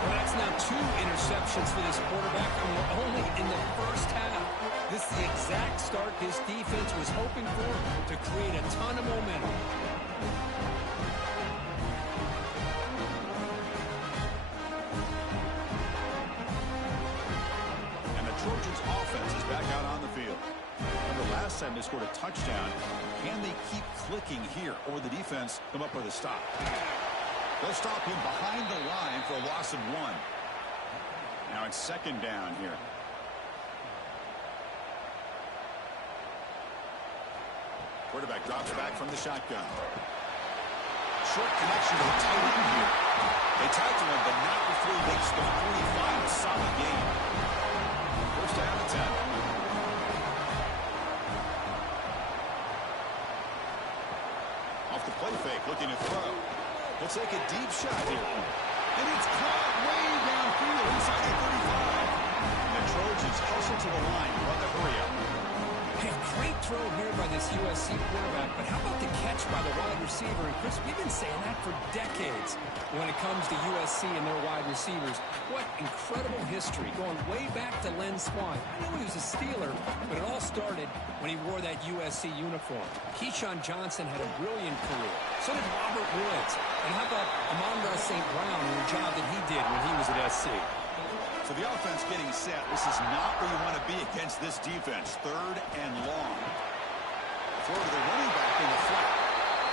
Well, that's now 2 interceptions for this quarterback, and we're only in the first half. This is the exact start his defense was hoping for to create a ton of momentum. And the Trojans' offense is back out on the field. Remember, last time they scored a touchdown. Can they keep clicking here, or the defense come up with a stop? They'll stop him behind the line for a loss of 1. Now it's second down here. Quarterback drops back from the shotgun. Short connection to the tight end here. They tackle him, but not before he makes the 45. Solid game. First down and 10. Off the play fake, looking to throw. He'll take a deep shot here. And it's caught way downfield inside the 35. And the Trojans hustle to the line, run the hurry up. Hey, great throw here by this USC quarterback, but how about the catch by the wide receiver? And Chris, we've been saying that for decades when it comes to USC and their wide receivers. What incredible history, going way back to Len Swann. I know he was a Steeler, but it all started when he wore that USC uniform. Keyshawn Johnson had a brilliant career. So did Robert Woods. And how about Amon-Ra St. Brown and the job that he did when he was at SC? So the offense getting set. This is not where you want to be against this defense. 3rd and long. Throw to the running back in the flat.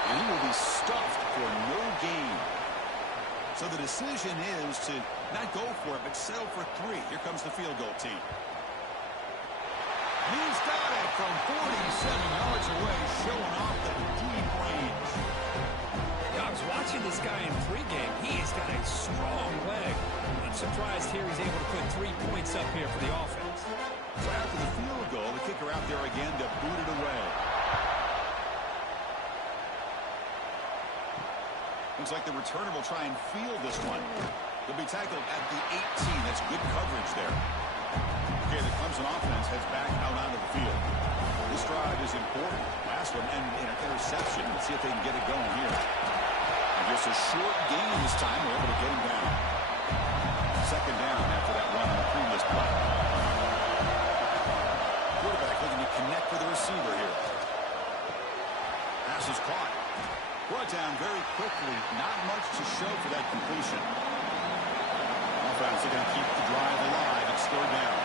And he will be stuffed for no gain. So the decision is to not go for it, but settle for 3. Here comes the field goal team. He's got it from 47 yards away, showing off the deep range. Yeah, I was watching this guy in pregame. He's got a strong leg. I'm surprised here he's able to put 3 points up here for the offense. So after the field goal, the kicker out there again to boot it away. Looks like the returner will try and field this one. They'll be tackled at the 18. That's good coverage there. Okay, the Clemson offense heads back out onto the field. This drive is important. Last one ended in an interception. Let's see if they can get it going here. And just a short gain this time. They're able to get him down. 2nd down after that run on the previous play. Quarterback looking to connect with the receiver here. Pass is caught. Brought down very quickly. Not much to show for that completion. Offense are going to keep the drive alive. It's 3rd down.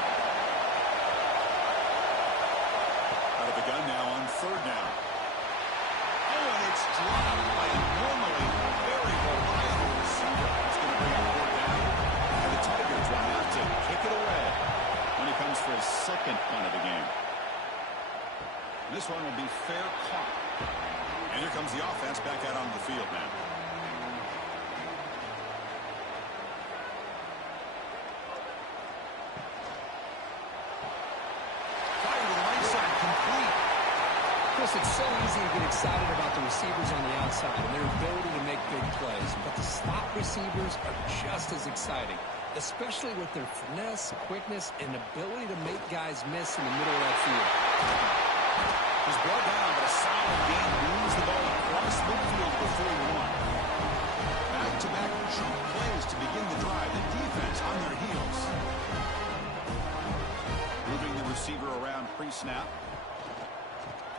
Out of the gun now on 3rd down. Oh, and it's dropped by a normally very reliable receiver. It's going to bring it 4th down. And the Tigers will have to kick it away when he comes for his 2nd punt of the game. This one will be fair caught. And here comes the offense back out onto the field now. Fire to the right side, complete. Chris, it's so easy to get excited about the receivers on the outside and their ability to make big plays. But the slot receivers are just as exciting, especially with their finesse, quickness, and ability to make guys miss in the middle of that field. He's brought down, but a solid gain moves the ball across midfield before 1. Back-to-back chunk plays to begin the drive. The defense on their heels. Moving the receiver around pre-snap.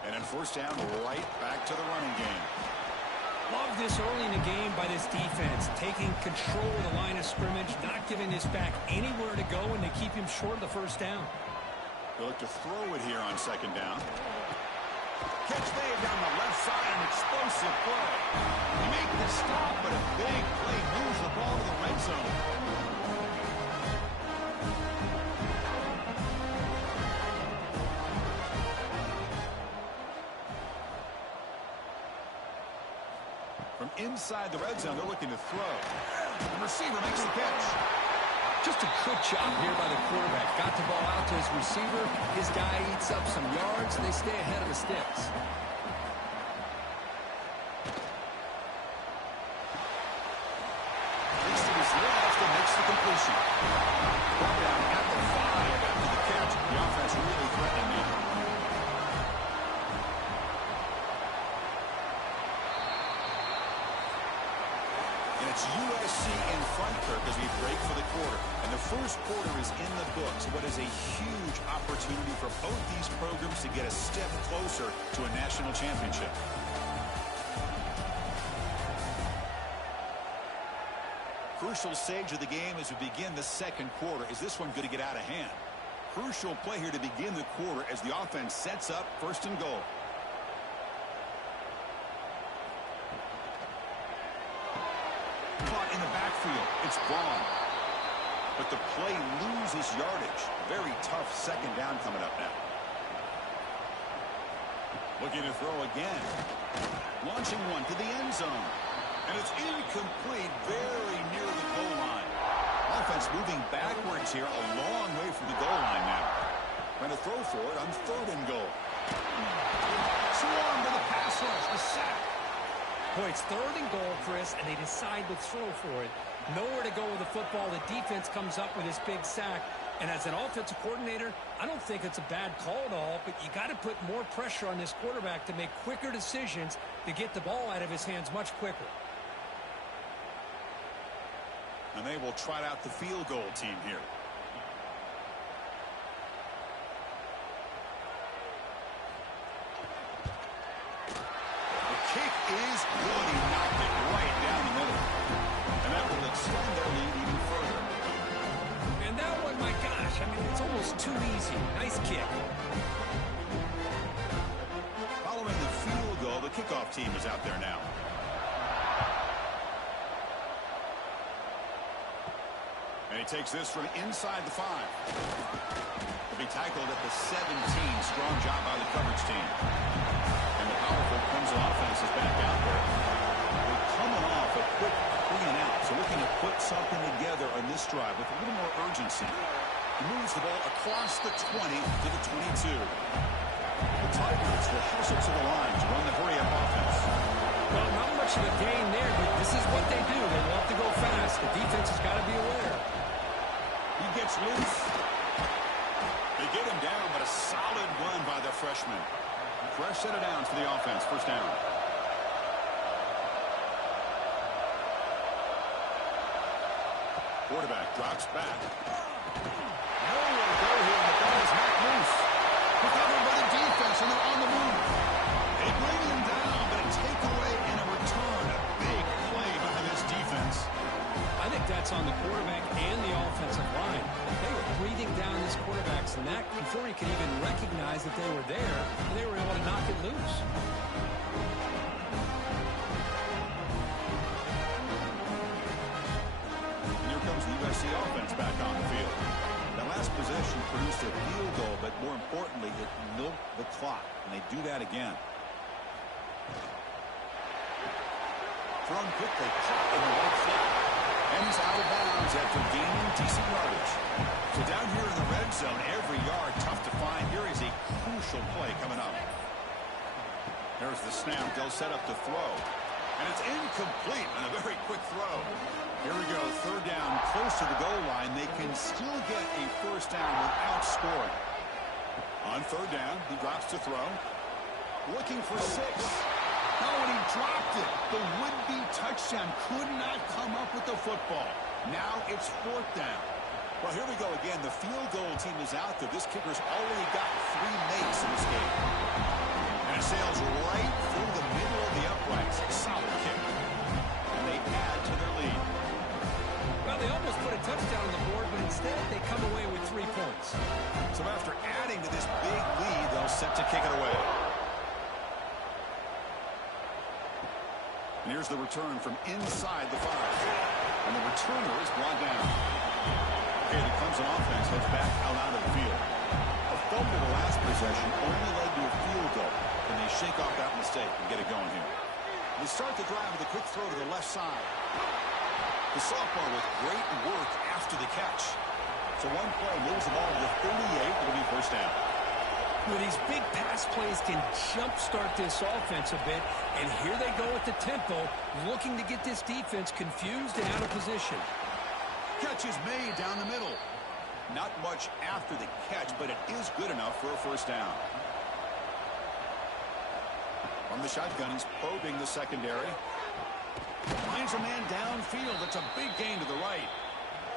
And then 1st down, right back to the running game. Love this early in the game by this defense, taking control of the line of scrimmage, not giving this back anywhere to go, and they keep him short of the 1st down. They'll look to throw it here on 2nd down. Catch made down the left side, an explosive play. They make the stop, but a big play moves the ball to the red zone. From inside the red zone, they're looking to throw. The receiver makes the catch. Just a good job here by the quarterback. Got the ball out to his receiver. His guy eats up some yards, and they stay ahead of the sticks. Looks to his left and makes the completion. Brought down at the 5 after the catch. The offense really threatening now. And it's USC in front, Kirk, as we break for the quarter. And the 1st quarter is in the books. What is a huge opportunity for both these programs to get a step closer to a national championship. Crucial stage of the game as we begin the 2nd quarter. Is this one going to get out of hand? Crucial play here to begin the quarter as the offense sets up 1st and goal. Caught in the backfield. It's Braun. But the play loses yardage. Very tough 2nd down coming up now. Looking to throw again. Launching one to the end zone. And it's incomplete, very near the goal line. Offense moving backwards here, a long way from the goal line now. Trying to throw for it on 3rd and goal. Swarm to the pass rush, the sack. Boy, it's 3rd and goal, Chris, and they decide to throw for it. Nowhere to go with the football. The defense comes up with this big sack. And as an offensive coordinator, I don't think it's a bad call at all, but you got to put more pressure on this quarterback to make quicker decisions to get the ball out of his hands much quicker. And they will trot out the field goal team here. The kick is good. He knocked it right down the almost too easy. Nice kick. Following the field goal, the kickoff team is out there now. And he takes this from inside the 5. To be tackled at the 17. Strong job by the coverage team. And the powerful Crimson offense is back out there. They're coming off a quick 3 and out. So looking to put something together on this drive with a little more urgency. He moves the ball across the 20 to the 22. The Tigers will hustle to the line to run the hurry-up offense. Well, not much of a gain there, but this is what they do. They love to go fast. The defense has got to be aware. He gets loose. They get him down, but a solid run by the freshman. Fresh set of downs for the offense. First down. Quarterback drops back. Nowhere to go here, and the ball is knocked loose. Recovered by the defense, and they're on the move. They bring him down, but a takeaway and a return. A big play by this defense. I think that's on the quarterback and the offensive line. They were breathing down this quarterback's neck before he could even recognize that they were there, and they were able to knock it loose. And here comes the USC offense back on the field. The last possession produced a field goal, but more importantly, it milked the clock, and they do that again. Thrown quickly, caught in the right flat. And he's out of bounds after gaining decent yardage. So down here in the red zone, every yard tough to find. Here is a crucial play coming up. There's the snap. They'll set up to throw. And it's incomplete on a very quick throw. Here we go. Third down, close to the goal line. They can still get a first down without scoring. On third down, he drops to throw. Looking for 6. Oh, and he dropped it. The would-be touchdown could not come up with the football. Now it's 4th down. Well, here we go again. The field goal team is out there. This kicker's already got 3 makes in this game. And it sails right through the middle of the uprights. Solid kick. And they add to their lead. Well, they almost put a touchdown on the board, but instead they come away with 3 points. So after adding to this big lead, they'll set to kick it away. And here's the return from inside the 5. And the returner is brought down. Okay, the Clemson offense heads back out onto the field. A fumble the last possession only led to a field goal. And they shake off that mistake and get it going here. They start the drive with a quick throw to the left side. The sophomore with great work after the catch. So one play moves the ball to the 38. It'll be first down. Well, these big pass plays can jumpstart this offense a bit, and here they go at the tempo, looking to get this defense confused and out of position. Catch is made down the middle. Not much after the catch, but it is good enough for a first down. From the shotgun, he's probing the secondary. Finds a man downfield. It's a big gain to the right.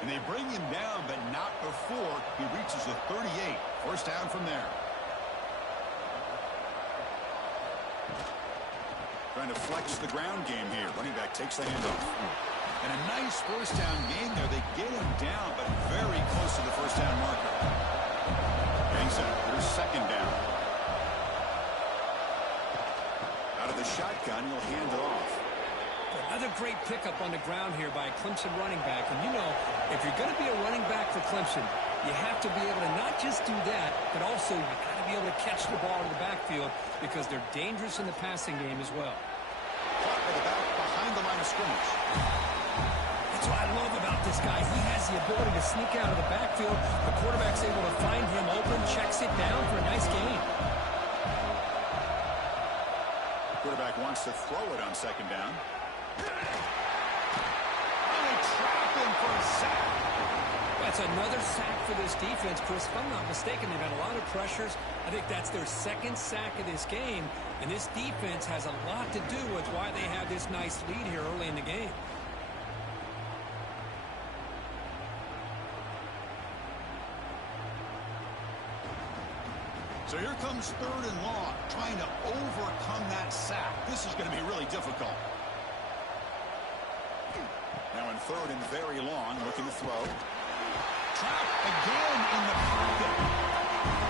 And they bring him down, but not before he reaches the 38. First down from there. Trying to flex the ground game here. Running back takes the handoff. And a nice first down gain there. They get him down, but very close to the first down marker. Bangs up. There's second down. Out of the shotgun, he'll hand it off. Another great pickup on the ground here by a Clemson running back. And you know, if you're going to be a running back for Clemson, you have to be able to not just do that, but also you got to be able to catch the ball in the backfield because they're dangerous in the passing game as well. Caught with the back behind the line of scrimmage. That's what I love about this guy. He has the ability to sneak out of the backfield. The quarterback's able to find him open, checks it down for a nice gain. Quarterback wants to throw it on second down. And they trap him for a sack. That's another sack for this defense, Chris. If I'm not mistaken, they've had a lot of pressures. I think that's their second sack of this game. And this defense has a lot to do with why they have this nice lead here early in the game. So here comes third and long, trying to overcome that sack. This is going to be really difficult. Now in third and very long, looking to throw. Trapped again in the it.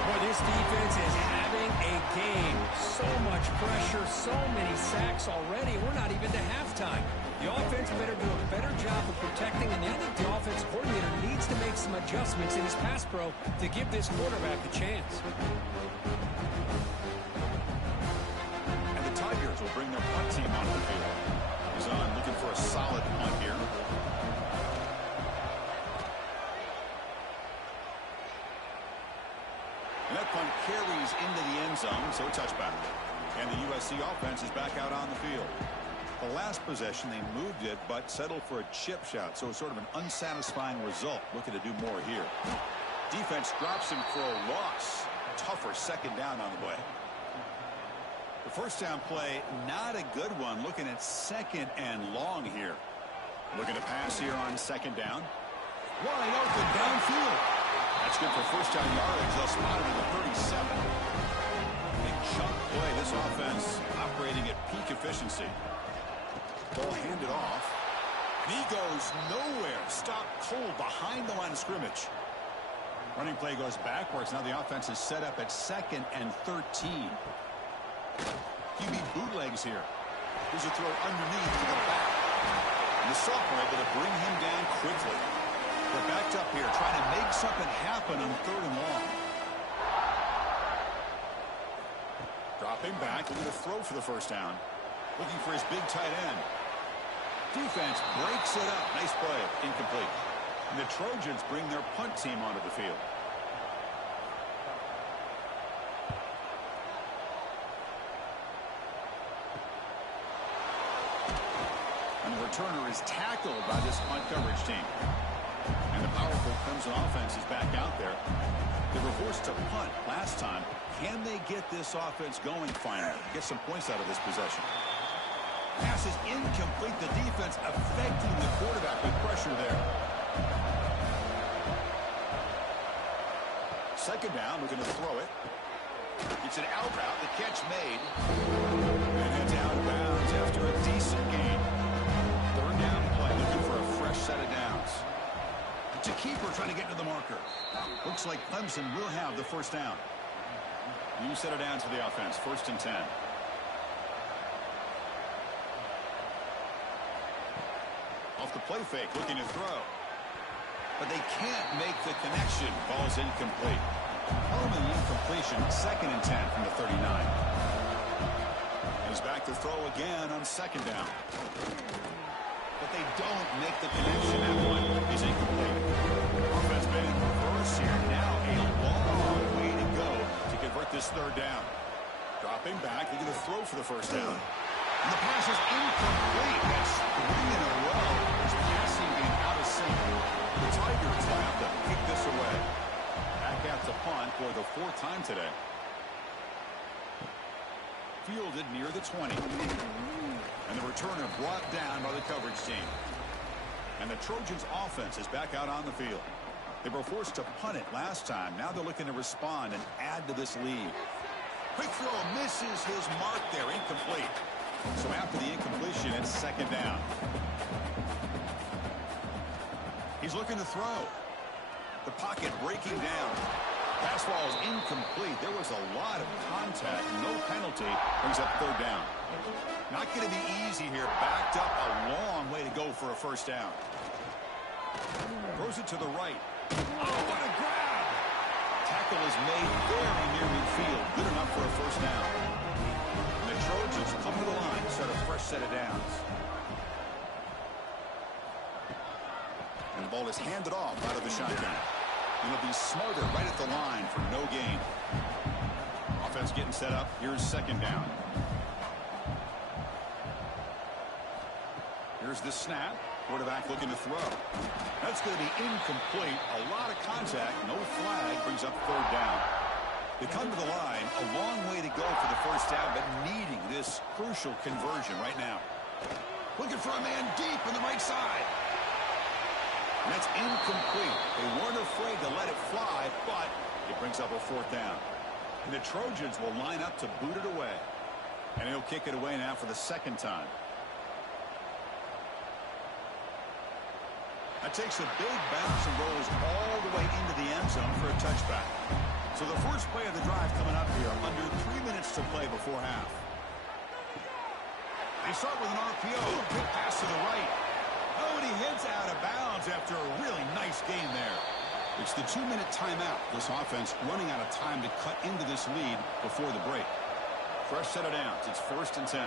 Boy, this defense is having a game. So much pressure, so many sacks already. We're not even to halftime. The offense better do a better job of protecting, and I think the offensive coordinator needs to make some adjustments in his pass pro to give this quarterback a chance. And the Tigers will bring their punt team onto the field. He's on looking for a solid punt here. And that punt carries into the end zone, so a touchback. And the USC offense is back out on the field. The last possession, they moved it, but settled for a chip shot, so it's sort of an unsatisfying result. Looking to do more here. Defense drops him for a loss. Tougher second down on the way. The first down play, not a good one. Looking at second and long here. Looking to pass here on second down. Wide open downfield. That's good for first down yardage. They'll spot it at the 37. Big chunk play. This offense operating at peak efficiency. Ball handed off. And he goes nowhere. Stopped cold behind the line of scrimmage. Running play goes backwards. Now the offense is set up at 2nd and 13. QB bootlegs here. Here's a throw underneath to the back. And the sophomore able to bring him down quickly. They're backed up here trying to make something happen on 3rd and long. Dropping back, looking to throw for the first down. Looking for his big tight end. Defense breaks it up. Nice play. Incomplete. And the Trojans bring their punt team onto the field. And the returner is tackled by this punt coverage team. And the powerful Crimson offense is back out there. They were forced to punt last time. Can they get this offense going finally? Get some points out of this possession. Pass is incomplete. The defense affecting the quarterback with pressure there. Second down, looking to throw it. It's an out route. The catch made. And it's out of bounds after a decent gain. 3rd down play, looking for a fresh set of downs. It's a keeper trying to get to the marker. Looks like Clemson will have the first down. New set of downs for the offense. 1st and 10. Off the play fake, looking to throw. But they can't make the connection. Ball's incomplete. Element incompletion, 2nd and 10 from the 39. He's back to throw again on 2nd down. But they don't make the connection. That one is incomplete. Offense been in reverse here. Now a long way to go to convert this 3rd down. Dropping back, looking to throw for the first down. And the pass is incomplete. That's 3 in a row. His passing game out of sync. The Tigers will have to pick this away. Back at the punt for the 4th time today. Fielded near the 20. And the returner brought down by the coverage team. And the Trojans offense is back out on the field. They were forced to punt it last time. Now they're looking to respond and add to this lead. Quick throw misses his mark there. Incomplete. So after the incompletion, it's 2nd down. He's looking to throw. The pocket breaking down. Pass ball is incomplete. There was a lot of contact. No penalty. Brings up 3rd down. Not going to be easy here. Backed up a long way to go for a first down. Throws it to the right. Oh, what a grab! Tackle is made very near midfield. Good enough for a first down. And the Trojans come to the line to start a fresh set of downs. And the ball is handed off out of the shotgun. And it'll be smarter right at the line for no gain. Offense getting set up. Here's 2nd down. Here's the snap. Quarterback looking to throw. That's going to be incomplete. A lot of contact. No flag. Brings up 3rd down. They come to the line. A long way to go for the first down, but needing this crucial conversion right now. Looking for a man deep on the right side. And that's incomplete. They weren't afraid to let it fly, but it brings up a 4th down. And the Trojans will line up to boot it away. And he'll kick it away now for the 2nd time. That takes a big bounce and rolls all the way into the end zone for a touchback. So the first play of the drive coming up here, under 3 minutes to play before half. They start with an RPO. Quick pass to the right. Oh, and he heads out of bounds after a really nice gain there. It's the 2-minute timeout. This offense running out of time to cut into this lead before the break. Fresh set of downs. It's 1st and 10.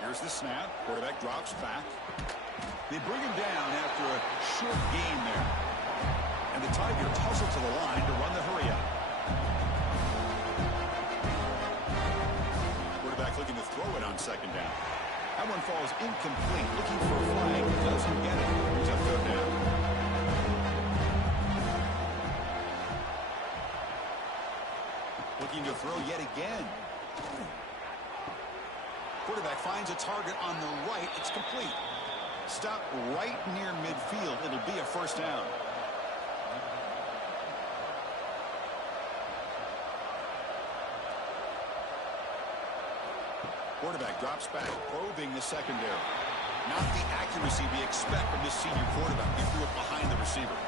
Here's the snap. Quarterback drops back. They bring him down after a short gain there. And the Tigers hustle to the line to run the hurry out. Quarterback looking to throw it on 2nd down. That one falls incomplete. Looking for a flag. Doesn't get it. Here's a 3rd down. Looking to throw yet again. Quarterback finds a target on the right. It's complete. Stop right near midfield. It'll be a 1st down. Quarterback drops back, probing the secondary. Not the accuracy we expect from this senior quarterback. He threw it behind the receiver.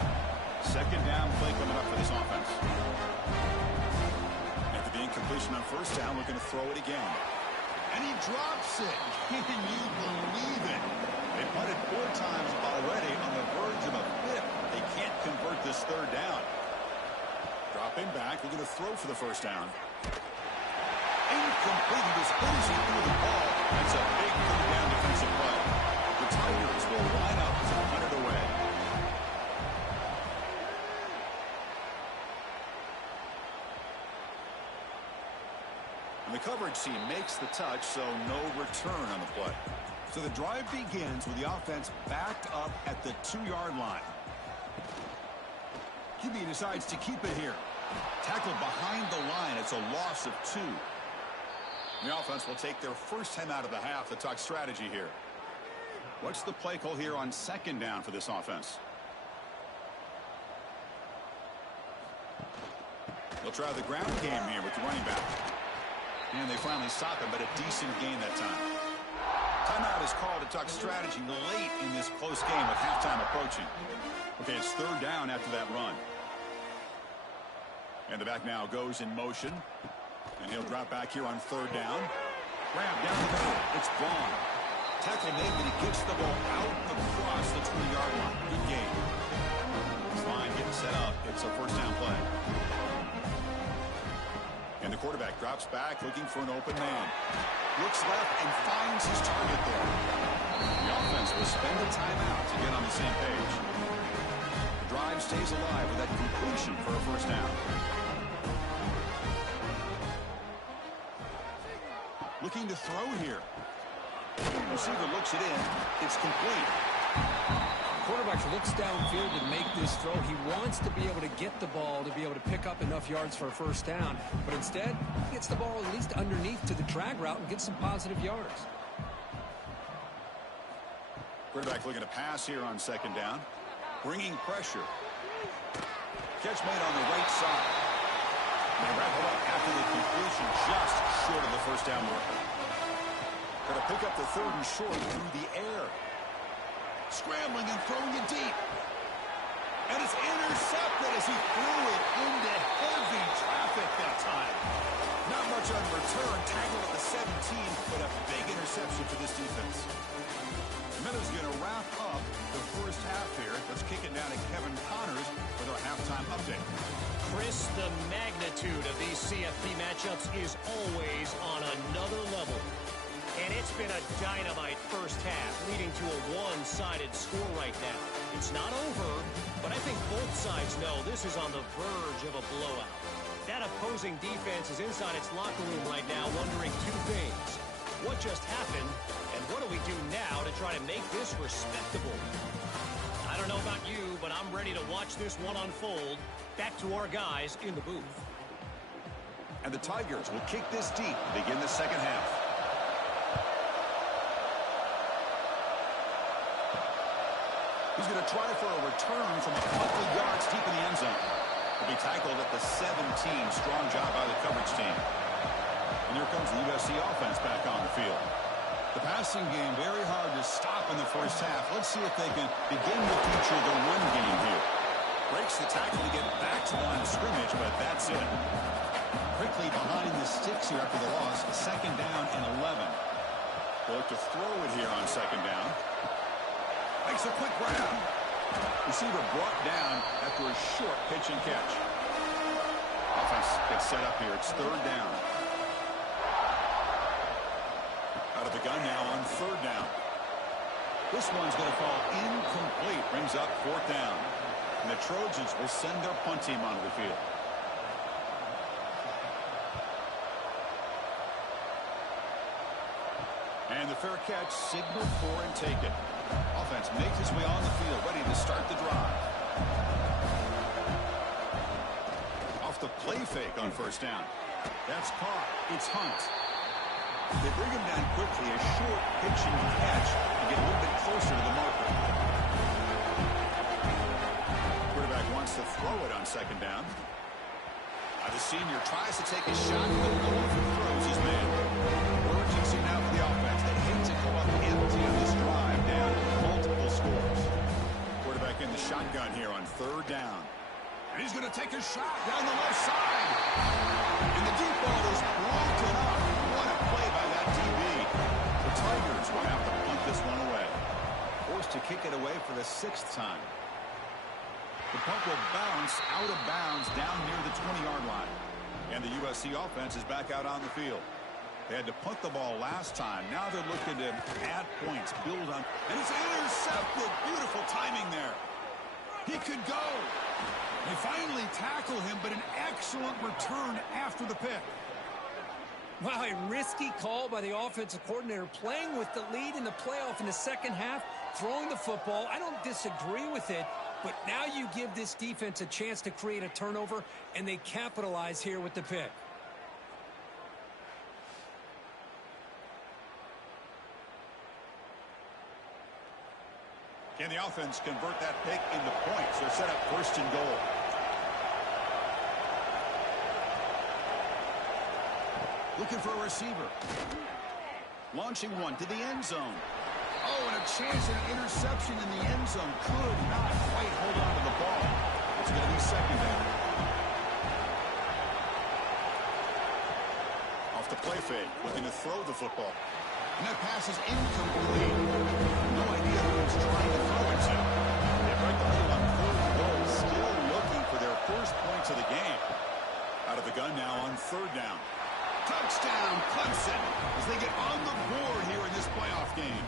2nd down play coming up for this offense. After the incompletion on 1st down, looking to throw it again. And he drops it. Can you believe it? They punted 4 times already on the verge of a 5th. They can't convert this 3rd down. Dropping back, looking to throw for the 1st down. Incomplete. He was finishing through the ball. That's a big 3rd down defensive play. The Tigers will line up to punt it away. And the coverage team makes the touch, so no return on the play. So the drive begins with the offense backed up at the 2-yard line. QB decides to keep it here. Tackled behind the line. It's a loss of 2. The offense will take their first time out of the half to talk strategy here. What's the play call here on 2nd down for this offense? They'll try the ground game here with the running back. And they finally stop him, but a decent gain that time. Timeout is called to talk strategy late in this close game with halftime approaching. Okay, it's 3rd down after that run. And the back now goes in motion. And he'll drop back here on 3rd down. Grab down the middle. It's gone. Tackle made, but he gets the ball out across the 20-yard line. Good game. This line getting set up. It's a 1st down play. And the quarterback drops back, looking for an open man. Looks left and finds his target there. The offense will spend a timeout to get on the same page. The drive stays alive with that completion for a 1st down. Looking to throw here. Receiver looks it in. It's complete. Quarterback looks downfield to make this throw. He wants to be able to get the ball to be able to pick up enough yards for a 1st down. But instead, he gets the ball at least underneath to the drag route and gets some positive yards. Quarterback looking to pass here on 2nd down. Bringing pressure. Catch made on the right side. They wrap it up after the completion, just short of the 1st down marker. Got to pick up the 3rd and short through the air. Scrambling and throwing it deep. And it's intercepted as he threw it into heavy traffic that time. Not much on return. Tackled at the 17, but a big interception for this defense. Miller's going to wrap up the 1st half here. Let's kick it down to Kevin Connors with our halftime update. Chris, the magnitude of these CFB matchups is always on another level. And it's been a dynamite 1st half, leading to a one-sided score right now. It's not over, but I think both sides know this is on the verge of a blowout. That opposing defense is inside its locker room right now wondering 2 things. What just happened, and what do we do now to try to make this respectable? I don't know about you, but I'm ready to watch this one unfold. Back to our guys in the booth. And the Tigers will kick this deep to begin the 2nd half. He's going to try for a return from a couple of yards deep in the end zone. He'll be tackled at the 17. Strong job by the coverage team. And here comes the USC offense back on the field. The passing game very hard to stop in the 1st half. Let's see if they can begin to feature the run game here. Makes the tackle to get back to the line of scrimmage, but that's it. Quickly behind the sticks here after the loss. Second down and 11. They'll look to throw it here on second down. Makes a quick grab. Receiver brought down after a short pitch and catch. Offense gets set up here. It's third down. Out of the gun now on third down. This one's going to fall incomplete. Brings up fourth down. And the Trojans will send their punt team onto the field. And the fair catch, signal for and take it. Offense makes its way on the field, ready to start the drive. Off the play fake on first down. That's caught. It's Hunt. They bring him down quickly. A short pitch and catch to get a little bit closer to the marker. Quarterback wants to throw it on second down. The senior tries to take a shot, but no one throws his man. Urgency now for the offense. They hate to come up empty on this drive, down multiple scores. Quarterback in the shotgun here on third down. And he's going to take a shot down the left side. And the deep ball is broken up. What a play by that DB. The Tigers will have to punt this one away. Forced to kick it away for the sixth time. The punt will bounce out of bounds down near the 20-yard line. And the USC offense is back out on the field. They had to punt the ball last time. Now they're looking to add points, build on. And it's intercepted. Beautiful timing there. He could go. They finally tackle him, but an excellent return after the pick. Wow, a risky call by the offensive coordinator, playing with the lead in the playoff in the second half, throwing the football. I don't disagree with it, but now you give this defense a chance to create a turnover, and they capitalize here with the pick. Can the offense convert that pick into points? They're set up first and goal. Looking for a receiver. Launching one to the end zone. Oh, and a chance at an interception in the end zone. Could not quite hold on to the ball. It's going to be second down. Off the play fake, looking to throw the football. And that pass is incomplete. No idea who he's trying to throw it to. They break the lead on third and goal, still looking for their first points of the game. Out of the gun now on third down. Touchdown, Clemson, as they get on the board here in this playoff game.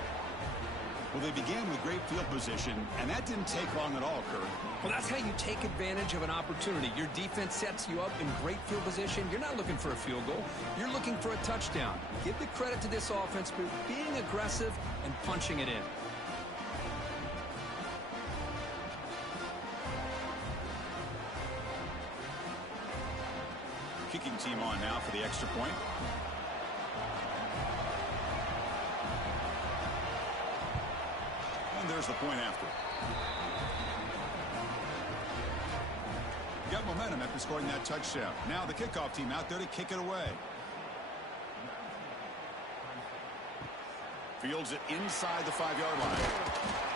Well, they began with great field position, and that didn't take long at all, Kurt. Well, that's how you take advantage of an opportunity. Your defense sets you up in great field position. You're not looking for a field goal. You're looking for a touchdown. Give the credit to this offense for being aggressive and punching it in. Kicking team on now for the extra point. And there's the point after. Got momentum after scoring that touchdown. Now the kickoff team out there to kick it away. Fields it inside the 5-yard line.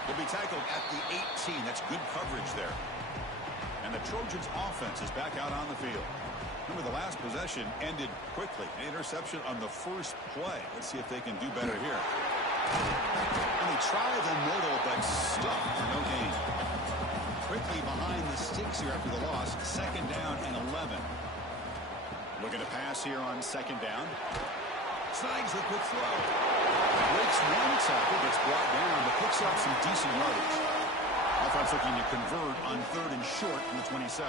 Will be tackled at the 18. That's good coverage there. And the Trojans offense is back out on the field. Remember, the last possession ended quickly. An interception on the first play. Let's see if they can do better here. And they try the middle, but stuck for no gain. Quickly behind the sticks here after the loss. Second down and 11. Looking to pass here on second down. Snags the quick throw. Breaks one tackle, gets brought down, but picks up some decent yardage. Offense looking to convert on third and short from the 27.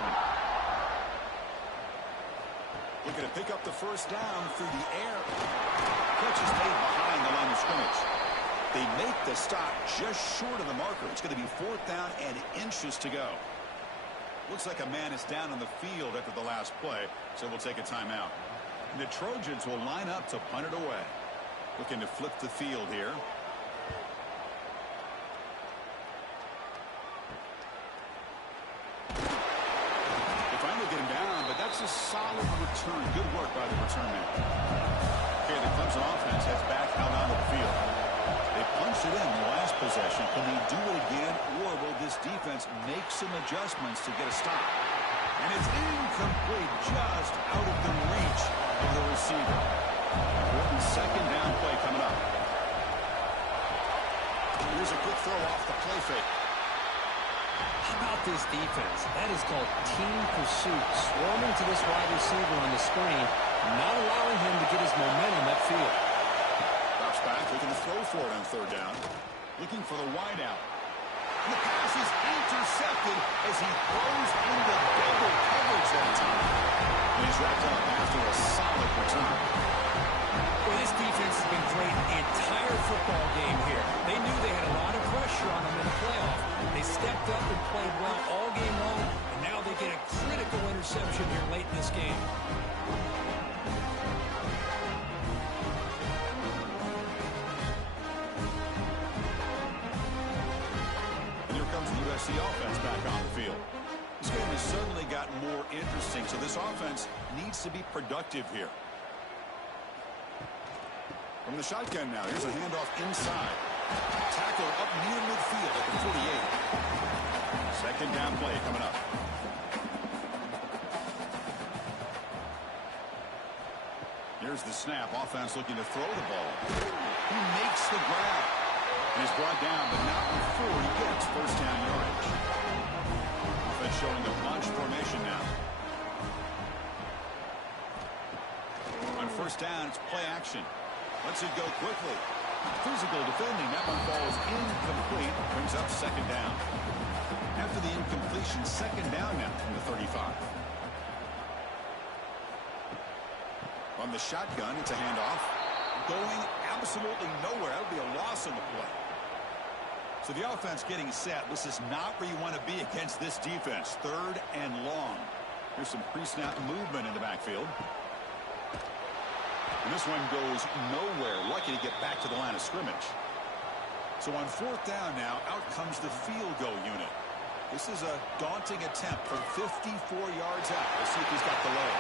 Looking to pick up the first down through the air. Catch is made behind the line of scrimmage. They make the stop just short of the marker. It's going to be fourth down and inches to go. Looks like a man is down on the field after the last play, so we'll take a timeout. And the Trojans will line up to punt it away. Looking to flip the field here. Get him down, but that's a solid return. Good work by the return man. Okay, the Clemson offense heads back out onto the field. They punched it in the last possession. Can they do it again, or will this defense make some adjustments to get a stop? And it's incomplete, just out of the reach of the receiver. Important second down play coming up. Here's a quick throw off the play fake. How about this defense? That is called team pursuit. Swarming to this wide receiver on the screen, not allowing him to get his momentum upfield. Drops back, looking to throw for it on third down. Looking for the wide out. And the pass is intercepted as he throws into double coverage that time. And he's wrapped up after a solid return. Well, this defense has been great the entire football game here. They knew they had a lot of pressure on them in the playoff. They stepped up and played well all game long, and now they get a critical interception here late in this game. And here comes the USC offense back on the field. This game has suddenly gotten more interesting, so this offense needs to be productive here. From the shotgun now, here's a handoff inside. Tackle up near midfield at the 48. Second down play coming up. Here's the snap. Offense looking to throw the ball. He makes the grab. And he's brought down, but not before he gets first down yardage. Offense showing a bunch formation now. On first down, it's play action. Lets it go quickly. Physical defending. That one falls incomplete. Brings up second down. After the incompletion, second down now from the 35. On the shotgun, it's a handoff. Going absolutely nowhere. That would be a loss on the play. So the offense getting set. This is not where you want to be against this defense. Third and long. Here's some pre-snap movement in the backfield. And this one goes nowhere. Lucky to get back to the line of scrimmage. So on fourth down now, out comes the field goal unit. This is a daunting attempt from 54 yards out. Let's see if he's got the leg.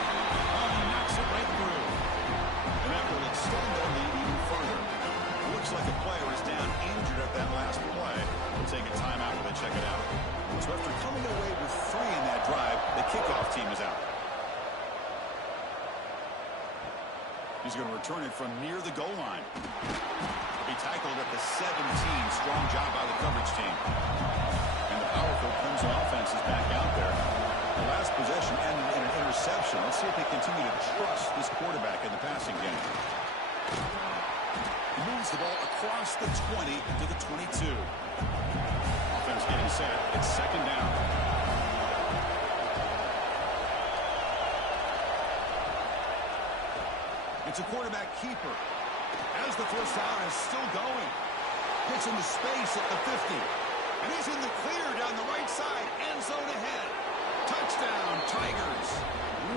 Oh, he knocks it right through. And that will extend their lead even further. It looks like a player is down injured at that last play. We'll take a timeout while they check it out. So after coming away with 3 in that drive, the kickoff team is out. He's going to return it from near the goal line. He tackled at the 17. Strong job by the coverage team. And the powerful Clemson offense is back out there. The last possession ended in an interception. Let's see if they continue to trust this quarterback in the passing game. He moves the ball across the 20 to the 22. Offense getting set. It's second down. It's a quarterback keeper. As the first down is still going. Gets into space at the 50. And he's in the clear down the right side. End zone ahead. Touchdown, Tigers.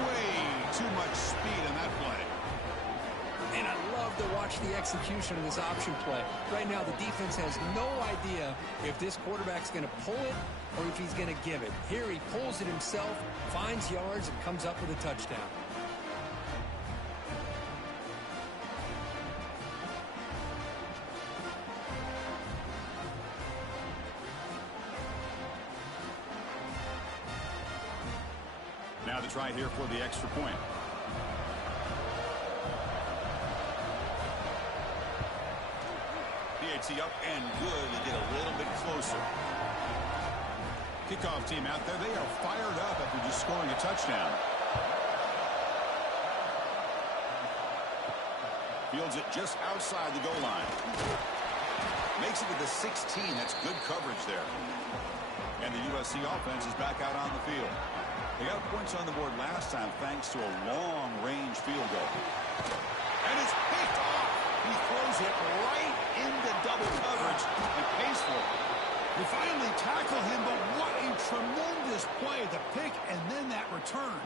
Way too much speed in that play. And I love to watch the execution of this option play. Right now, the defense has no idea if this quarterback's going to pull it or if he's going to give it. Here he pulls it himself, finds yards, and comes up with a touchdown. Now to try here for the extra point. PAT up and good to get a little bit closer. Kickoff team out there. They are fired up after just scoring a touchdown. Fields it just outside the goal line. Makes it to the 16. That's good coverage there. And the USC offense is back out on the field. They got points on the board last time thanks to a long-range field goal. And it's picked off. He throws it right into double coverage and pays for it. They finally tackle him, but what a tremendous play. The pick and then that return.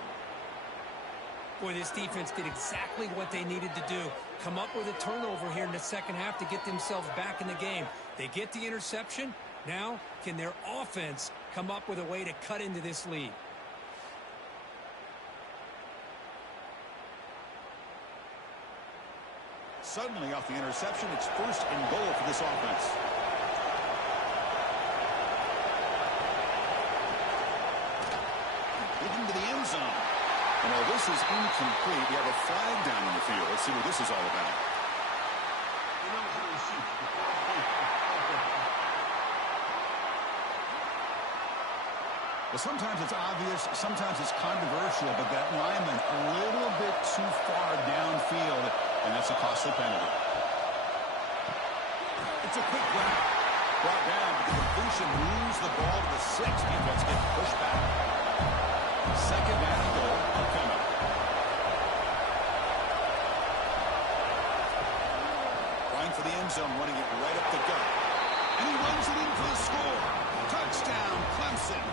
Boy, this defense did exactly what they needed to do. Come up with a turnover here in the second half to get themselves back in the game. They get the interception. Now, can their offense come up with a way to cut into this lead? suddenly off the interception. It's first and goal for this offense. Looking to the end zone. And while this is incomplete, we have a flag down in the field. Let's see what this is all about. Well, sometimes it's obvious, sometimes it's controversial, but that lineman a little bit too far downfield, and that's a costly penalty. It's a quick grab. Brought down, but the completion moves the ball to the 6. Defense gets pushed back. Second down and goal upcoming. Running for the end zone, running it right up the gut. And he runs it in for the score. Touchdown, Clemson.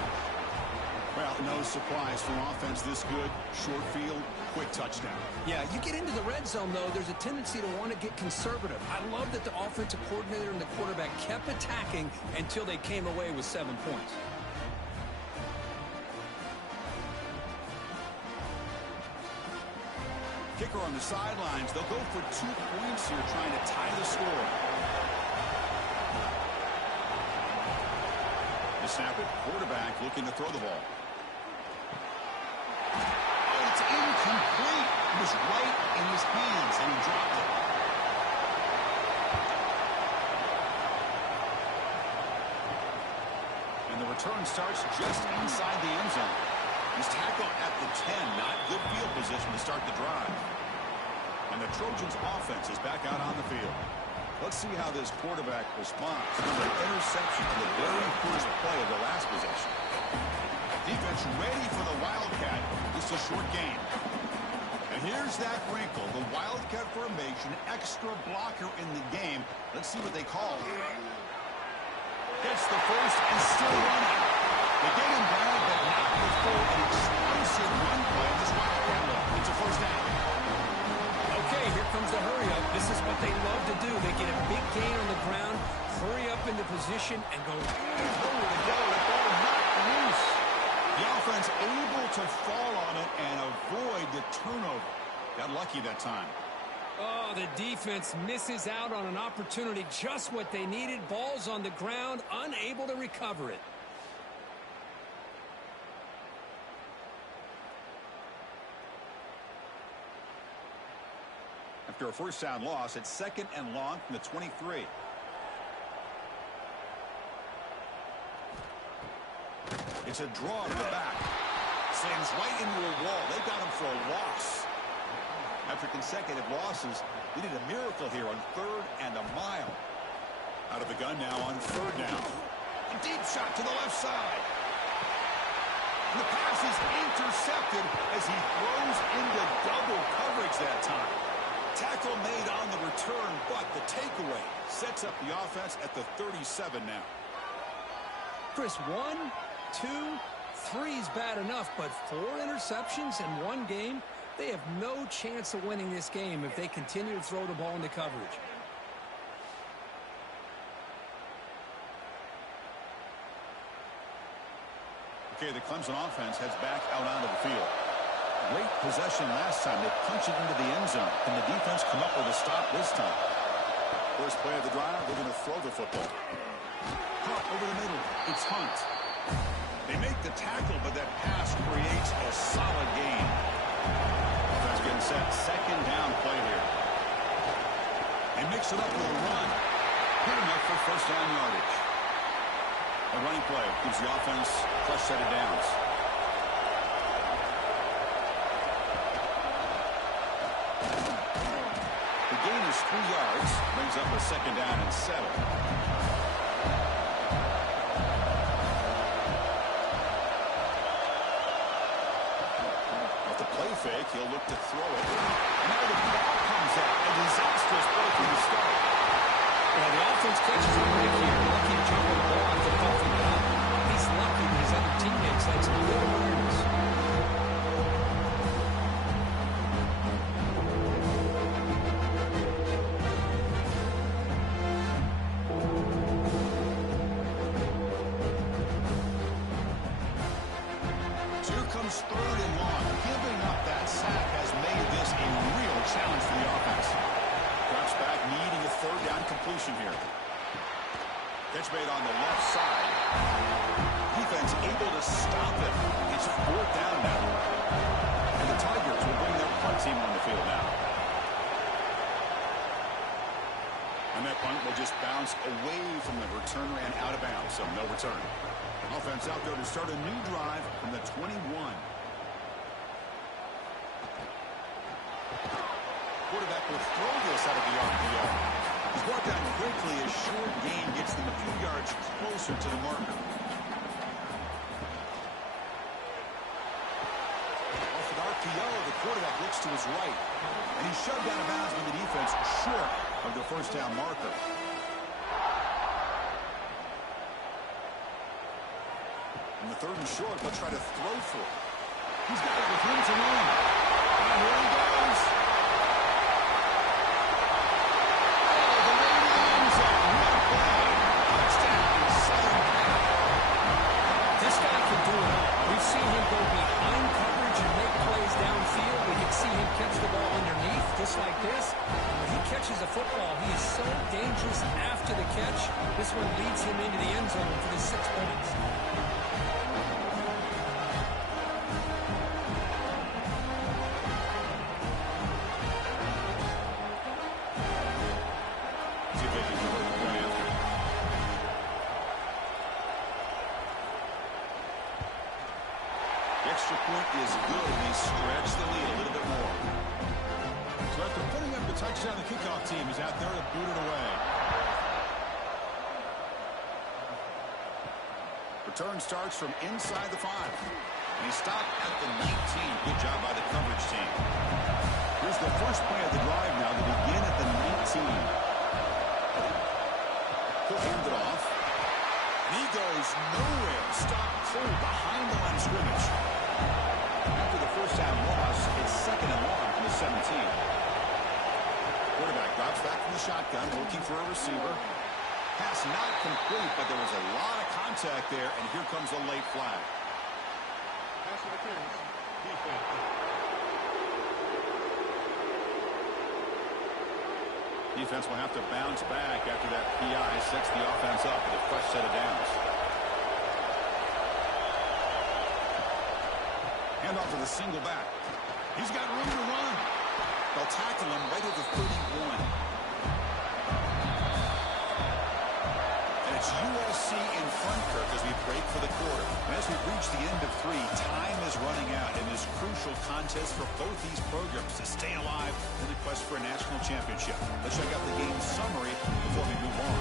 Well, no surprise for offense this good. Short field, quick touchdown. Yeah, you get into the red zone, though, there's a tendency to want to get conservative. I love that the offensive coordinator and the quarterback kept attacking until they came away with 7 points. Kicker on the sidelines. They'll go for 2 points here, trying to tie the score. To snap it, quarterback looking to throw the ball. Oh, it's incomplete. It was right in his hands, and he dropped it. And the return starts just inside the end zone. He's tackled at the 10. Not good field position to start the drive. And the Trojans' offense is back out on the field. Let's see how this quarterback responds to an interception in the very first play of the last possession. Defense ready for the Wildcat. This is a short game. And here's that wrinkle. The Wildcat formation, extra blocker in the game. Let's see what they call. Gets the first and still running. They get him back, but not before an explosive run play of this Wildcat look. It's a first down. Okay, here comes the hurry up. This is what they love to do. They get a big gain on the ground, hurry up into position, and go nowhere to go. The ball not loose. The offense able to fall on it and avoid the turnover. Got lucky that time. Oh, the defense misses out on an opportunity, just what they needed. Ball's on the ground, unable to recover it. After a first down loss, it's second and long from the 23. It's a draw to the back. Sends right into a wall. They got him for a loss. After consecutive losses, they did a miracle here on 3rd and a mile. Out of the gun now on 3rd down. A deep shot to the left side. And the pass is intercepted as he throws into double coverage that time. Tackle made on the return, but the takeaway sets up the offense at the 37 now. Chris, 1, 2, 3 is bad enough, but 4 interceptions in one game, they have no chance of winning this game if they continue to throw the ball into coverage. Okay, the Clemson offense heads back out onto the field. Great possession last time. They punch it into the end zone. Can the defense come up with a stop this time? First play of the drive, they're going to throw the football. Caught over the middle. It's Hunt. They make the tackle, but that pass creates a solid gain. Offense getting set. Second down play here. They mix it up with a run. Good enough for first down yardage. A running play gives the offense a fresh set of downs. The gain is 3 yards. Brings up a second down and 7. Off the play fake, he'll look to throw it. And now the ball comes out. A disastrous play from the start. Well, the offense catches a break here. Lucky to jump on the ball after coughing it up. He's lucky that his other teammates had some good awareness. Here comes 3rd and long. Giving up that sack has made this a real challenge for the offense. Drops back. needing a third down completion here. Catch made on the left side. Defense able to stop it. It's fourth down now. And the Tigers will bring their punt team on the field now. And that punt will just bounce away from the return man out of bounds, so no return. Offense out there to start a new drive from the 21. Quarterback will throw this out of the RPO. He's brought down quickly. A short gain gets them a few yards closer to the marker. Off an RPO, the quarterback looks to his right. And he's shoved out of bounds with the defense short of the first down marker. And the third and short, they'll try to throw for it. He's got it with room to run. And here he goes. This guy can do it all. We've seen him go behind coverage and make plays downfield. We can see him catch the ball underneath just like this. When he catches a football, he is so dangerous after the catch. This one leads him into the end zone for the 6 points. Extra point is good. They stretch the lead a little bit more. So after putting up the touchdown, the kickoff team is out there to boot it away. Return starts from inside the 5. And he stopped at the 19. Good job by the coverage team. Here's the first play of the drive now to begin at the 19. He'll hand it off. And he goes nowhere. Stop cold behind the line of scrimmage. After the first down loss, it's 2nd and 1 from the 17. Quarterback drops back from the shotgun, looking for a receiver. Pass not complete, but there was a lot of contact there, and here comes a late flag. Pass interference. Defense. Defense will have to bounce back after that PI sets the offense up with a fresh set of downs. Hand off to the single back. He's got room to run. They'll tackle him right at the 31. And it's USC in front, Kirk, as we break for the quarter. And as we reach the end of 3, time is running out in this crucial contest for both these programs to stay alive in the quest for a national championship. Let's check out the game summary before we move on.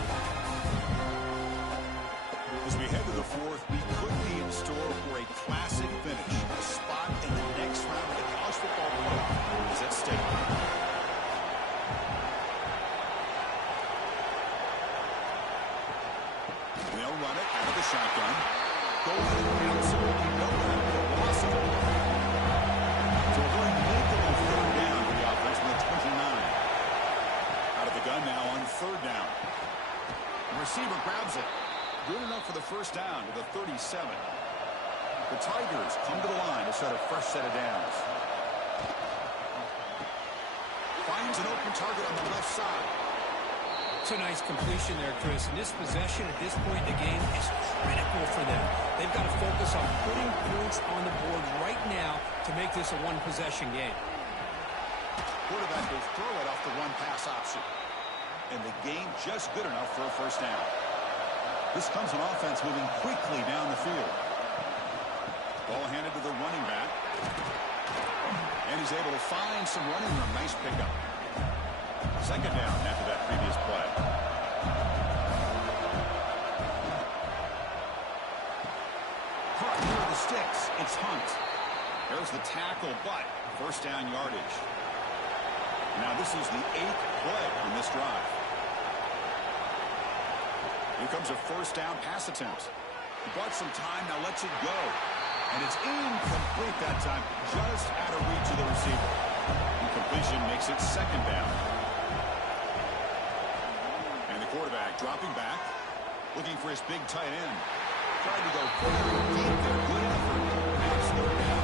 As we head to the 4th, we could be in store for a classic finish. A spot in the next round of the college football playoff is at stake. They'll run it out of the shotgun. Go with it, absolutely no possible. So we're going to make it on 3rd down for the offense from the 29. Out of the gun now on 3rd down. The receiver grabs it. Good enough for the first down with a 37. The Tigers come to the line to set a fresh set of downs. Finds an open target on the left side. It's a nice completion there, Chris. And this possession at this point in the game is critical for them. They've got to focus on putting points on the board right now to make this a one-possession game. Quarterback will throw it off the run-pass option. And the game just good enough for a first down. This comes an offense moving quickly down the field. Ball handed to the running back. And he's able to find some running room. Nice pickup. 2nd down after that previous play. Caught near the sticks. It's Hunt. There's the tackle, but first down yardage. Now this is the 8th play in this drive. Here comes a first down pass attempt. He bought some time, now lets it go. And it's incomplete that time, just out of reach of the receiver. Incompletion makes it 2nd down. And the quarterback dropping back, looking for his big tight end. Tried to go further deep there. Good effort. Now it's 3rd down.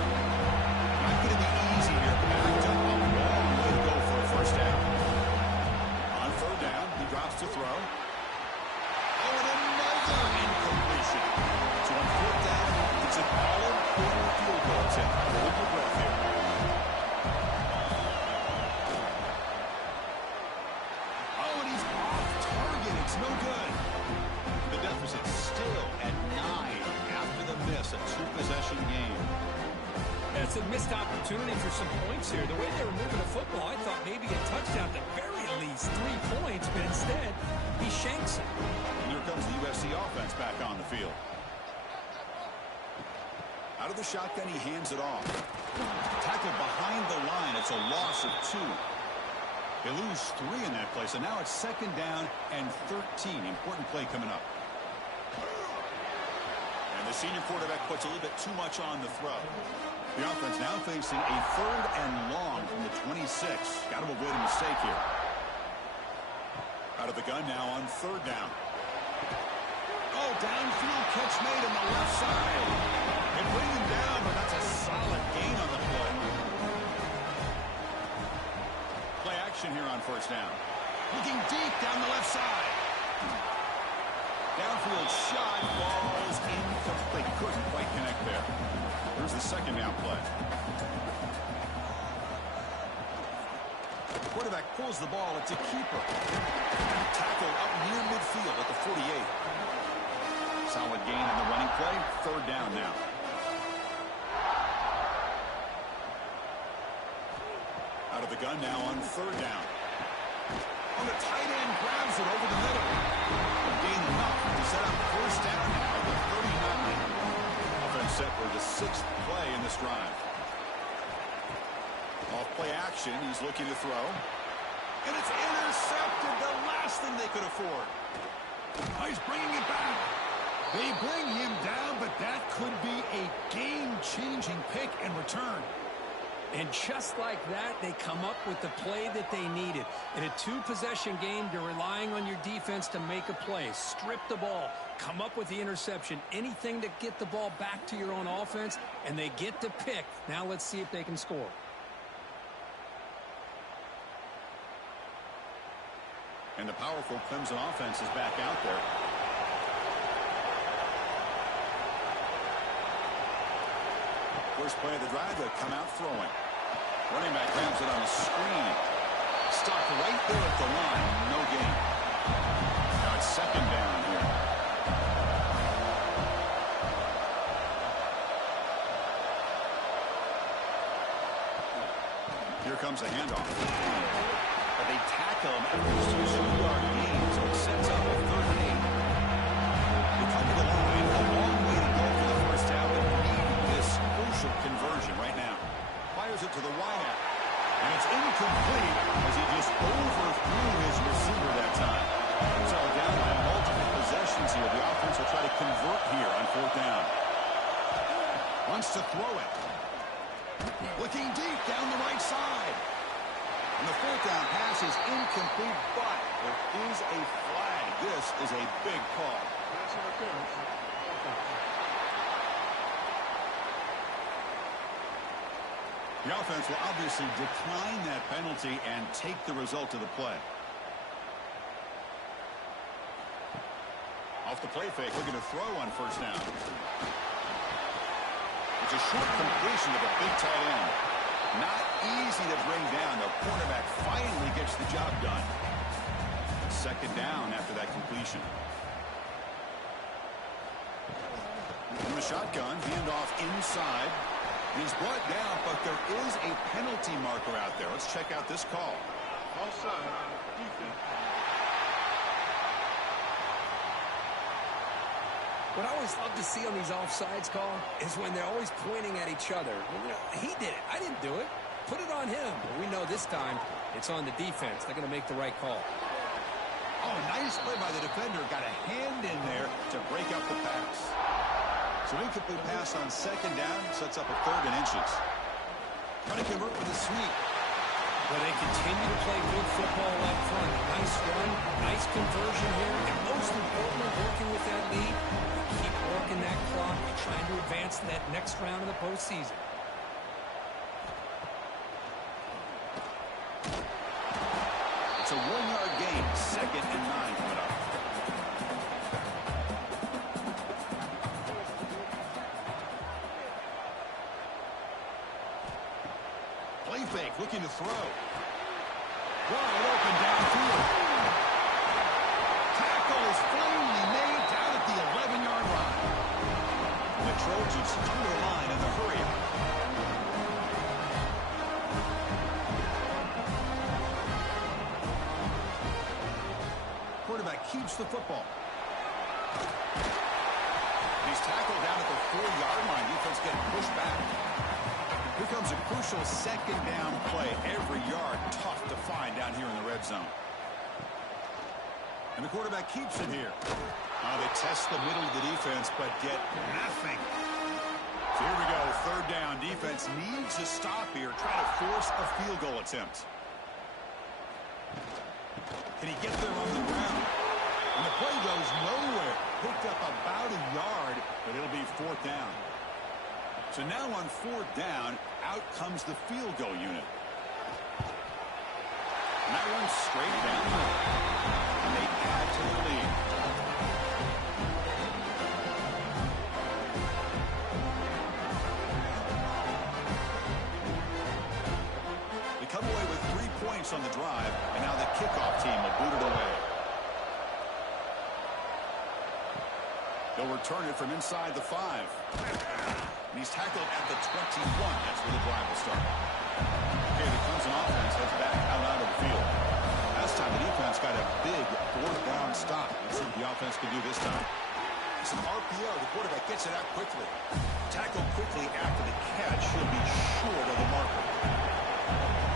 Not going to be easy here. Backed up a long way to go for a first down. On 3rd to throw. Oh, and another incompletion. So on fourth down, it's an all-important field goal attempt. Hold your breath here. Oh, and he's off target. It's no good. The deficit still at 9 after the miss, a two-possession game. It's a missed opportunity for some points here. The way they were moving the football, I thought maybe a touchdown at the very least, 3 points, but instead, he shanks it. And here comes the USC offense back on the field. Out of the shotgun, he hands it off. Tackle behind the line. It's a loss of 2. They lose 3 in that play, so now it's second down and 13. Important play coming up. And the senior quarterback puts a little bit too much on the throw. The offense now facing a 3rd and long from the 26. Got to avoid a mistake here. Out of the gun now on 3rd down. Oh, downfield catch made on the left side. They bring him down, but that's a solid gain on the play. Play action here on 1st down. Looking deep down the left side. Downfield shot, falls incomplete. Couldn't quite connect there. Here's the 2nd down play. Quarterback pulls the ball. It's a keeper. Tackle up near midfield at the 48. Solid gain on the running play. 3rd down now. Out of the gun now on 3rd down. Oh, the tight end grabs it over the middle. Gain enough to set up 1st down now at the 39. Offense set for the 6th play in this drive. Off play action, he's looking to throw. And it's intercepted, the last thing they could afford. Oh, he's bringing it back. They bring him down, but that could be a game-changing pick and return. And just like that, they come up with the play that they needed. In a 2-possession game, you're relying on your defense to make a play. Strip the ball. Come up with the interception. Anything to get the ball back to your own offense, and they get to pick. Now let's see if they can score. And the powerful Clemson offense is back out there. First play of the drive, they'll come out throwing. Running back grabs it on a screen. Stopped right there at the line. No gain. Now it's 2nd down here. Here comes a handoff. But they tackle him after this 2-yard gain, so it sets up a 3rd and 8. They come to the line. A long way to go for the 1st down, but need this crucial conversion right now. Fires it to the wideout. And it's incomplete as he just overthrew his receiver that time. So down by multiple possessions here. The offense will try to convert here on 4th down. Wants to throw it. Looking deep down the right side. And the 4th down pass is incomplete, but there is a flag. This is a big call. Pass interference. The offense will obviously decline that penalty and take the result of the play. Off the play fake, looking to throw on 1st down. It's a short completion of a big tight end. Not easy to bring down. The cornerback finally gets the job done. 2nd down after that completion. In the shotgun, handoff inside. He's brought down, but there is a penalty marker out there. Let's check out this call. Offside. Defense. What I always love to see on these offsides call is when they're always pointing at each other. You know, he did it. I didn't do it. Put it on him. But we know this time it's on the defense. They're going to make the right call. Oh, nice play by the defender. Got a hand in there to break up the pass. So incomplete pass on 2nd down. Sets up a 3rd and inches. Trying to convert with a sweep. Well, they continue to play good football up front. Nice run, nice conversion here, and most importantly, working with that lead, keep working that clock, trying to advance to that next round of the postseason. It's a 1-yard gain, 2nd and 9 fake, looking to throw. Wide open downfield. Tackle is finally made down at the 11-yard line. The Trojans come to the line in the hurry. Quarterback keeps the football. He's tackled down at the 4-yard line. Defense getting pushed back. Here comes a crucial second down play. Every yard tough to find down here in the red zone. And the quarterback keeps it here. They test the middle of the defense, but get nothing. So here we go. Third down. Defense needs to stop here. Try to force a field goal attempt. Can he get there on the ground? And the play goes nowhere. Picked up about a yard, but it'll be fourth down. So now on fourth down, out comes the field goal unit. And that one's straight down the middle. And they add to the lead. They come away with 3 points on the drive, and now the kickoff team will boot it away. They'll return it from inside the 5. And he's tackled at the 21. That's where the drive will start. Okay, the Clemson offense heads back out of the field. Last time the defense got a big fourth down stop. Let's see what the offense can do this time. Some RPO. The quarterback gets it out quickly. Tackled quickly after the catch. He'll be short of the marker.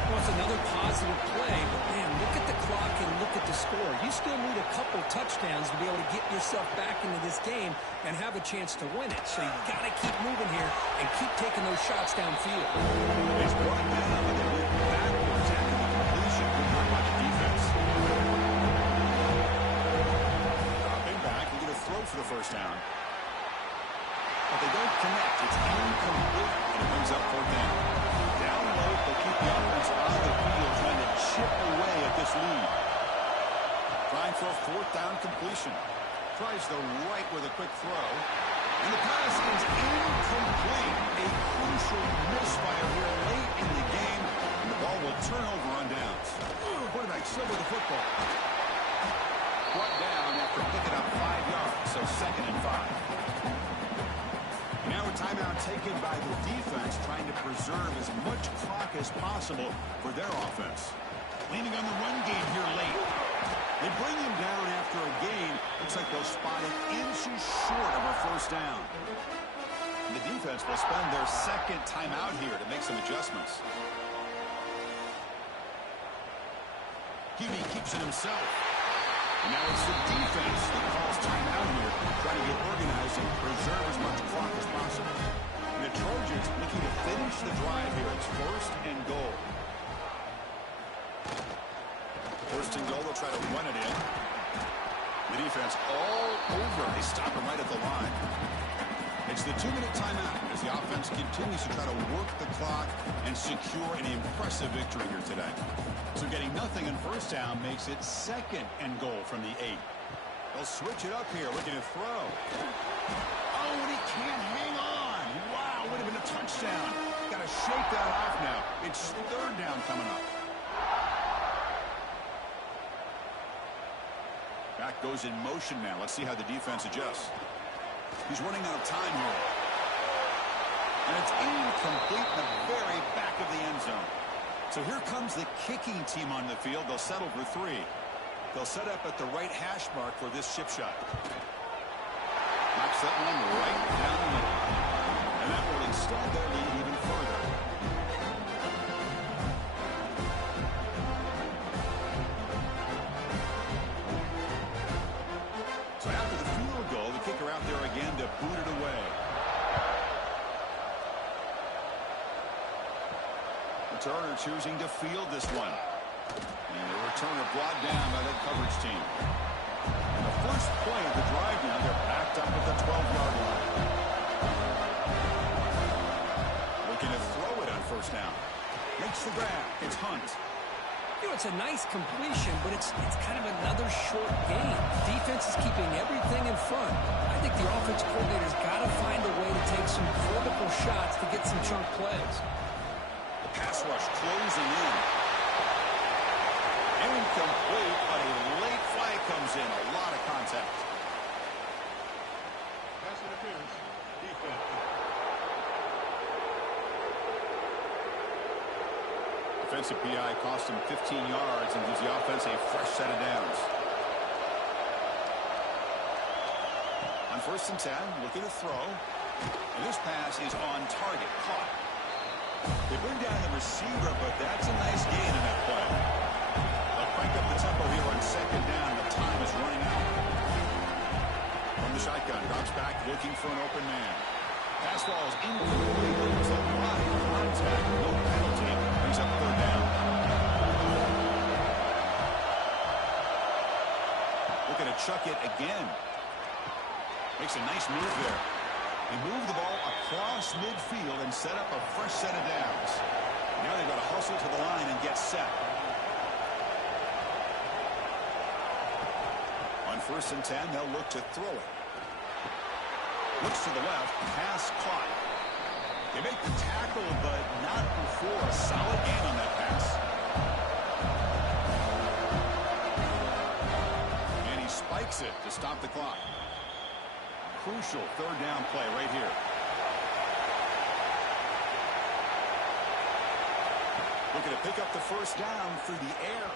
Well, it's another positive play, but man, look at the clock and look at the score. You still need a couple touchdowns to be able to get yourself back into this game and have a chance to win it. So you got to keep moving here and keep taking those shots downfield. It's brought down, but they went backwards after the completion. Good work by the defense. Dropping back, they're going to throw for the first down. But they don't connect. It's incomplete, and it brings up fourth down. Down low, they'll keep the offense out of the field, trying to chip away at this lead. Trying for a fourth down completion. Tries the right with a quick throw. And the pass is incomplete. A crucial misfire here late in the game. And the ball will turn over on downs. Quarterback still with the football. Brought down after picking up 5 yards, so 2nd and 5. Now a timeout taken by the defense, trying to preserve as much clock as possible for their offense. Leaning on the run game here late. They bring him down after a gain. Looks like they'll spot it inches short of a first down. And the defense will spend their second timeout here to make some adjustments. QB keeps it himself. And now it's the defense that calls timeout here, trying to get organized and preserve as much clock as possible. And the Trojans looking to finish the drive here. It's 1st and goal. 1st and goal, they'll try to run it in. The defense all over. They stop him right at the line. It's the 2-minute timeout as the offense continues to try to work the clock and secure an impressive victory here today. So getting nothing in first down makes it 2nd and goal from the 8. They'll switch it up here, looking to throw. Oh, and he can't hang on. Wow, would have been a touchdown. Got to shake that off now. It's 3rd down coming up. Back goes in motion now. Let's see how the defense adjusts. He's running out of time here. And it's incomplete in the very back of the end zone. So here comes the kicking team on the field. They'll settle for 3. They'll set up at the right hash mark for this chip shot. Knocks that one right down the middle. And that will extend their lead even further. So after the field goal, the kicker out there again to boot it away. Returner choosing to field this one. And the returner brought down by the coverage team. And the first play of the drive now, they're backed up at the 12-yard line. Looking to throw it on first down. Makes the grab. It's Hunt. You know, it's a nice completion, but it's kind of another short game. Defense is keeping everything in front. I think the offensive coordinator's got to find a way to take some vertical shots to get some chunk plays. Pass rush closing in. Incomplete, but a late flag comes in. A lot of contact. Pass interference. Defense. Defensive PI cost him 15 yards and gives the offense a fresh set of downs. On 1st and 10, looking to throw. And this pass is on target. Caught. They bring down the receiver, but that's a nice gain in that play. They'll crank up the tempo here on 2nd down. The time is running out. From the shotgun, drops back looking for an open man. Pass falls incomplete. There's a lot of contact. No penalty. Brings up 3rd down. Looking to chuck it again. Makes a nice move there. They move the ball across midfield and set up a fresh set of downs. Now they've got to hustle to the line and get set. On 1st and 10, they'll look to throw it. Looks to the left, pass caught. They make the tackle, but not before a solid gain on that pass. And he spikes it to stop the clock. Crucial 3rd down play right here. Looking to pick up the 1st down through the air.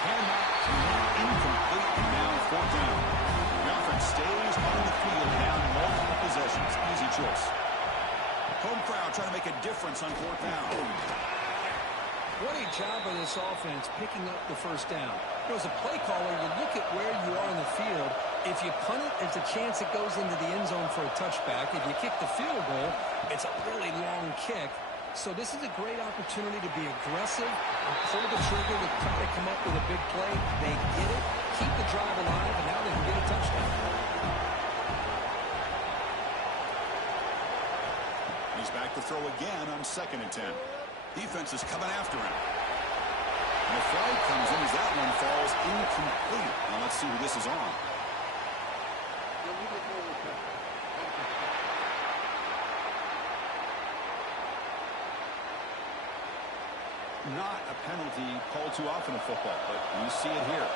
Cannot connect, incomplete, and now 4th down. The offense stays on the field, down multiple possessions. Easy choice. Home crowd trying to make a difference on 4th down. What a job by this offense picking up the 1st down. As a play caller, you look at where you are in the field. If you punt it, there's a chance it goes into the end zone for a touchback. If you kick the field goal, it's a really long kick. So this is a great opportunity to be aggressive and pull the trigger to try to come up with a big play. They get it, keep the drive alive, and now they can get a touchdown. He's back to throw again on 2nd and 10. Defense is coming after him. And the flag comes in as that one falls incomplete. Now let's see who this is on. Not a penalty called too often in football, but we see it here.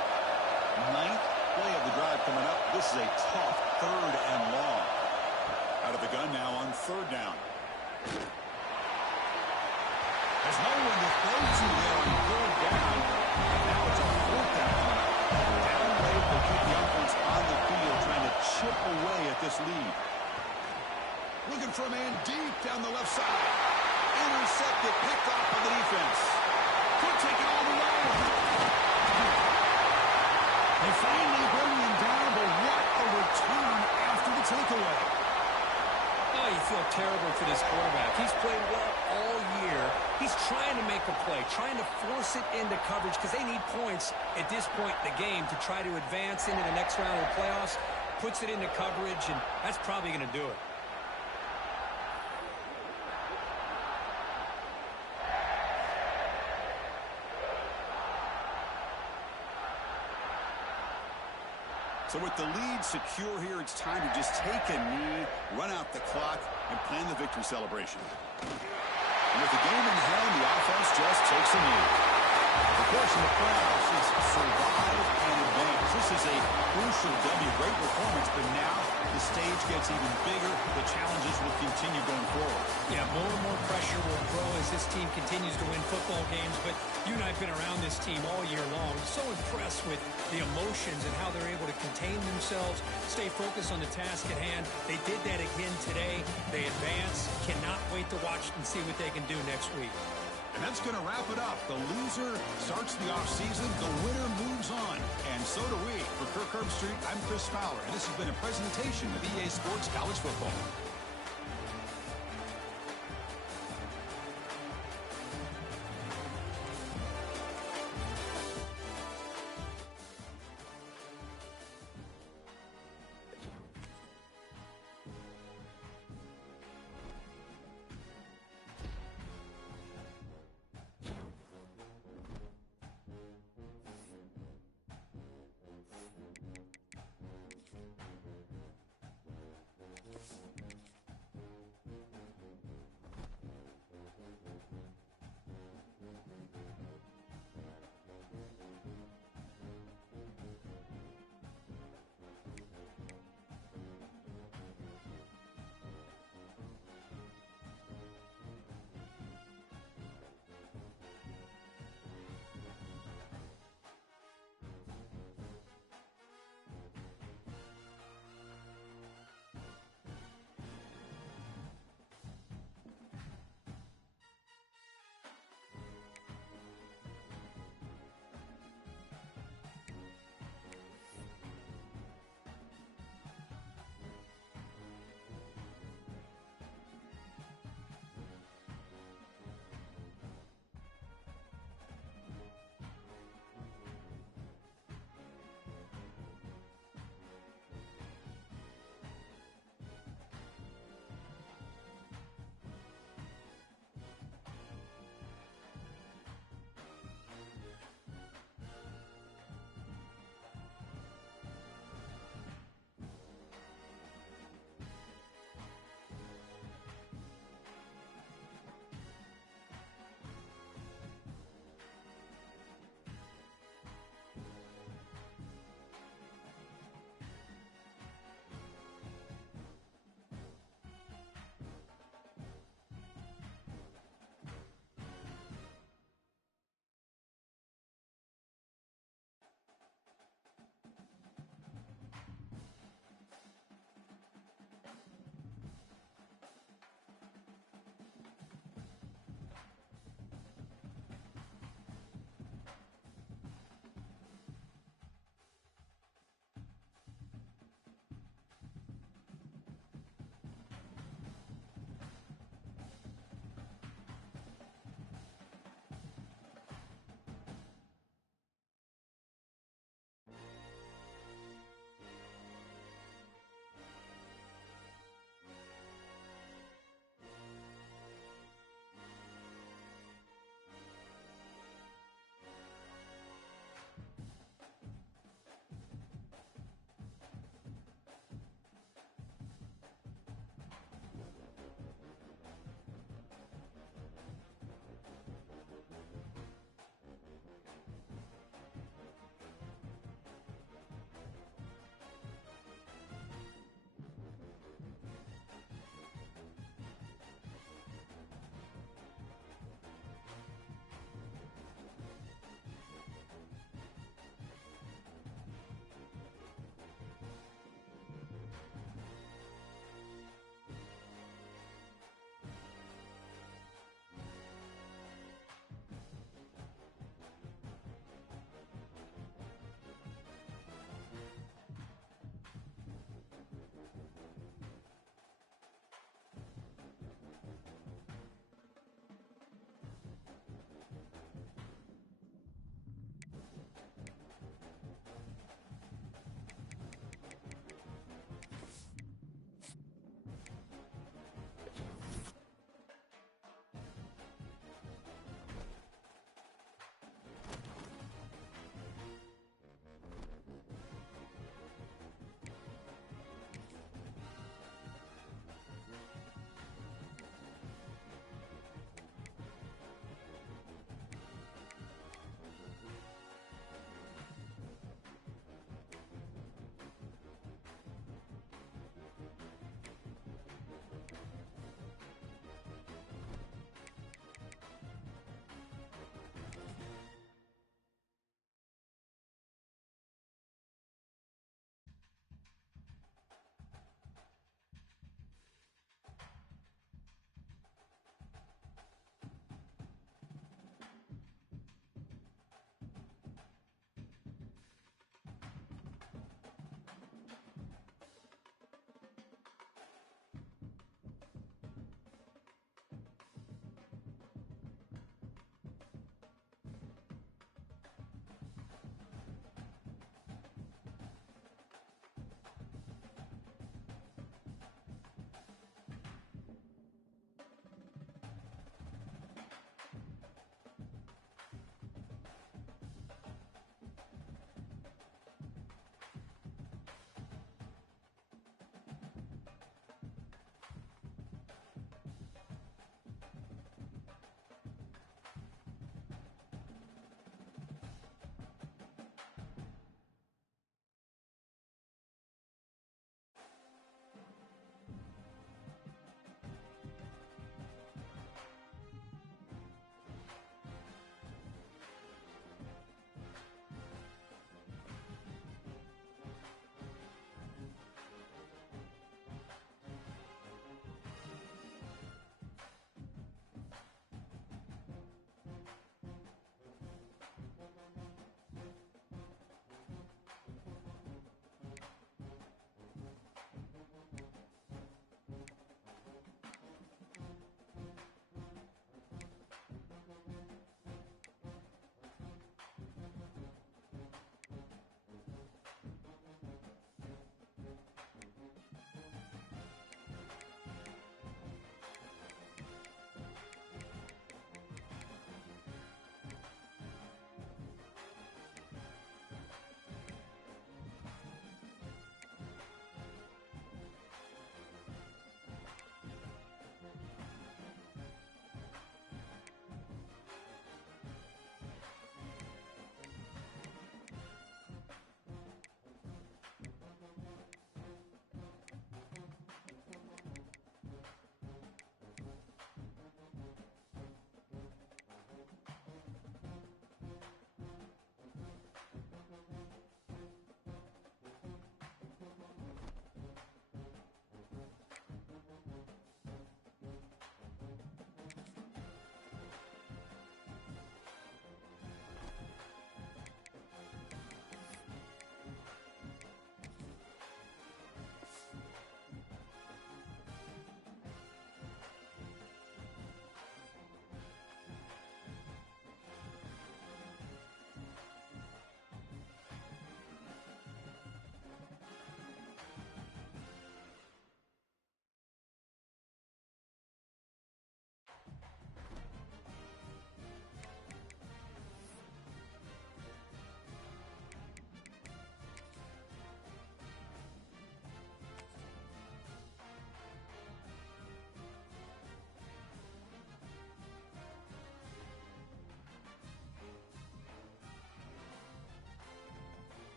9th play of the drive coming up. This is a tough 3rd and long. Out of the gun now on 3rd down. There's no one to throw to there on 3rd down. And now it's a 4th down coming up. Down late, they'll keep the offense on the field, trying to chip away at this lead. Looking for a man deep down the left side. Intercepted, picked off by the defense. Could take it all the way. They finally bring him down, but what a return after the takeaway. Oh, you feel terrible for this quarterback. He's played well all year. He's trying to make a play, trying to force it into coverage because they need points at this point in the game to try to advance into the next round of the playoffs. Puts it into coverage, and that's probably going to do it. So with the lead secure here, it's time to just take a knee, run out the clock, and plan the victory celebration. And with the game in hand, the offense just takes a knee. The course in the playoffs is survive and advance. This is a crucial W. Great performance, but now the stage gets even bigger. The challenges will continue going forward. Yeah, more and more pressure will grow as this team continues to win football games, but you and I have been around this team all year long. So impressed with the emotions and how they're able to contain themselves, stay focused on the task at hand. They did that again today. They advance. Cannot wait to watch and see what they can do next week. And that's going to wrap it up. The loser starts the offseason. The winner moves on. And so do we. For Kirk Herbstreit, I'm Chris Fowler. And this has been a presentation of EA Sports College Football.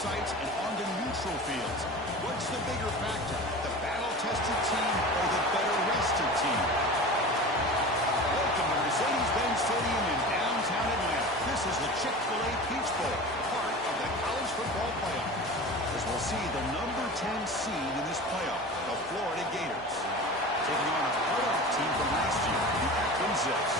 sites and on the neutral fields. What's the bigger factor, the battle-tested team or the better-rested team? Welcome to Mercedes-Benz Stadium in downtown Atlanta. This is the Chick-fil-A Peach Bowl, part of the college football playoff. As we'll see the number 10 seed in this playoff, the Florida Gators, taking on a playoff team from last year, the Akron Zips.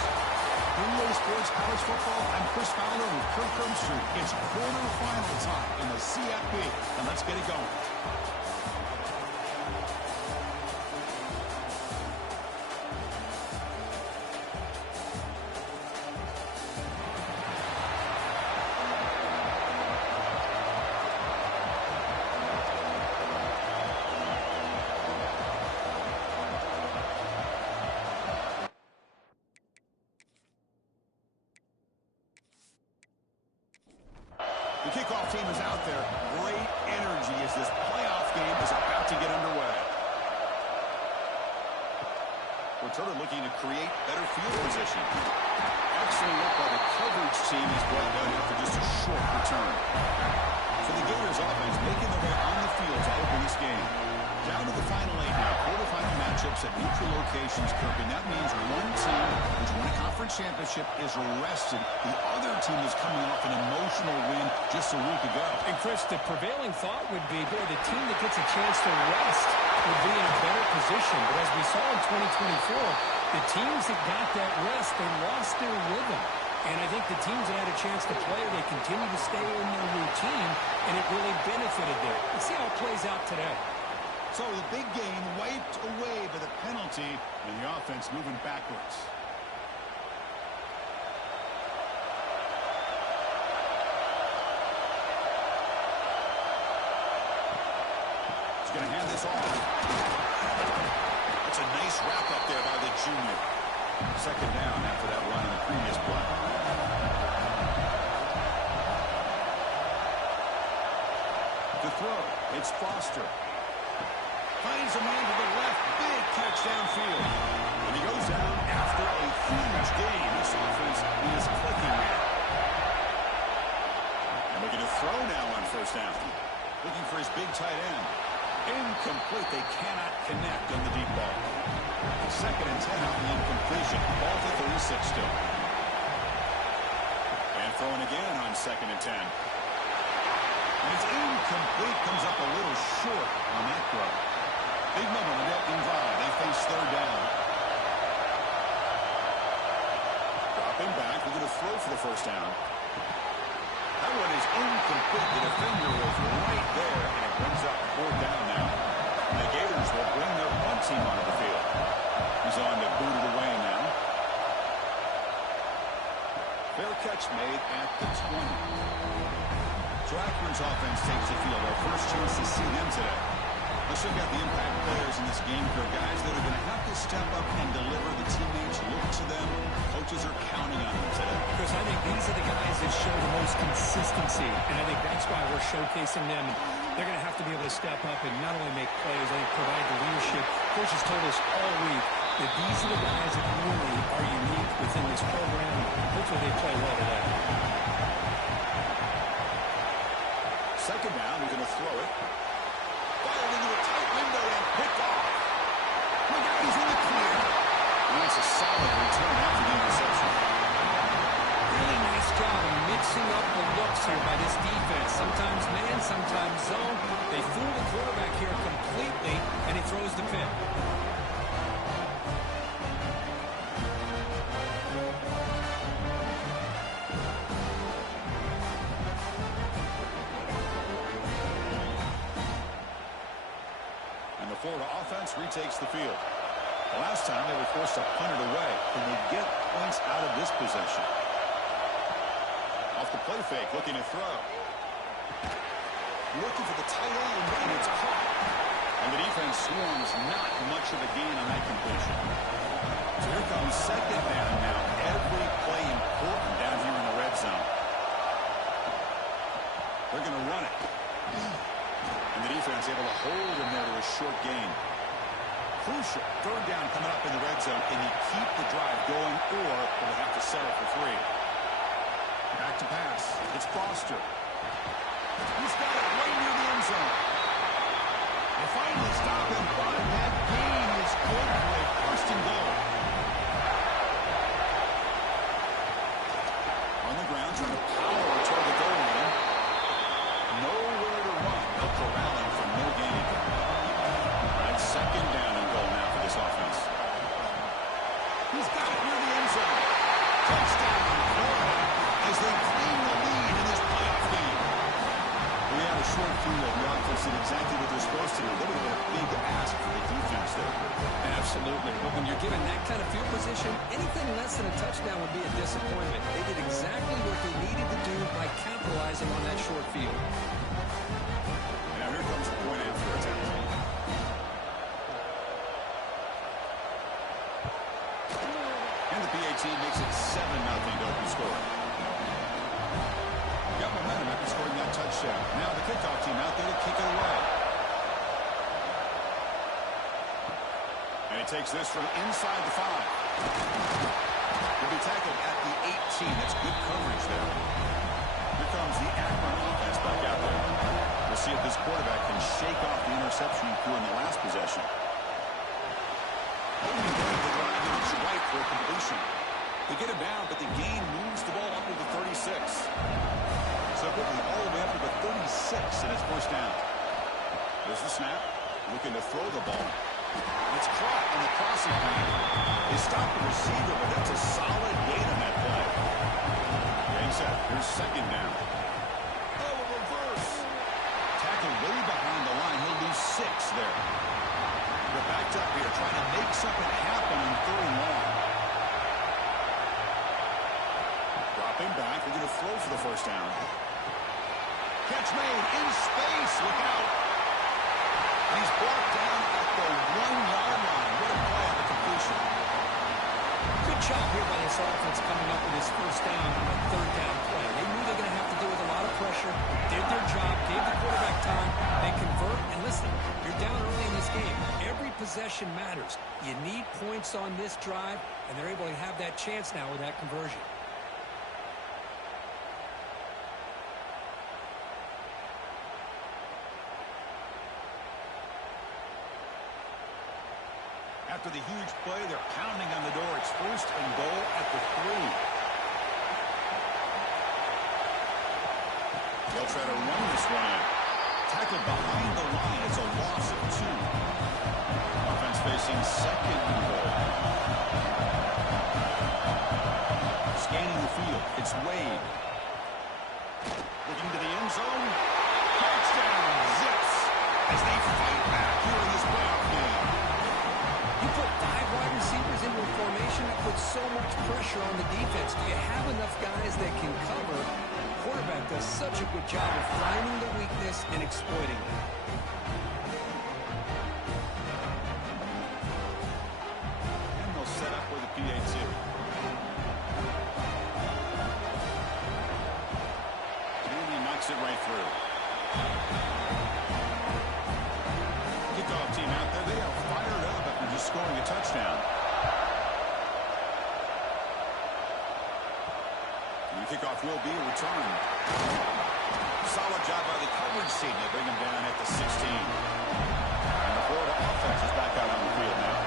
NBA Sports College Football, I'm Chris Fowler with Kirk Herbstreit. It's quarterfinal time in the CFB, and let's get it going. The kickoff team is out there. Great energy as this playoff game is about to get underway. Returner looking to create better field position. Excellent work by the coverage team is brought down after just a short return. So the Gators offense making their way on the field to open this game. Down to the final 8 now. Quarterfinal matchups at neutral locations, Kirk, and that means one team which won a conference championship is rested. The other team is coming off an emotional win just a week ago. And, Chris, the prevailing thought would be, boy, the team that gets a chance to rest would be in a better position. But as we saw in 2024, the teams that got that rest, they lost their rhythm. And I think the teams that had a chance to play, they continue to stay in their routine, and it really benefited them. Let's see how it plays out today. So the big game wiped away by the penalty, and the offense moving backwards. He's going to hand this off. That's a nice wrap-up there by the junior. Second down after that run in the previous play. To throw, it's Foster. Finds a man to the left. Big catch downfield. And he goes down after a huge gain. This offense is clicking now. And looking to throw now on first down. Looking for his big tight end. Incomplete. They cannot connect on the deep ball. Second and 10 on the incompletion. Ball to 36 still. And throwing again on second and 10. And it's incomplete. Comes up a little short on that throw. Big moment on the opening drive. They face third down. Dropping back. We're going to throw for the first down. That one is incomplete. The defender was right there, and it brings up fourth down now. And the Gators will bring their punt team onto the field. He's on to boot it away now. Fair catch made at the 20. So Akron's offense takes the field. Our first chance to see them today. Let's look at the impact players in this game for guys that are going to have to step up and deliver. The teammates look to them. Coaches are counting on them today. Because I think these are the guys that show the most consistency, and I think that's why we're showcasing them. They're going to have to be able to step up and not only make plays, I think provide the leadership. Coaches told us all week that these are the guys that really are unique within this program. Hopefully they play well today. Second down, we're going to throw it. Fired into a tight window and picked off. Look out, he's in the clear. And that's a solid return after the interception. Really nice job of mixing up the looks here by this defense. Sometimes man, sometimes zone. They fool the quarterback here completely, and he throws the pick. Florida offense retakes the field. The last time they were forced to punt it away. Can they get points out of this possession? Off the play fake, looking to throw. Looking for the tight end, and it's caught. And the defense swarms not much of a gain on that completion. So here comes second down now. Every play important down here in the red zone. They're going to run it. And the defense able to hold him there to a short gain. Crucial. Third down coming up in the red zone. Can he keep the drive going, or will they have to settle for 3? Back to pass. It's Foster. He's got it right near the end zone. They finally stop him, but that gain is good for a first and goal. On the ground, trying to power toward the goal line. Nowhere to run. They'll corral him for no gain. All right, second down and goal now for this offense. He's got it near the end zone. Touchdown, Florida, as they claim the lead in this playoff game. We had a short field. The offense did exactly what they're supposed to do. A little bit of a big ask for the defense there. Absolutely. But when you're given that kind of field position, anything less than a touchdown would be a disappointment. They did exactly what they needed to do by capitalizing on that short field. Now here comes the point after attack. And the PAT makes it 7-0 to open score. Got momentum after scoring that touchdown. Now the kickoff team out there to kick it away. And he takes this from inside the 5. He'll be tackled at the 18. That's good coverage there. Here comes the Akron offense back out there. We'll see if this quarterback can shake off the interception he threw in the last possession. Opening play of the drive, and it's right for a completion. They get him down, but the gain moves the ball up to the 36. So quickly, all the way up to the 36, and it's first down. There's the snap, looking to throw the ball. It's caught on the crossing lane. They stop the receiver, but that's a solid gain on that play. Getting set. Here's second down. Oh, a reverse. Tackled way behind the line. He'll lose 6 there. They're backed up here, trying to make something happen on 3rd and long. Dropping back. They're going to throw for the first down. Catch made in space. Look out. He's brought down at the 1-yard line. What a play on the completion. Good job here by this offense coming up with his first down on a 3rd down play. They knew they were going to have to deal with a lot of pressure, did their job, gave the quarterback time, they convert, and listen, you're down early in this game. Every possession matters. You need points on this drive, and they're able to have that chance now with that conversion. After the huge play, they're pounding on the door. It's first and goal at the 3. They'll try to run this one in. Tackled behind the line. It's a loss of 2. Offense facing second and goal. Scanning the field. It's Wade. Looking to the end zone. Touchdown, Zips, as they fight back here in this playoff game. You put 5 wide receivers into a formation that puts so much pressure on the defense. Do you have enough guys that can cover? The quarterback does such a good job of finding the weakness and exploiting it. And they'll set up with a PAT. And he knocks it right through. Kickoff team out there. They are fired up after just scoring a touchdown. And the kickoff will be a return. Solid job by the coverage team. They bring him down at the 16. And the Florida offense is back out on the field now.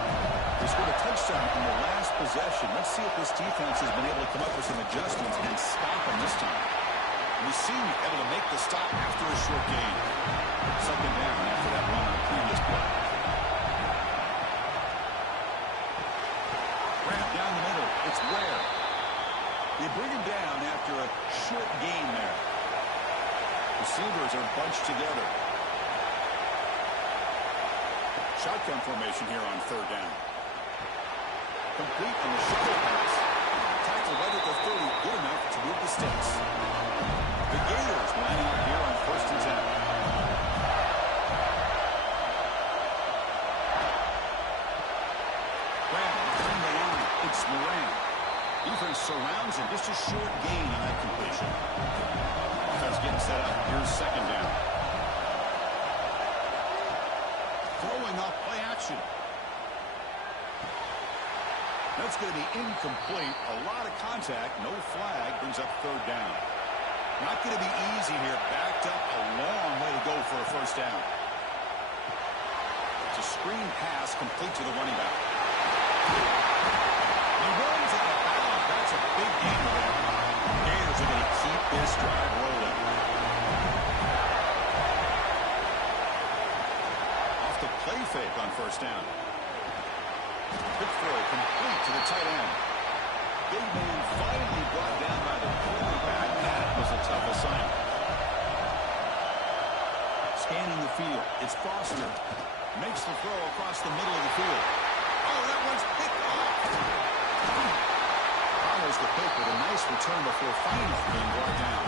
They scored a touchdown in the last possession. Let's see if this defense has been able to come up with some adjustments and stop them this time. We seem able to make the stop after a short gain. Second down after that run on the previous play. Ramp down the middle. It's Ware. They bring him down after a short gain there. Receivers are bunched together. Shotgun formation here on 3rd down. Complete on the shuttle pass. Tackle right at the 30. Good enough to move the sticks. The Gators lining up here on 1st and 10. Graham behind the line. It's Moran. Defense surrounds him. Just a short gain on that completion. Offense getting set up. Here's second down. Throwing off play action. That's going to be incomplete. A lot of contact. No flag. Brings up 3rd down. Not going to be easy here. Backed up a long way to go for a first down. It's a screen pass complete to the running back. He runs out of bounds. That's a big gain there. Gators are going to keep this drive rolling. Off the play fake on first down. Quick throw complete to the tight end. Big man finally brought down by the quarterback. That was a tough assignment. Scanning the field. It's Foster. Makes the throw across the middle of the field. Oh, that one's picked off. Follows the pick with a nice return before finally being brought down.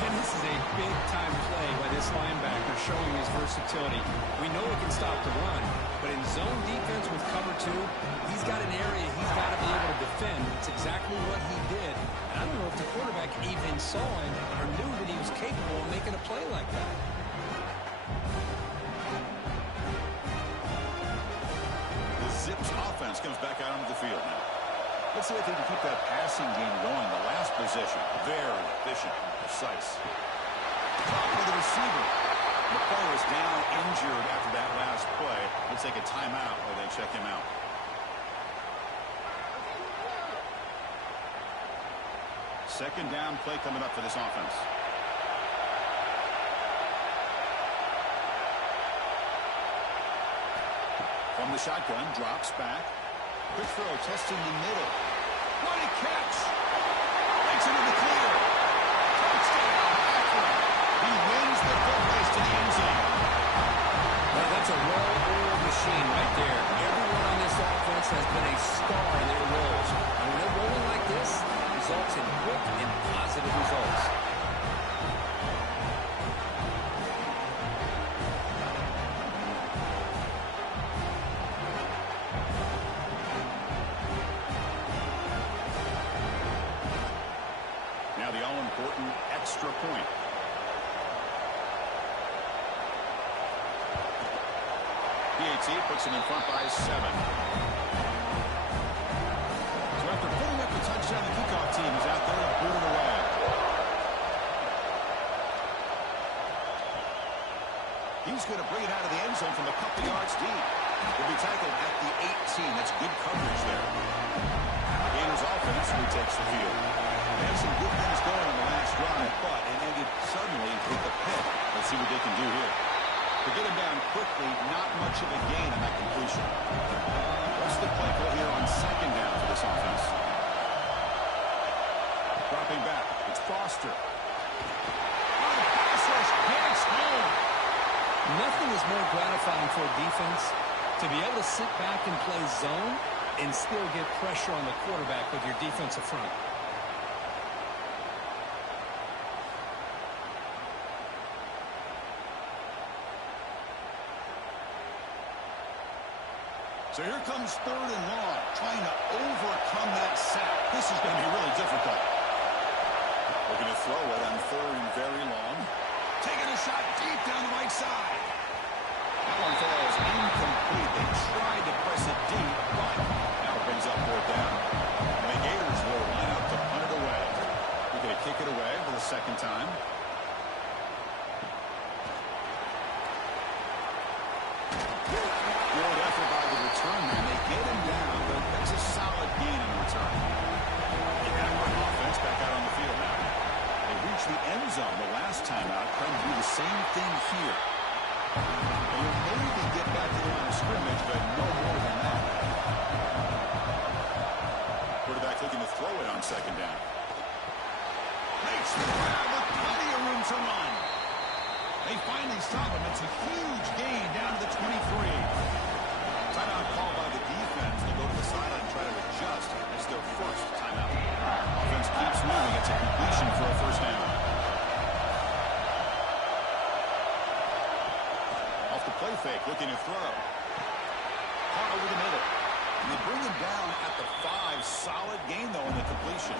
And this is a big-time play by this linebacker showing his versatility. We know he can stop the run, but in zone defense with cover two, he's got an area he's got to be able to defend. It's exactly what he did. And I don't know if the quarterback even saw him or knew that he was capable of making a play like that. The Zips offense comes back out onto the field now. Let's see if they can keep that passing game going. The last possession, very efficient and precise. Top of the receiver. The player is down injured after that last play. We'll take a timeout while they check him out. Second down play coming up for this offense. From the shotgun, drops back. Quick throw, testing the middle. What a catch! Makes it in the clear. Touchdown, Akron. He wins the full race to the end zone. Well, that's a well-oiled machine right there. Everyone on this offense has been a star in their roles. And when they're rolling like this, it results in quick and positive results. Now the all-important extra point. PAT puts him in front by 7. So after putting up the touchdown, the kickoff team is out there to boot it away. He's going to bring it out of the end zone from a couple yards deep. He'll be tackled at the 18. That's good coverage there. Gators offense retakes the field. They had some good things going on the last drive, but it ended suddenly with the pick. Let's see what they can do here. To get him down quickly, not much of a gain on that completion. What's the play call here on second down for this offense? Dropping back, it's Foster. On the pass rush, gets home. Nothing is more gratifying for a defense to be able to sit back and play zone and still get pressure on the quarterback with your defensive front. So here comes third and long, trying to overcome that sack. This is going to be really difficult. Looking to throw it on third and very long. Taking a shot deep down the right side. That one falls incomplete. They tried to press it deep, but now it brings up fourth down. And the Gators will line up to punt it away. They're going to kick it away for the second time. Good effort by the return man. They get him down, but that's a solid gain in return. The Akron offense back out on the field now. They reached the end zone the last time out, trying to do the same thing here. They'll maybe get back to the line of scrimmage, but no more than that. Quarterback looking to throw it on second down. Makes the grab with plenty of room to run. They finally stop him. It's a huge gain down to the 23. Timeout call by the defense. They'll go to the sideline and try to adjust. It's their first timeout. Offense keeps moving. It's a completion for a first down. Off the play fake, looking to throw. Caught over the middle. And they bring him down at the 5. Solid gain, though, in the completion.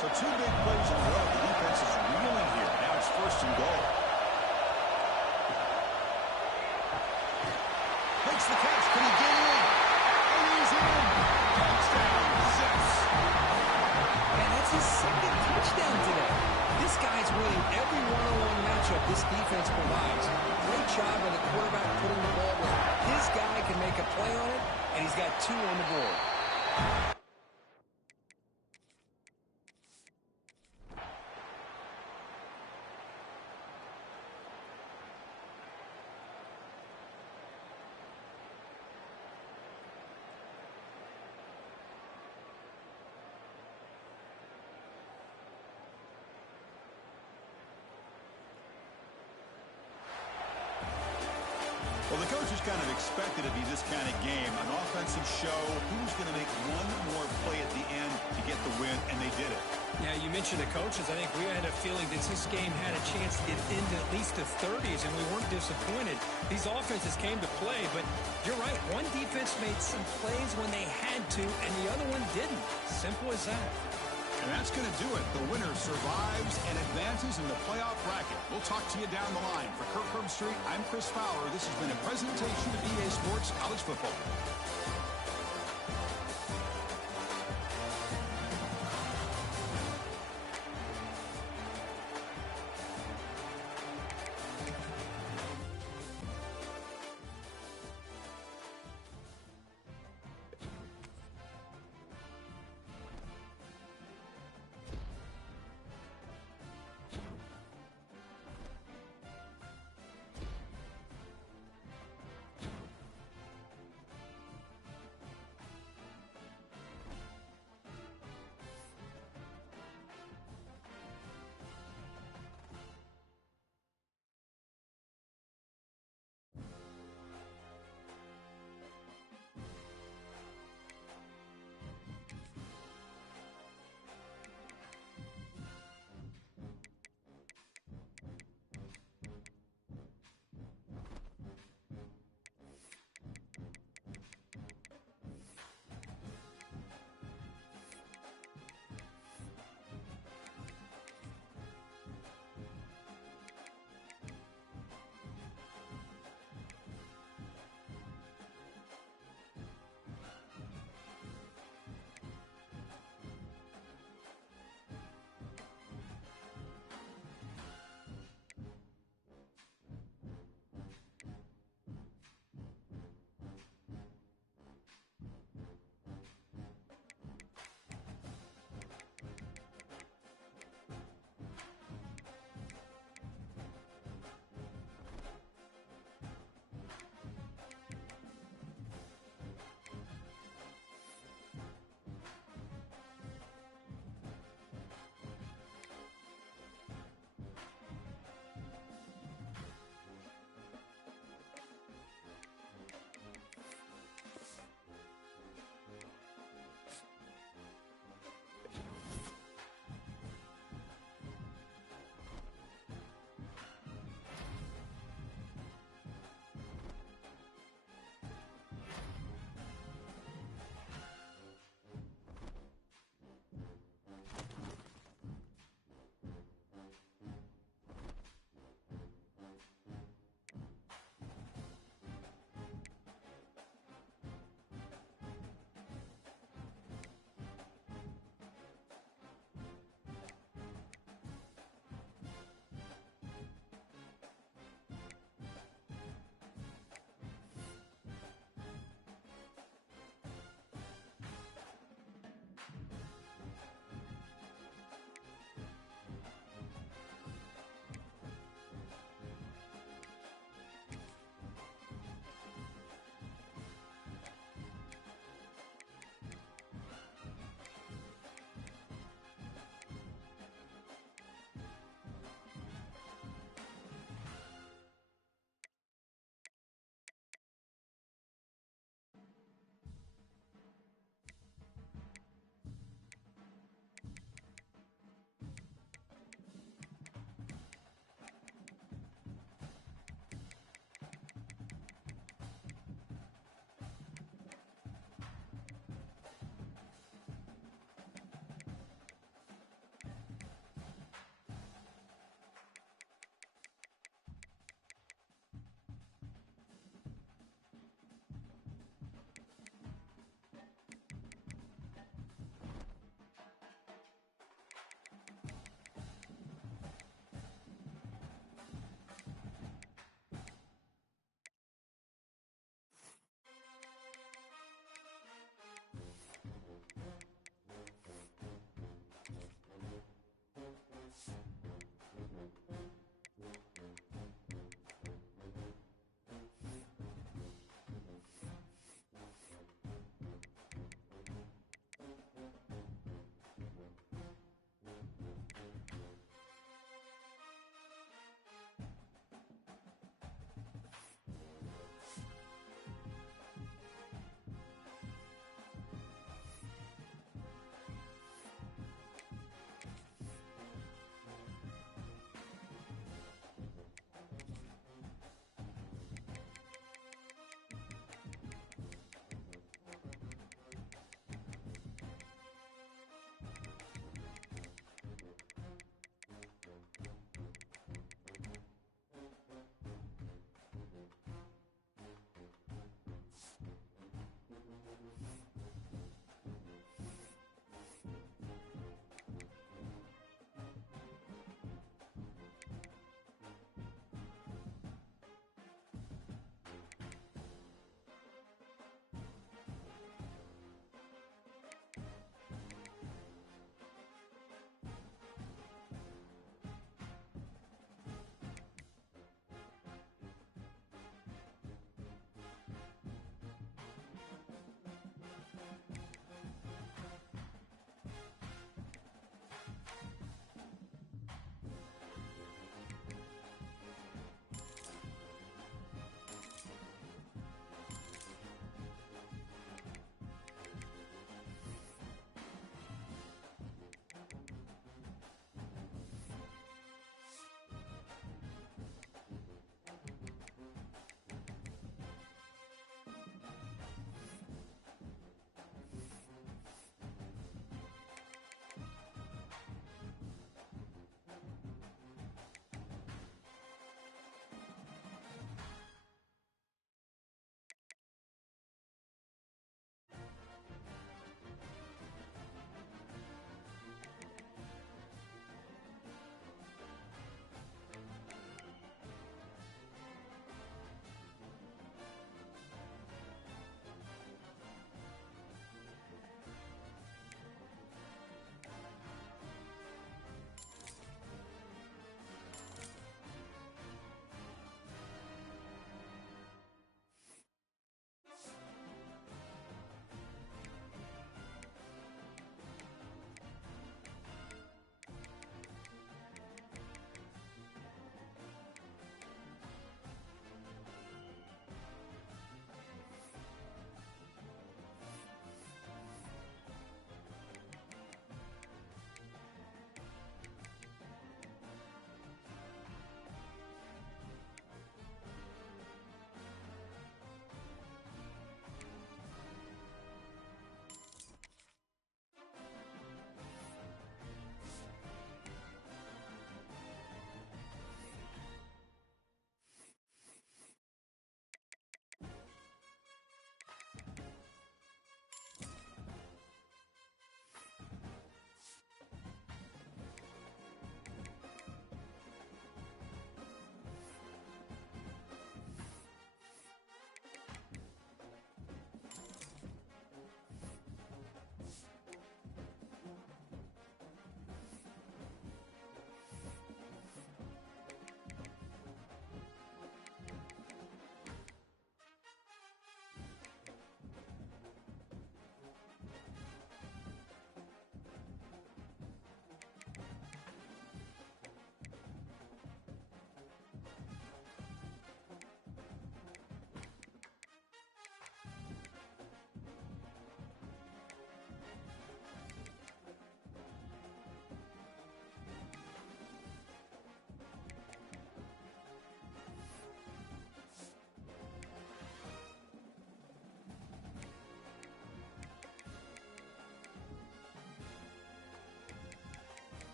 So 2 big plays in a row. The defense is reeling here. Now it's first and goal. Makes the catch. Can he get in? And he's in. Touchdown, Zips. And that's his second touchdown today. winning every one-on-one matchup this defense provides. Great job by the quarterback putting the ball where his guy can make a play on it, and he's got 2 on the board. Well, the coaches kind of expected it to be this kind of game, an offensive show. Who's going to make one more play at the end to get the win, and they did it. Yeah, you mentioned the coaches. I think we had a feeling that this game had a chance to get into at least the 30s, and we weren't disappointed. These offenses came to play, but you're right. One defense made some plays when they had to, and the other one didn't. Simple as that. And that's going to do it. The winner survives and advances in the playoff bracket. We'll talk to you down the line. For Kirk Herbstreit, I'm Chris Fowler. This has been a presentation of EA Sports College Football.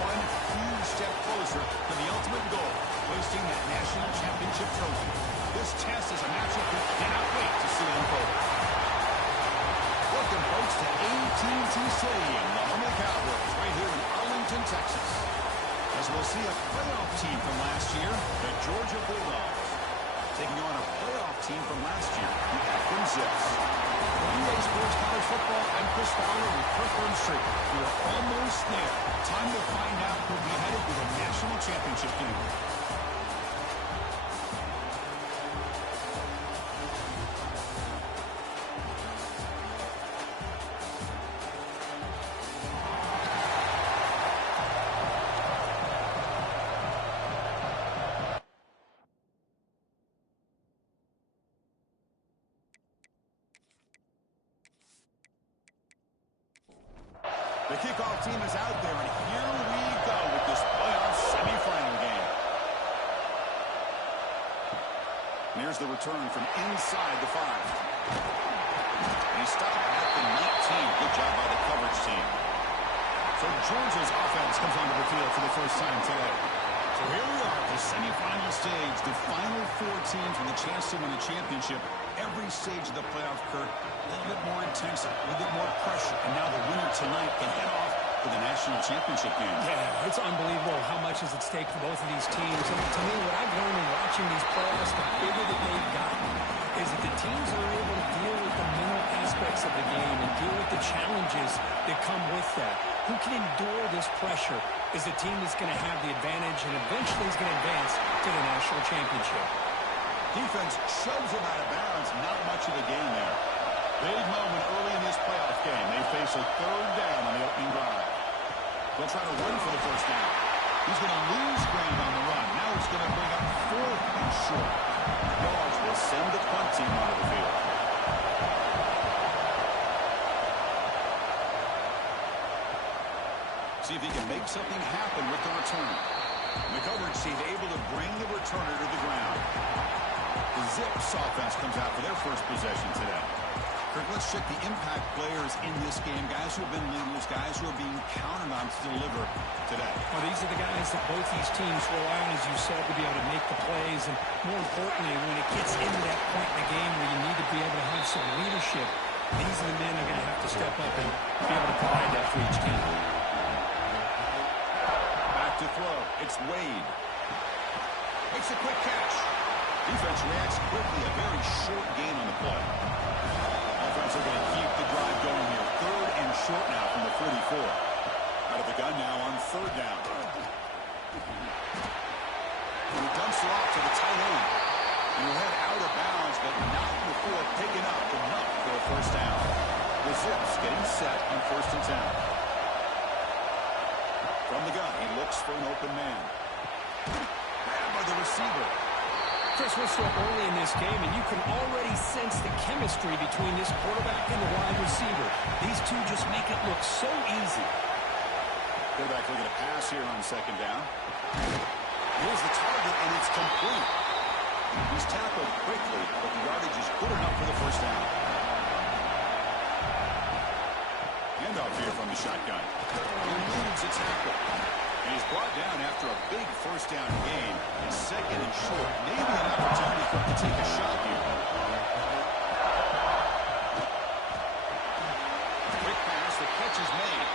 one huge step closer to the ultimate goal, hoisting that national championship trophy. This test is a matchup we cannot wait to see unfold. Welcome, folks, to AT&T Stadium, the home of the Cowboys, right here in Arlington, Texas. As we'll see a playoff team from last year, the Georgia Bulldogs, taking on a playoff team from last year, the Akron Zips. For EA Sports College Football, I'm Chris Fowler with Kirk Street. We're almost there. Time to find out who'll be headed to the national championship game. The kickoff team is out there, and here we go with this playoff semifinal game. And here's the return from inside the 5. And he stopped at the 19. Good job by the coverage team. So Georgia's offense comes onto the field for the first time today. So here we are at the semifinal stage, the final 4 teams with a chance to win a championship. Every stage of the playoff, Kurt, a little bit more intense, a little bit more pressure. And now the winner tonight can head off to the national championship game. Yeah, it's unbelievable how much is at stake for both of these teams. And to me, what I've learned in watching these playoffs, the bigger that they've gotten, is that the teams are able to deal with the mental aspects of the game and deal with the challenges that come with that. Who can endure this pressure is the team that's going to have the advantage and eventually is going to advance to the national championship. Defense shoves him out of bounds. Not much of a gain there. Big moment early in this playoff game. They face a 3rd down on the opening drive. They'll try to run for the first down. He's going to lose ground on the run. Now it's going to bring up 4th and short. Dogs will send the punt team onto the field. See if he can make something happen with the return. And the coverage team able to bring the returner to the ground. The Zips offense comes out for their first possession today. Kirk, let's check the impact players in this game. Guys who have been leaders, guys who are being counted on to deliver today. Well, these are the guys that both these teams rely on, as you said, to be able to make the plays. And more importantly, when it gets into that point in the game where you need to be able to have some leadership, these are the men that are going to have to step up and be able to provide that for each team. Back to throw. It's Wade. Makes a quick catch. Defense reacts quickly. A very short gain on the play. Offense are going to keep the drive going here. 3rd and short now from the 44. Out of the gun now on 3rd down. He dumps it off to the tight end. And he'll head out of bounds, but not before picking up enough for a first down. The Zips getting set on 1st and 10. From the gun, he looks for an open man. Grabbed by the receiver. Chris, we're still early in this game, and you can already sense the chemistry between this quarterback and the wide receiver. These two just make it look so easy. Quarterback looking to pass here on 2nd down. Here's the target, and it's complete. He's tackled quickly, but the yardage is good enough for the first down. Handoff here from the shotgun. He leads a tackle. And he's brought down after a big first down gain. It's 2nd and short. Maybe an opportunity for him to take a shot here. Quick pass. The catch is made.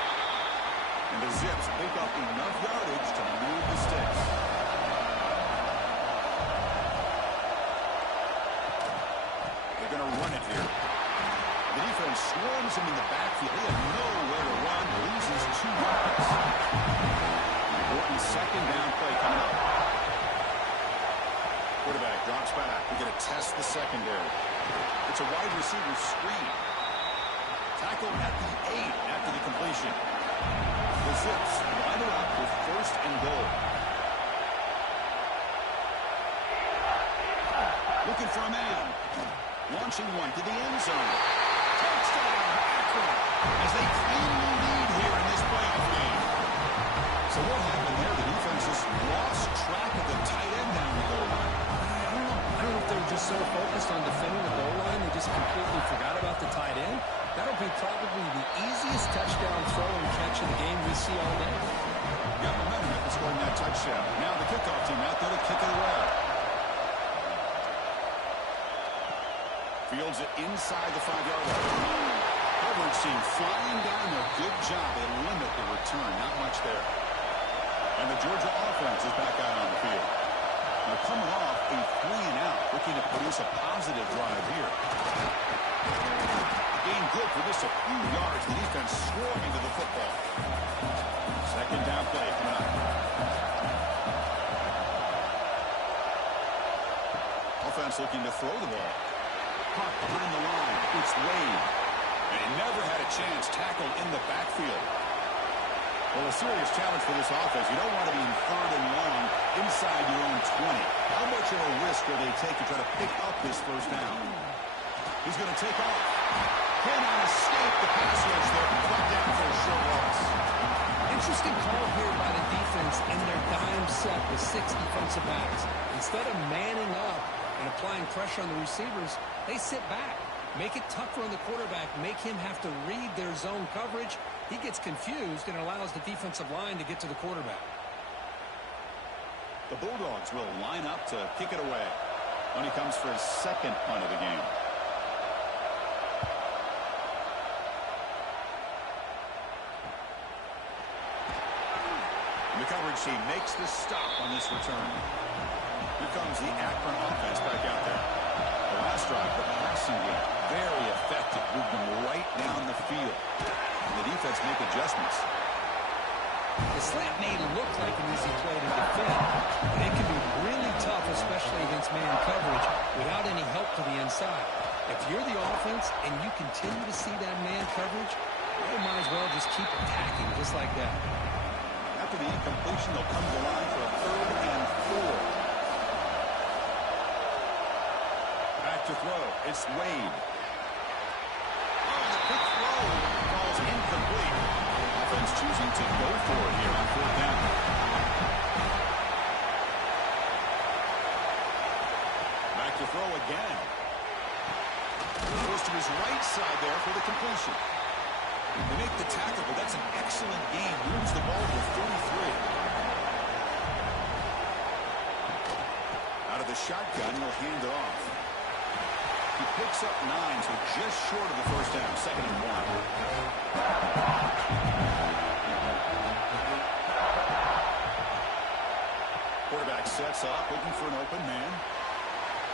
And the Zips pick up enough yardage to move the sticks. They're going to run it here. The defense swarms him in the backfield. He has nowhere to run. Loses 2 yards. Important 2nd down play coming up. Quarterback drops back. We're going to test the secondary. It's a wide receiver screen. Tackled at the 8 after the completion. The Zips line it up with 1st and goal. Looking for a man. Launching one to the end zone. Touchdown, Akron, as they claim the lead here in this playoff game. So what happened there? The defense just lost track of the tight end down the goal line. I don't know if they were just so focused on defending the goal line, they just completely forgot about the tight end. That'll be probably the easiest touchdown throw and catch of the game we see all day. Got momentum after scoring that touchdown. Now the kickoff team out there to kick it away. Fields it inside the 5-yard line. Coverage team flying down there. Good job. They limit the return. Not much there. And the Georgia offense is back out on the field. Now coming off a 3-and-out, looking to produce a positive drive here. Gain good for just a few yards. The defense swarming to the football. Second down play coming up. Offense looking to throw the ball. Caught behind the line. It's Wade. And he never had a chance. Tackled in the backfield. Well, a serious challenge for this offense. You don't want to be in 3rd and long inside your own 20. How much of a risk will they take to try to pick up this first down? He's going to take off. Cannot escape the pass rush there. Brought down for a short loss. Interesting call here by the defense in their dime set with 6 defensive backs. Instead of manning up and applying pressure on the receivers, they sit back. Make it tougher on the quarterback. Make him have to read their zone coverage. He gets confused and allows the defensive line to get to the quarterback. The Bulldogs will line up to kick it away when he comes for his second punt of the game. And the coverage team makes the stop on this return. Here comes the Akron offense back out there. The last drive, the passing game, very effective. Moved them right down the field. And the defense make adjustments. The slant may look like an easy play to defend, but it can be really tough, especially against man coverage, without any help to the inside. If you're the offense and you continue to see that man coverage, you might as well just keep attacking just like that. After the incompletion, they'll come to the line for a 3rd and 4. Back to throw. It's Wade. Oh, the quick throw falls incomplete. Offense choosing to go for it here on 4th down. Back to throw again. Goes to his right side there for the completion. They make the tackle, but that's an excellent game. Moves the ball to 33. Out of the shotgun, he'll hand it off. He picks up 9, so just short of the first down. 2nd and 1. Quarterback sets up, looking for an open man.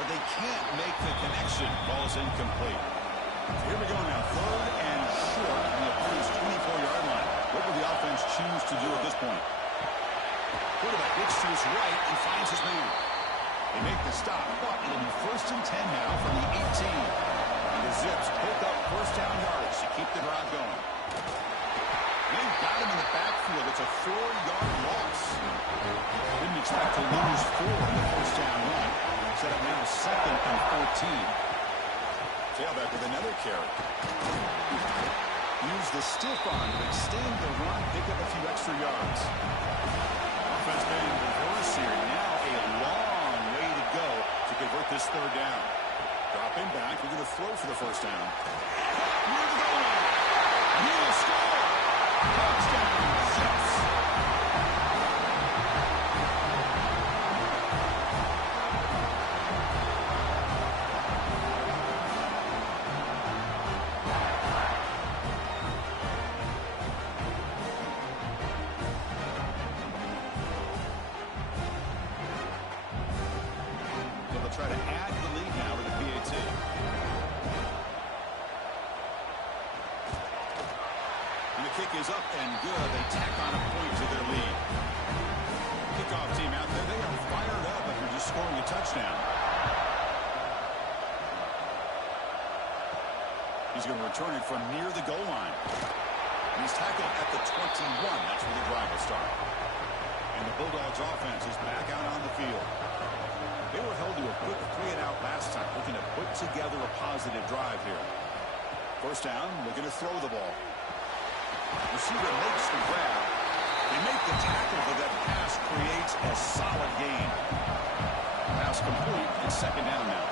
But they can't make the connection. Ball's incomplete. Here we go now. 3rd and short on the opponent's 24-yard line. What will the offense choose to do at this point? Quarterback gets to his right and finds his man. They make the stop, but it'll be 1st and 10 now from the 18. And the Zips pick up first down yardage to keep the drive going. They've got him in the backfield. It's a 4-yard loss. Didn't expect to lose 4 in the first down run. Set up now 2nd and 14. Tailback with another carry. Use the stiff arm to extend the run, pick up a few extra yards. Offense getting reverse here. Now a long way to go to convert this 3rd down. Dropping back, we're going to throw for the first down. Near the goal line. He will score. Touchdown, Zips. Try to add the lead now with the PAT. And the kick is up and good. They tack on a point to their lead. Kickoff team out there. They are fired up after just scoring a touchdown. He's going to return it from near the goal line. And he's tackled at the 21. That's where the drive will start. And the Bulldogs offense is back out on the field. They were held to a quick 3-and-out last time, looking to put together a positive drive here. First down, looking to throw the ball. Receiver makes the grab. They make the tackle, but that pass creates a solid gain. Pass complete, and 2nd down now.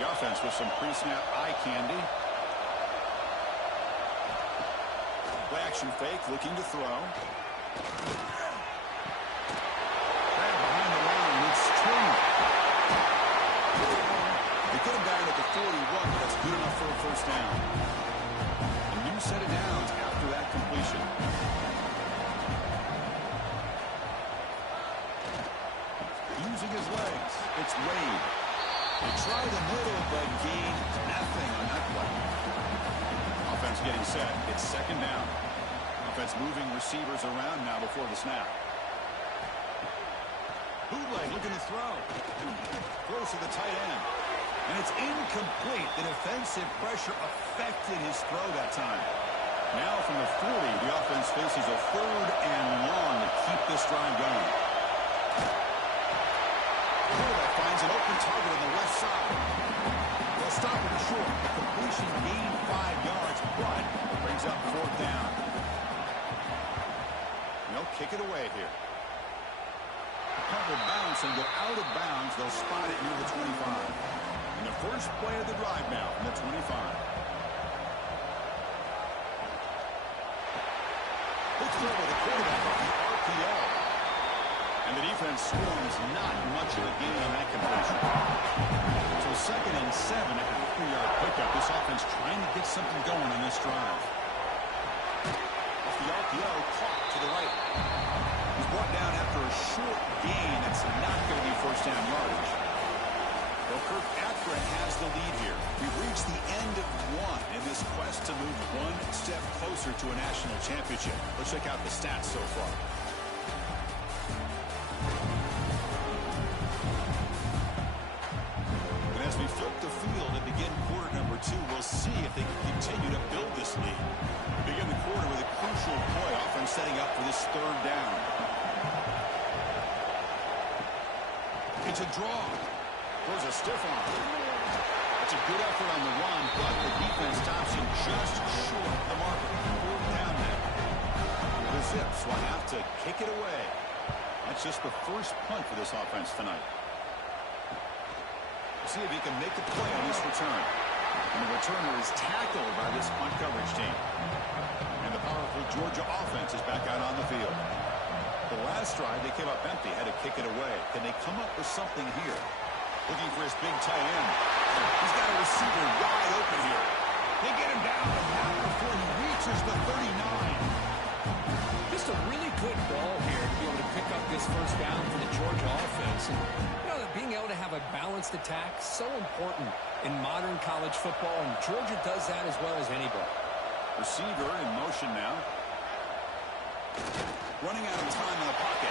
The offense with some pre-snap eye candy. Play action fake, looking to throw. Back behind the line, it's Stringer. They could have gotten at the 41, but that's good enough for a first down. A new set of downs after that completion. Using his legs, it's Wade. They try the middle, but gain nothing on that play. Offense getting set. It's second down. Offense moving receivers around now before the snap. Bootleg looking to throw. Throws to the tight end. And it's incomplete. The defensive pressure affected his throw that time. Now from the 40, the offense faces a third and long to keep this drive going. Quarterback finds an open target on the left side. They'll stop it short. Completion gained 5 yards, but brings up fourth down. They'll kick it away here. Punt will bounce and go out of bounds. They'll spot it near the 25. And the first play of the drive now from the 25. Looks over the quarterback off the RPO. And the defense swarms not much of a gain on that completion. So second and 7, a half-yard pickup. This offense trying to get something going on this drive. Off the RPO, caught to the right. He's brought down after a short gain. That's not going to be first down yardage. Well, Kirkpatrick has the lead here. We've reached the end of one in this quest to move one step closer to a national championship. Let's check out the stats so far. And as we flip the field and begin quarter number 2, we'll see if they can continue to build this lead. Begin the quarter with a crucial play, often setting up for this third down. It's a draw. Throws a stiff arm. It's a good effort on the run, but the defense stops him just short of the marker. Fourth down now. The Zips will have to kick it away. That's just the first punt for this offense tonight. See if he can make the play on this return. And the returner is tackled by this punt coverage team. And the powerful Georgia offense is back out on the field. The last drive, they came up empty, had to kick it away. Can they come up with something here? Looking for his big tight end. He's got a receiver wide open here. They get him down the back before he reaches the 39. Just a really good ball here to be able to pick up this first down for the Georgia offense. And, you know, being able to have a balanced attack, so important in modern college football, and Georgia does that as well as anybody. Receiver in motion now. Running out of time in the pocket.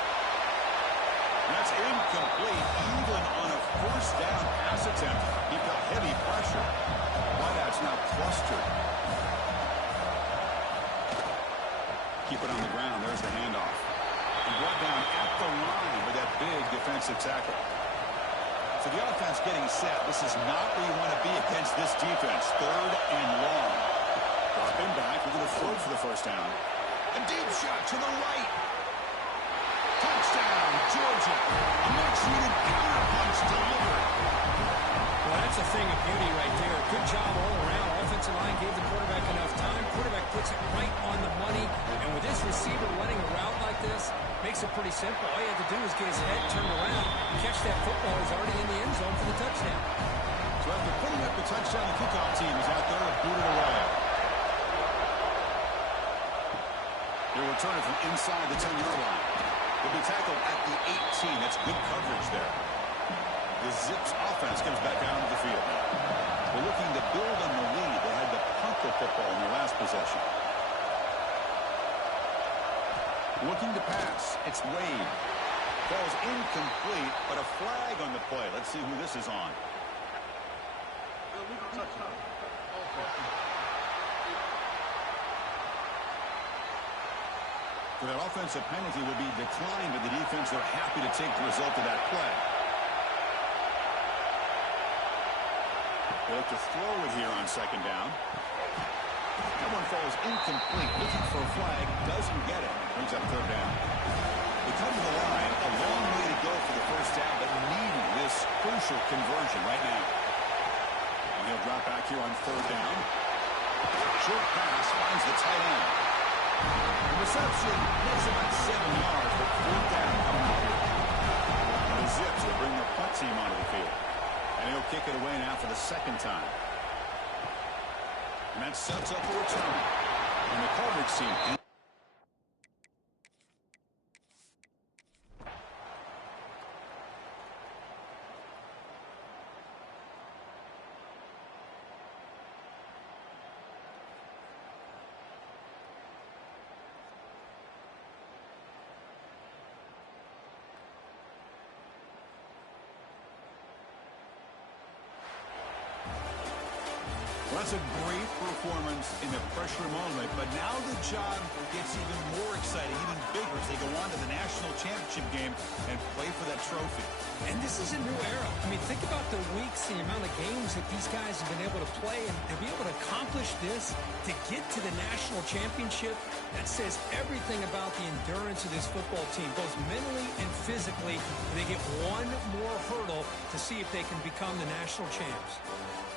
That's incomplete, even on a first down pass attempt. He felt heavy pressure. Wideout's now clustered. Keep it on the ground. There's the handoff. And brought down at the line with that big defensive tackle. So the offense getting set. This is not where you want to be against this defense. Third and long. Dropping back. We're going to throw for the first down. A deep shot to the right. Touchdown, Georgia. A much-needed counterpunch delivered. Well, that's a thing of beauty right there. Good job all around. Offensive line gave the quarterback enough time. Quarterback puts it right on the money. And with this receiver running a route like this, makes it pretty simple. All you have to do is get his head turned around, catch that football. He's already in the end zone for the touchdown. So after putting up the touchdown, the kickoff team is out there and booted away. They'll return it from inside the 10-yard line. They'll be tackled at the 18. That's good coverage there. The Zips offense comes back out of the field. They're looking to build on the lead. They had to punt the football in their last possession. Looking to pass. It's Wade. Ball's incomplete, but a flag on the play. Let's see who this is on. For that offensive penalty will be declined, but the defense are happy to take the result of that play. They look to throw it here on second down. That one falls incomplete. Looking for a flag. Doesn't get it. Brings up third down. They come to the line. A long way to go for the first down, but needing this crucial conversion right now. And he'll drop back here on third down. Short pass finds the tight end. The reception makes about 7 2nd and yards, but 4th down coming up here. And the Zips will bring their punt team onto the field. And he'll kick it away now for the 2nd time. And that sets up a return. And the coverage team. Well, that's a great performance in the pressure moment, but now the job gets even more exciting, even bigger as they go on to the national championship game and play for that trophy. And this is a new era. I mean, think about the weeks, the amount of games that these guys have been able to play, and to be able to accomplish this, to get to the national championship, that says everything about the endurance of this football team, both mentally and physically. They get one more hurdle to see if they can become the national champs.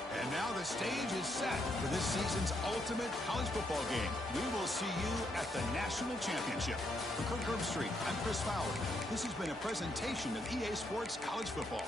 And now the stage is set for this season's ultimate college football game. We will see you at the national championship. For Kirk Herbstreit, I'm Chris Fowler. This has been a presentation of EA Sports College Football.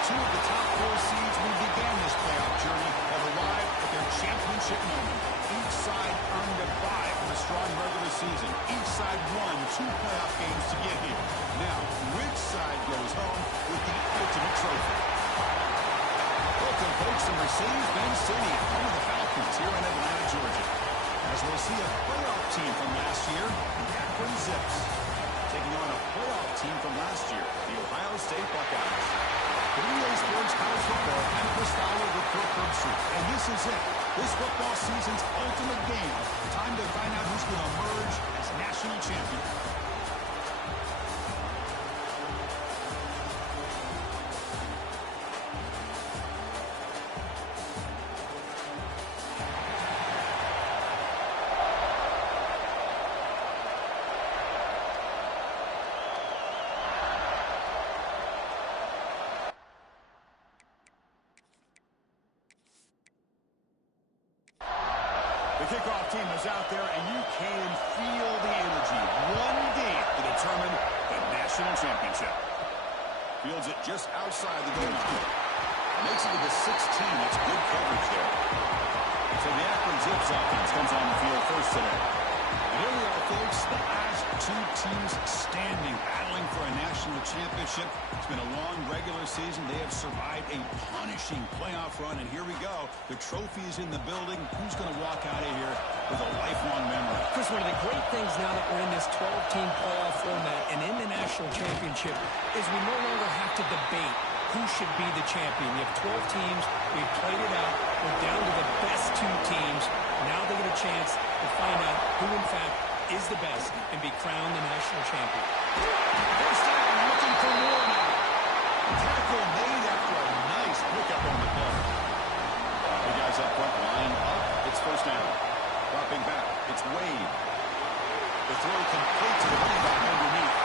Two of the top 4 seeds who began this playoff journey have arrived at their championship moment. Each side earned a bye from a strong regular season. Each side won 2 playoff games to get here. Now, which side goes home with the ultimate trophy? Welcome, folks, to Mercedes-Benz Stadium, home of the Falcons here in Atlanta, Georgia. As we'll see a playoff team from last year, the Akron Zips. team from last year, the Ohio State Buckeyes. The EA Sports College Football and Chris Fowler with Kirk Herbstreit. And this is it. This football season's ultimate game. Time to find out who's going to emerge as national champion. The kickoff team is out there, and you can feel the energy. One game to determine the national championship. Fields it just outside the goal line. Makes it to the 16. It's good coverage there. So the Akron Zips offense comes on the field first today. And here we are, folks, the last two teams standing, battling for a national championship. It's been a long regular season. They have survived a punishing playoff run, and here we go. The trophy is in the building. Who's going to walk out of here with a lifelong memory? Chris, one of the great things now that we're in this 12-team playoff format and in the national championship is we no longer have to debate who should be the champion. You have 12 teams. We've played it out. We're down to the best two teams. Now they get a chance to find out who, in fact, is the best and be crowned the national champion. First down, looking for more now. Tackle made after a nice pickup on the play. The guys up front line up. It's first down. Dropping back. It's Wade. The throw complete to the running back underneath.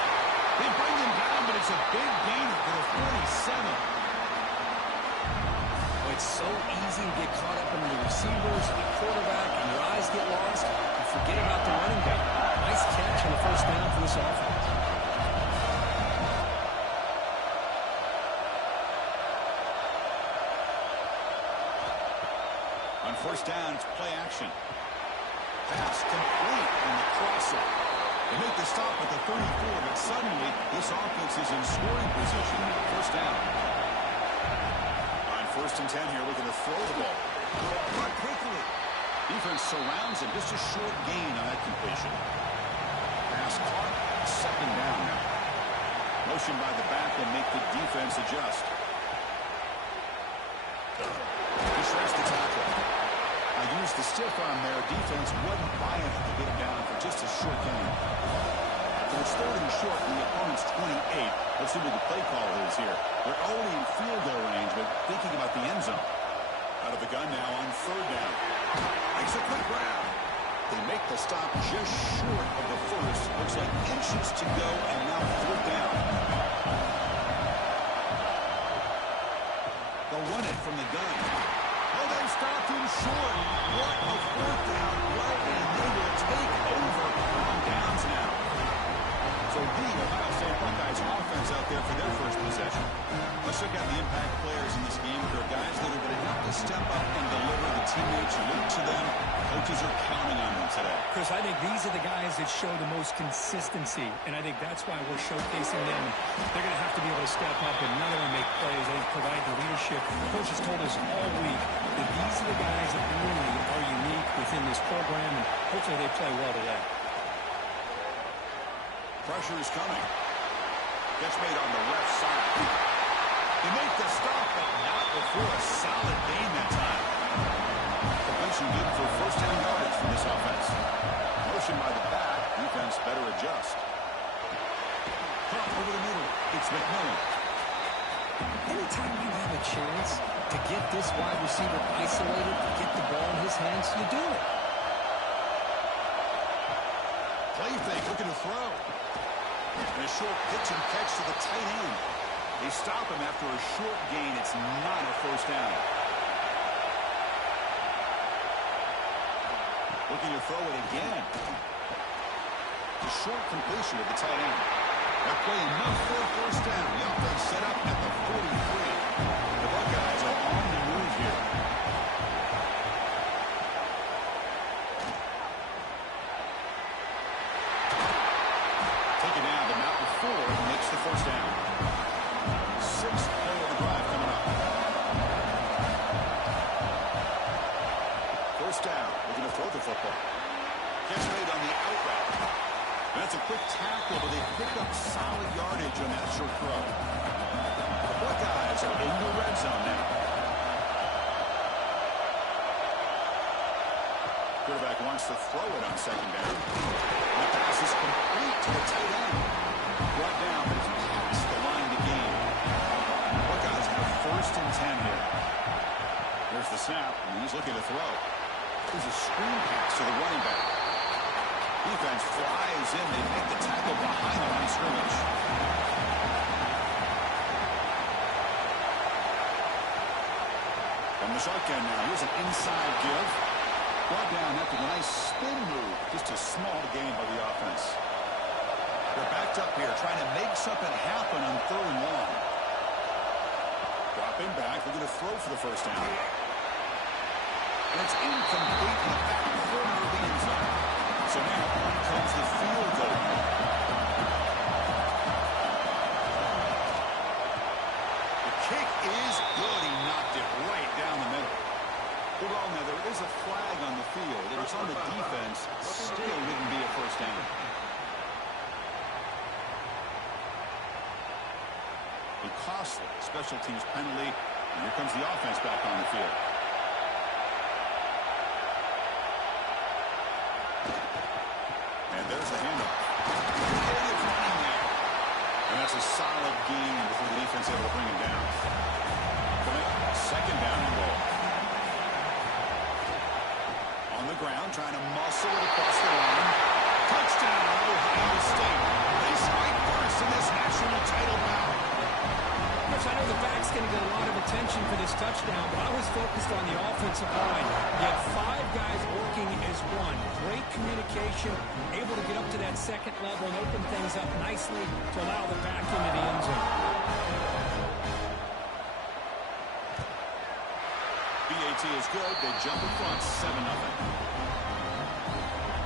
They bring him down, but it's a big gainer for the 47. It's so easy to get caught up in the receivers, the quarterback, and your eyes get lost. You forget about the running back. Nice catch on the first down for this offense. On first down, it's play action. Pass complete on the crosser. They make the stop at the 34, but suddenly this offense is in scoring position. First down. On first and 10 here, looking to throw the ball. But quickly. Defense surrounds him. Just a short gain on that completion. Pass caught. Second down now. Motion by the back will make the defense adjust. He shreds the tackle. I used the stiff arm there. Defense wasn't buying it to get him down for just a short gain. So it's third and short from the opponent's 28. Let's see what the play call is here. They're already in field goal range, but thinking about the end zone. Out of the gun now on third down. Makes a quick grab. They make the stop just short of the first. Looks like inches to go, and now fourth down. They'll run it from the gun. Oh, they stopped him short. What a fourth down play, and they will take over on downs now. So the Ohio State Buckeyes offense out there for their first possession. Let's check out the impact players in this game. There are guys that are going to have to step up and deliver. The teammates look to them. Coaches are counting on them today. Chris, I think these are the guys that show the most consistency, and I think that's why we're showcasing them. They're going to have to be able to step up and not only make plays, they provide the leadership. The coach has told us all week that these are the guys that really are unique within this program, and hopefully they play well today. Pressure is coming. Gets made on the left side. They make the stop, but not before a solid gain that time. Completion good for first down yardage from this offense. Motion by the back. Defense better adjust. Pop over the middle. It's McMillan. Anytime you have a chance to get this wide receiver isolated, get the ball in his hands, you do it. Play fake, looking to throw. And a short pitch and catch to the tight end. They stop him after a short gain. It's not a first down. Looking to throw it again. A short completion with the tight end. That play enough for a first down. The offense set up at the 43. The Buckeyes are on the move here. Take it down to Mountain Ford and makes the first down. Sixth play of the drive coming up. First down. Looking to throw the football. Catch made on the out route. That's a quick tackle, but they pick up solid yardage on that short throw. The Buckeyes are in the red zone now. Quarterback wants to throw it on second down. And the pass is complete to the tight end. Brought down, but it's past the line to gain. Buckeyes have first and 10 here. There's the snap, and he's looking to throw. There's a screen pass to the running back. Defense flies in. They make the tackle behind the line of scrimmage. From the shotgun now, here's an inside give. Brought down after the nice spin move. Just a small gain by the offense. They're backed up here, trying to make something happen on 3rd and long. Dropping back, they're going to throw for the first down. And it's incomplete in the back corner of the end zone. So now on comes the field goal. The kick is good. He knocked it right down the middle. Well, now there is a flag on the field. If it's on the defense, still wouldn't be a first down. A costly special teams penalty. And here comes the offense back on the field. And there's the handoff. Creative running there. And that's a solid gain before the defense able to bring him down. Second down and goal. On the ground, trying to muscle it across the line. Touchdown, Ohio State. They strike first in this national title bout. I know the back's going to get a lot of attention for this touchdown, but I was focused on the offensive line. You had 5 guys working as one. Great communication, able to get up to that second level and open things up nicely to allow the back into the end zone. BAT is good. They jump in front, 7-0.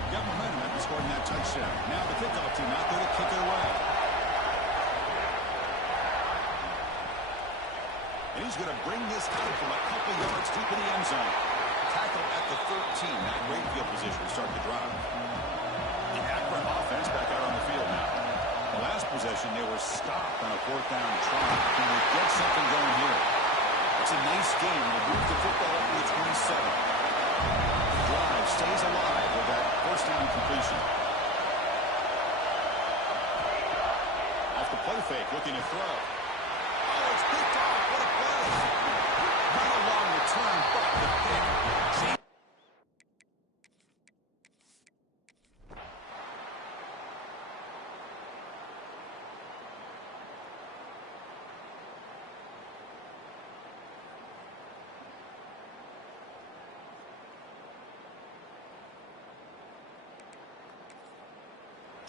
Got momentum after scoring that touchdown. Now the kickoff team out there to kick it away. And he's going to bring this out from a couple yards deep in the end zone. Tackle at the 13. Not great field position to start the drive. The Akron offense back out on the field now. The last possession, they were stopped on a 4th down try. Can we get something going here? It's a nice game. We'll move the football up to the 27. The drive stays alive with that first down completion. Off the play fake, looking to throw. Oh, it's picked off. What a play. Not a long return, but the pick.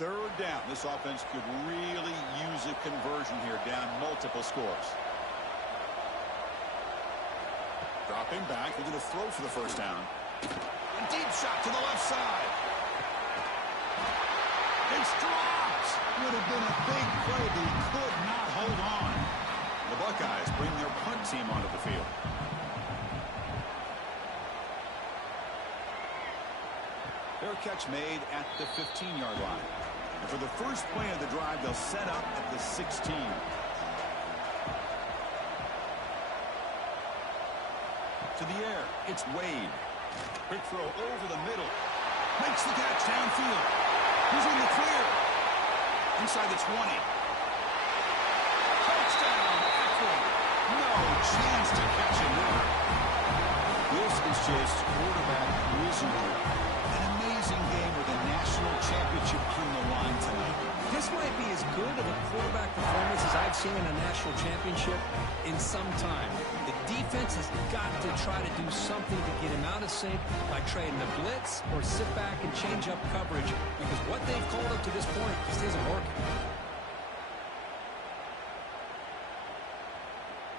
Third down. This offense could really use a conversion here, down multiple scores. Dropping back. They're going to throw for the first down. A deep shot to the left side. It's dropped. Would have been a big play, but he could not hold on. The Buckeyes bring their punt team onto the field. Their catch made at the 15-yard line. And for the first play of the drive, they'll set up at the 16. To the air, it's Wade. Quick throw over the middle. Makes the catch downfield. He's in the clear. Inside the 20. Touchdown, Akron. No chance to catch him there. This is just quarterback wizardry. An amazing game with a national championship on the line tonight. This might be as good of a quarterback performance as I've seen in a national championship in some time. The defense has got to try to do something to get him out of sync by trading the blitz or sit back and change up coverage, because what they've called up to this point just isn't working.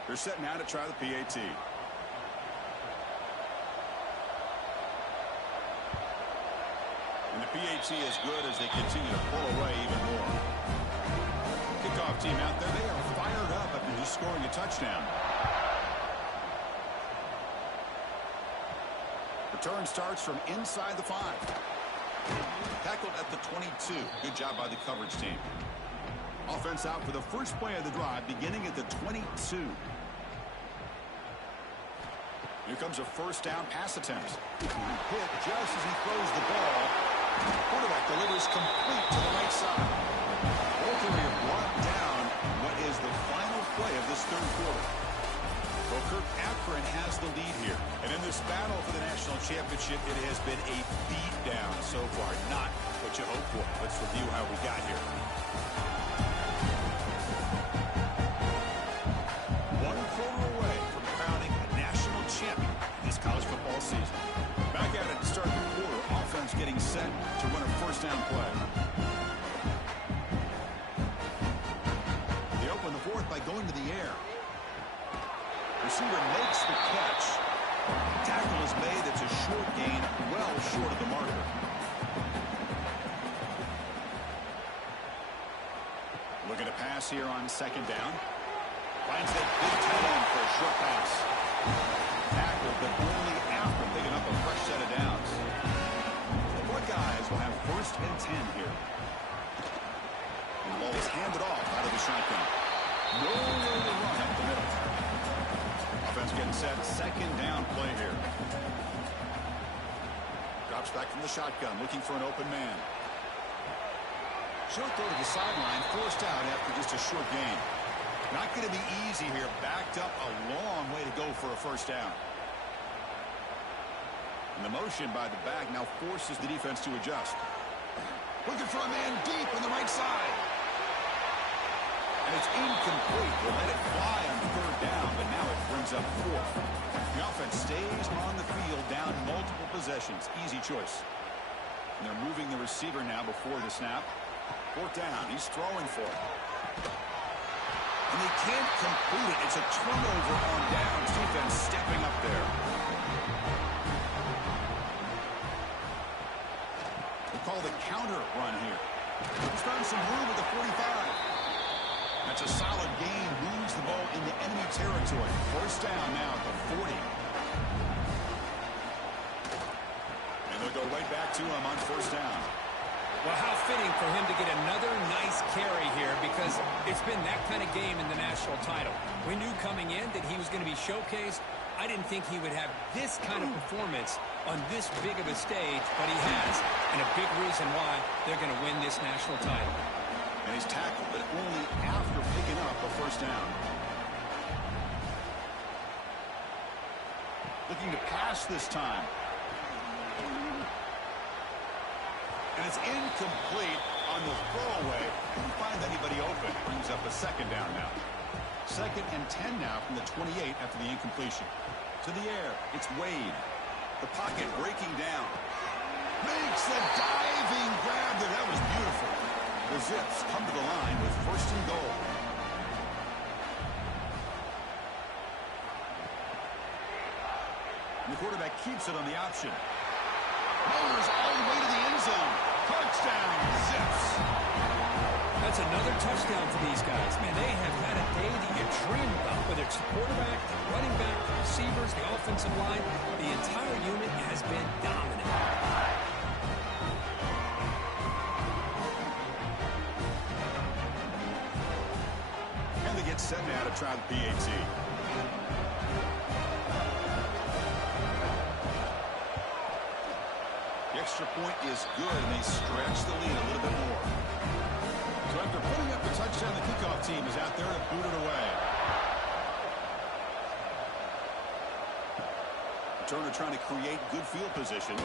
They're setting out to try the PAT. And the PAT is good as they continue to pull away even more. Kickoff team out there, they are fired up after just scoring a touchdown. Return starts from inside the 5. Tackled at the 22. Good job by the coverage team. Offense out for the first play of the drive, beginning at the 22. Here comes a first down pass attempt. Hit just as he throws the ball. Quarterback delivers complete to the right side. Ball carrier brought down what is the final play of this third quarter. Well, Kirk Akron has the lead here. And in this battle for the national championship, it has been a beatdown so far. Not what you hope for. Let's review how we got here. 1 quarter away from crowning a national champion this college football season. Back at it to start the quarter. Offense getting set to win a first down play. They open the fourth by going to the air. Receiver makes the catch. Tackle is made. It's a short gain, well short of the marker. Looking to pass here on second down. Finds that big tight end for a short pass. Tackled, but only after picking up a fresh set of downs. The Buckeyes will have first and 10 here. And the ball is handed off out of the shotgun. Nowhere to run up the middle. Offense getting set. Second down play here. Drops back from the shotgun, looking for an open man. Short throw to the sideline, forced out after just a short gain. Not going to be easy here. Backed up a long way to go for a first down. And the motion by the back now forces the defense to adjust. Looking for a man deep on the right side. And it's incomplete. They let it fly on third down, but now it brings up fourth. The offense stays on the field, down multiple possessions. Easy choice. And they're moving the receiver now before the snap. Fourth down. He's throwing for it. And they can't complete it. It's a turnover on downs. Defense stepping up there. We'll call the counter run here. He's found some room at the 45. That's a solid gain. Moves the ball into enemy territory. First down now at the 40. And they'll go right back to him on first down. Well, how fitting for him to get another nice carry here, because it's been that kind of game in the national title. We knew coming in that he was going to be showcased. I didn't think he would have this kind of performance on this big of a stage, but he has. And a big reason why they're going to win this national title. And he's tackled, but only after picking up a first down. Looking to pass this time. And it's incomplete on the throwaway. Couldn't find anybody open. Brings up a second down now. Second and 10 now from the 28 after the incompletion. To the air, it's Wade. The pocket breaking down. Makes a diving grab there. That was beautiful. The Zips come to the line with first and goal. And the quarterback keeps it on the option. Motors all the way to the end zone. Touchdown, Zips. That's another touchdown for these guys. Man, they have had a day that you dream about, whether it's the quarterback, the running back, the receivers, the offensive line. The entire unit has been dominant. And they get set now to try the PAT. The extra point is good, and they stretch the lead a little bit more. So after putting up the touchdown, the kickoff team is out there to boot it away. Turner trying to create good field position.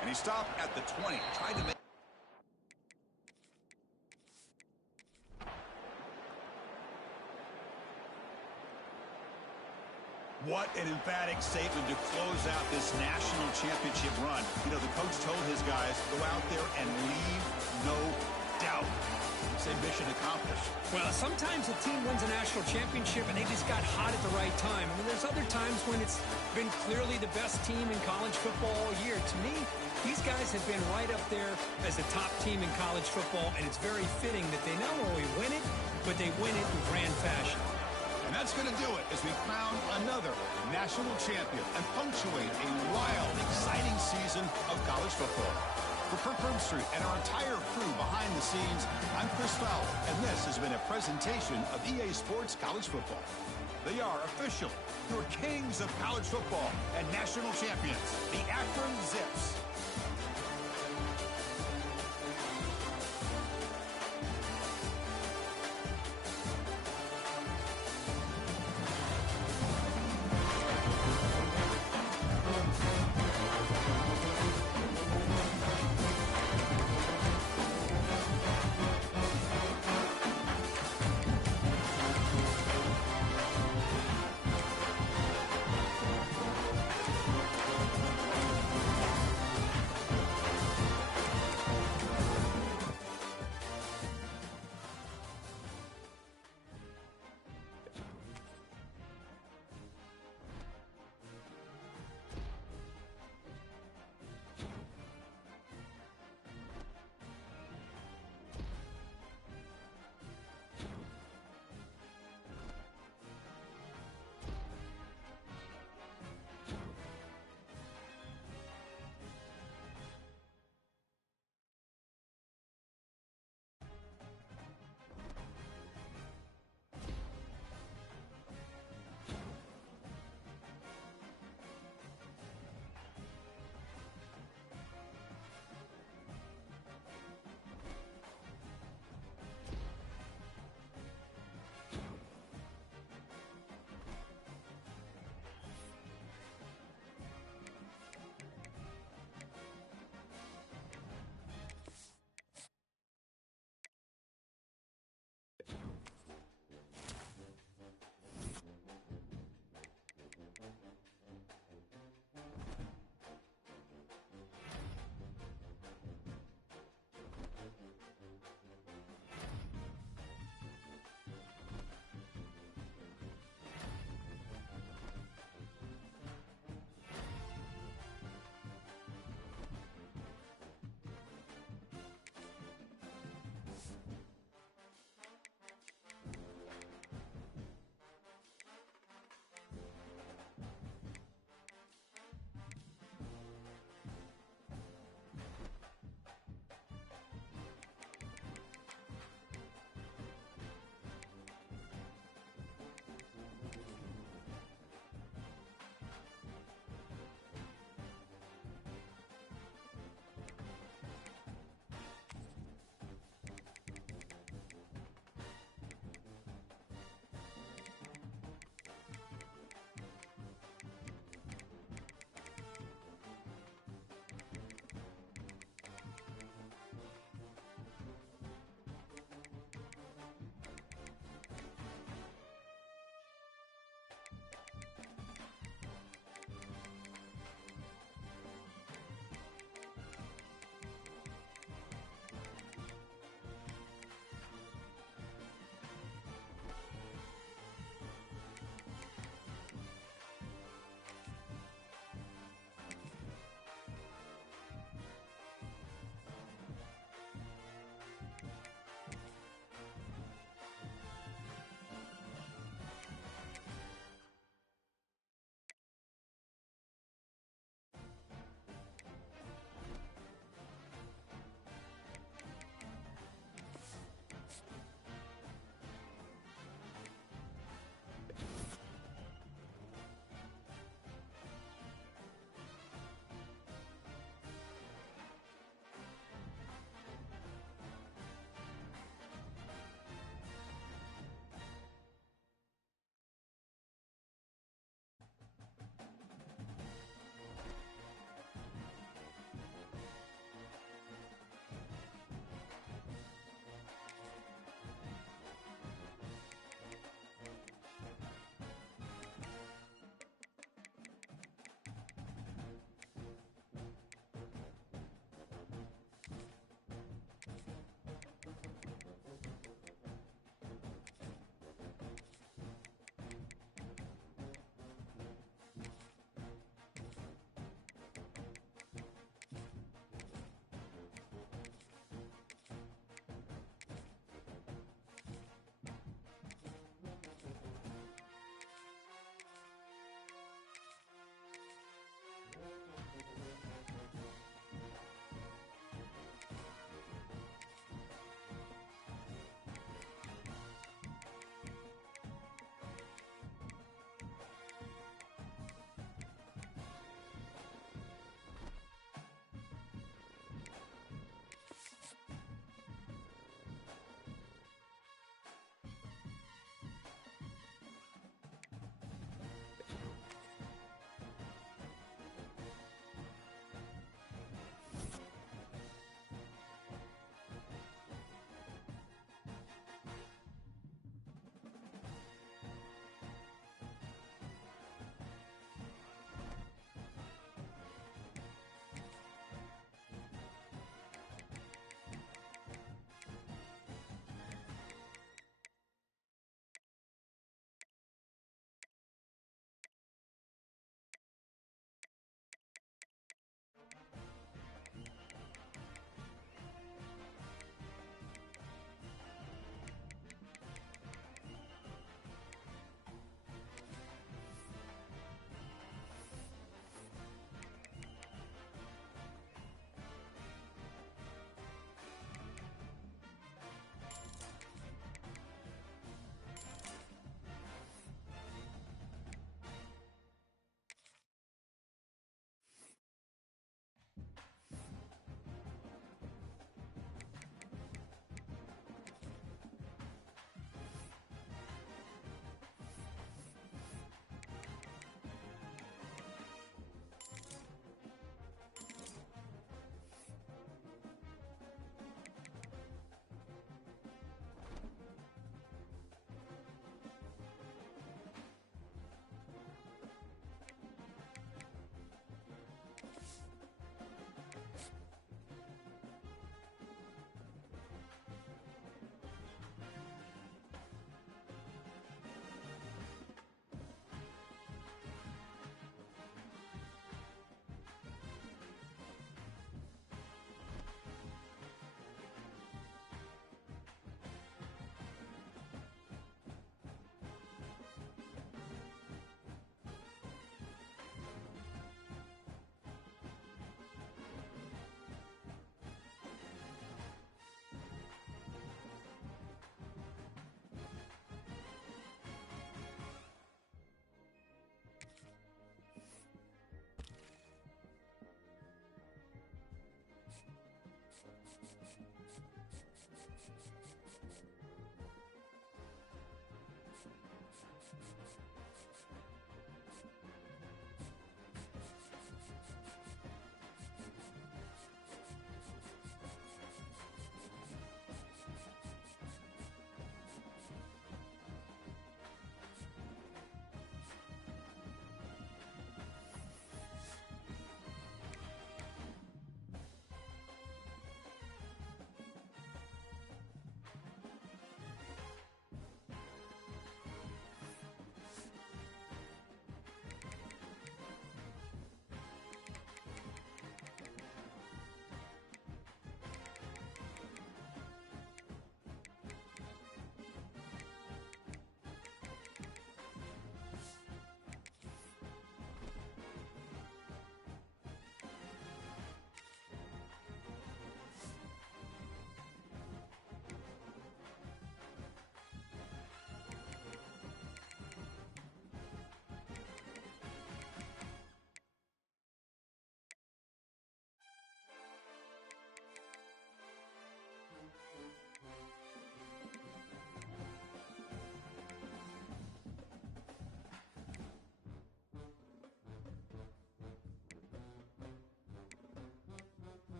And he stopped at the 20, trying to make... What an emphatic statement to close out this national championship run. You know, the coach told his guys, go out there and leave no doubt. Say mission accomplished. Well, sometimes a team wins a national championship and they just got hot at the right time. I mean, there's other times when it's been clearly the best team in college football all year. To me, these guys have been right up there as the top team in college football, and it's very fitting that they not only win it, but they win it in grand fashion. And that's going to do it as we crown another national champion and punctuate a wild, exciting season of college football. For Kirk Herbstreit and our entire crew behind the scenes, I'm Chris Fowler, and this has been a presentation of EA Sports College Football. They are official, your kings of college football and national champions, the Akron Zips.